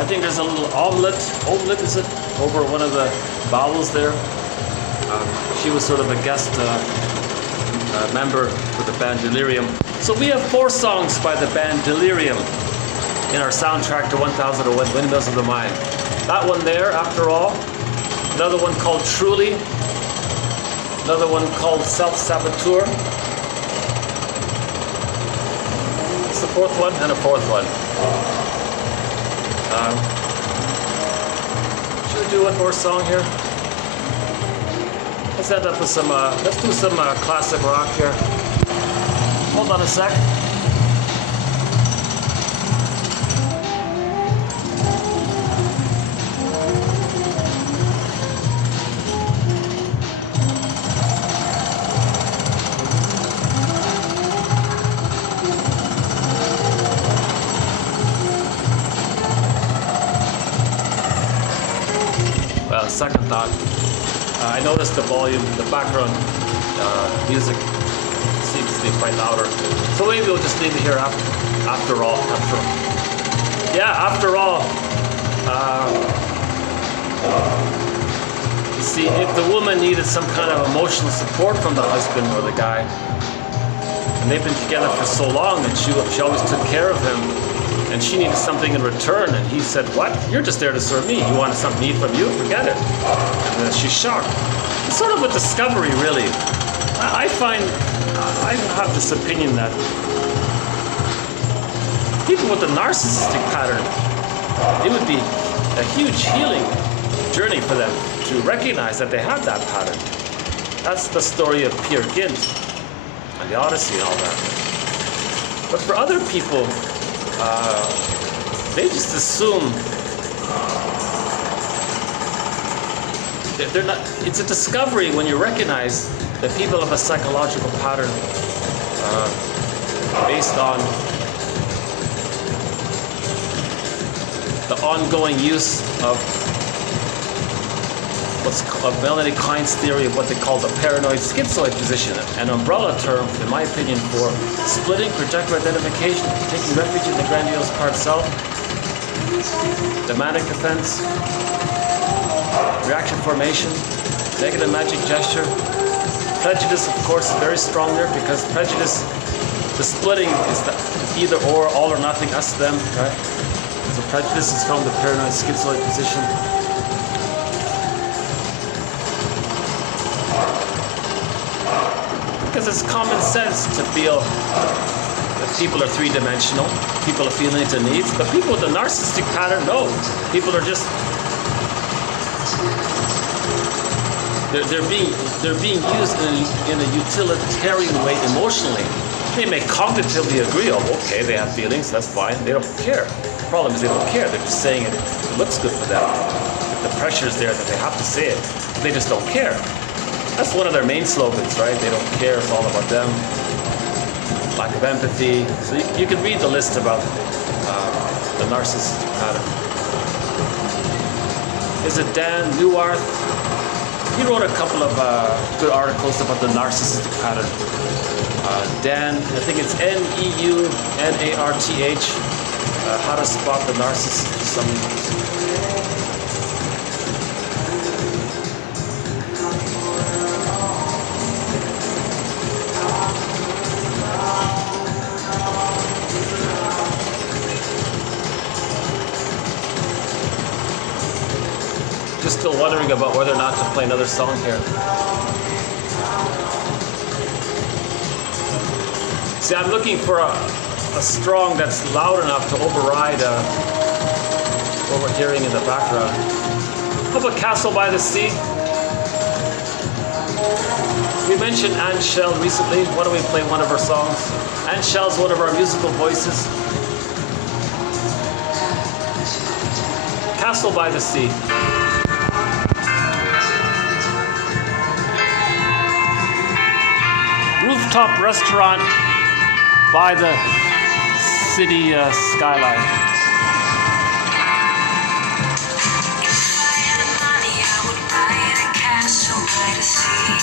I think there's a little omelet is it, over one of the vowels there. She was sort of a guest member for the band Delirium. So we have 4 songs by the band Delirium in our soundtrack to 1001 Windmills of the Mind. That one there, After All. Another one called Truly. Another one called Self-Saboteur. It's the 4th one and a 4th one. Should we do one more song here? Let's end up with some, let's do some classic rock here. Hold on a sec. Well, second thought. I noticed the volume, the background music seems to be quite louder. So maybe we'll just leave it here after all. Yeah, after all. You see, if the woman needed some kind of emotional support from the husband or the guy, and they've been together for so long and she always took care of him, and she needed something in return, and he said, what? You're just there to serve me. You wanted something from you? Forget it. And then she's shocked. It's sort of a discovery, really. I have this opinion that people with a narcissistic pattern, it would be a huge healing journey for them to recognize that they have that pattern. That's the story of Peer Gynt and the Odyssey and all that. But for other people, they just assume they're not. It's a discovery when you recognize that people have a psychological pattern based on the ongoing use of Melanie Klein's theory of what they call the paranoid schizoid position, an umbrella term, in my opinion, for splitting, projector identification, taking refuge in the grandiose part self, demonic defense, reaction formation, negative magic gesture. Prejudice, of course, is very strong there because prejudice, the splitting is the either or, all or nothing, us, them, right? So prejudice is from the paranoid schizoid position. Because it's common sense to feel that people are three-dimensional, people are feeling into needs, but people with a narcissistic pattern, no. People are just, they're being used in a utilitarian way emotionally. They may cognitively agree, oh, okay, they have feelings, that's fine, they don't care. The problem is they don't care, they're just saying it looks good for them. If the pressure is there that they have to say it, they just don't care. That's one of their main slogans, right? They don't care, it's all about them. Lack of empathy. So you can read the list about the narcissistic pattern. Is it Dan Neuarth? He wrote a couple of good articles about the narcissistic pattern. Dan, I think it's Neunarth, How to Spot the Narcissist or something. Just still wondering about whether or not to play another song here. See, I'm looking for a strong that's loud enough to override what we're hearing in the background. How about Castle by the Sea? We mentioned Anne Shell recently. Why don't we play one of her songs? Anne Shell's one of our musical voices. Castle by the Sea. Rooftop restaurant by the city skyline. If I had money, I would buy a castle by the sea.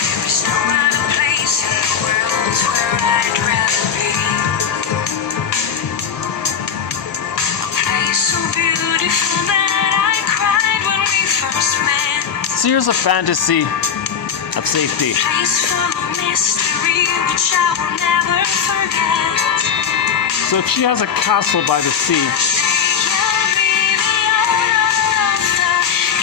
There is no other place. here's a fantasy of safety. Place full of mystery, which I will never forget. So if she has a castle by the sea, You'll be the owner of the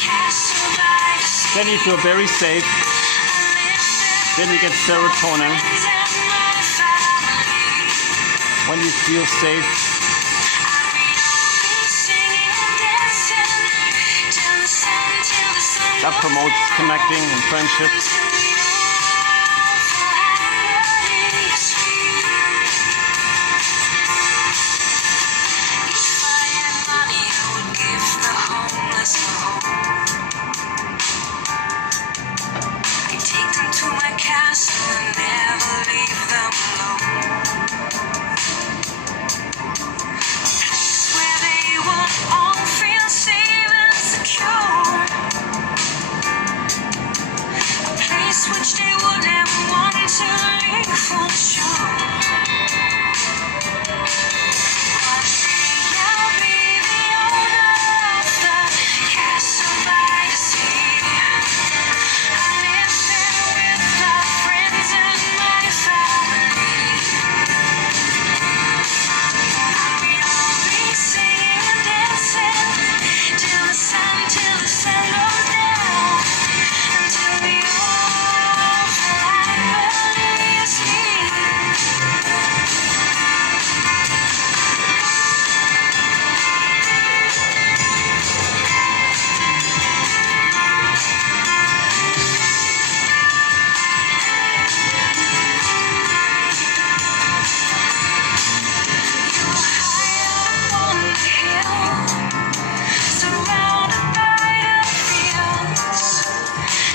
castle by the sea. then you feel very safe. I live there Then you get with serotonin. my friends and my family. When you feel safe, I'll be singing and dancing till the sun that goes promotes down. connecting and friendships. Till we all feel happily asleep. If I had money, I would give the homeless a home. I'd take them to my castle and never leave them alone. A place where they would all feel safe and secure. A place which they would never want to leave for sure. One day I'll be the owner of the castle by the sea. I live there with my friends and my family. I'll be singing and dancing till the sun goes down. Until we all feel happily asleep. You're high up on the hill, surrounded by the fields.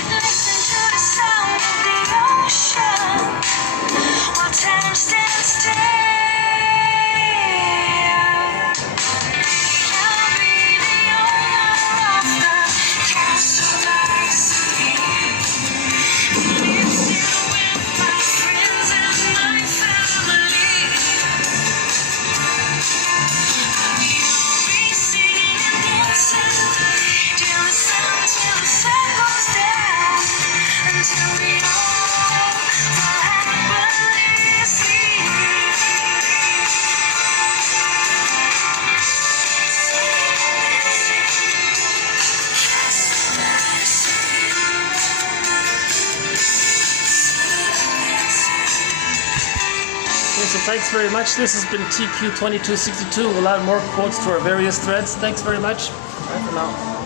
Listen to the sound of the ocean while time stands still. I'll be the owner of the castle by the sea. Live there with my friends and my family. I'll be singing and dancing till the sun goes down. Until we all fall happily asleep. Okay, so thanks very much. This has been TQ2262. We'll add more quotes to our various threads. Thanks very much. Bye for now.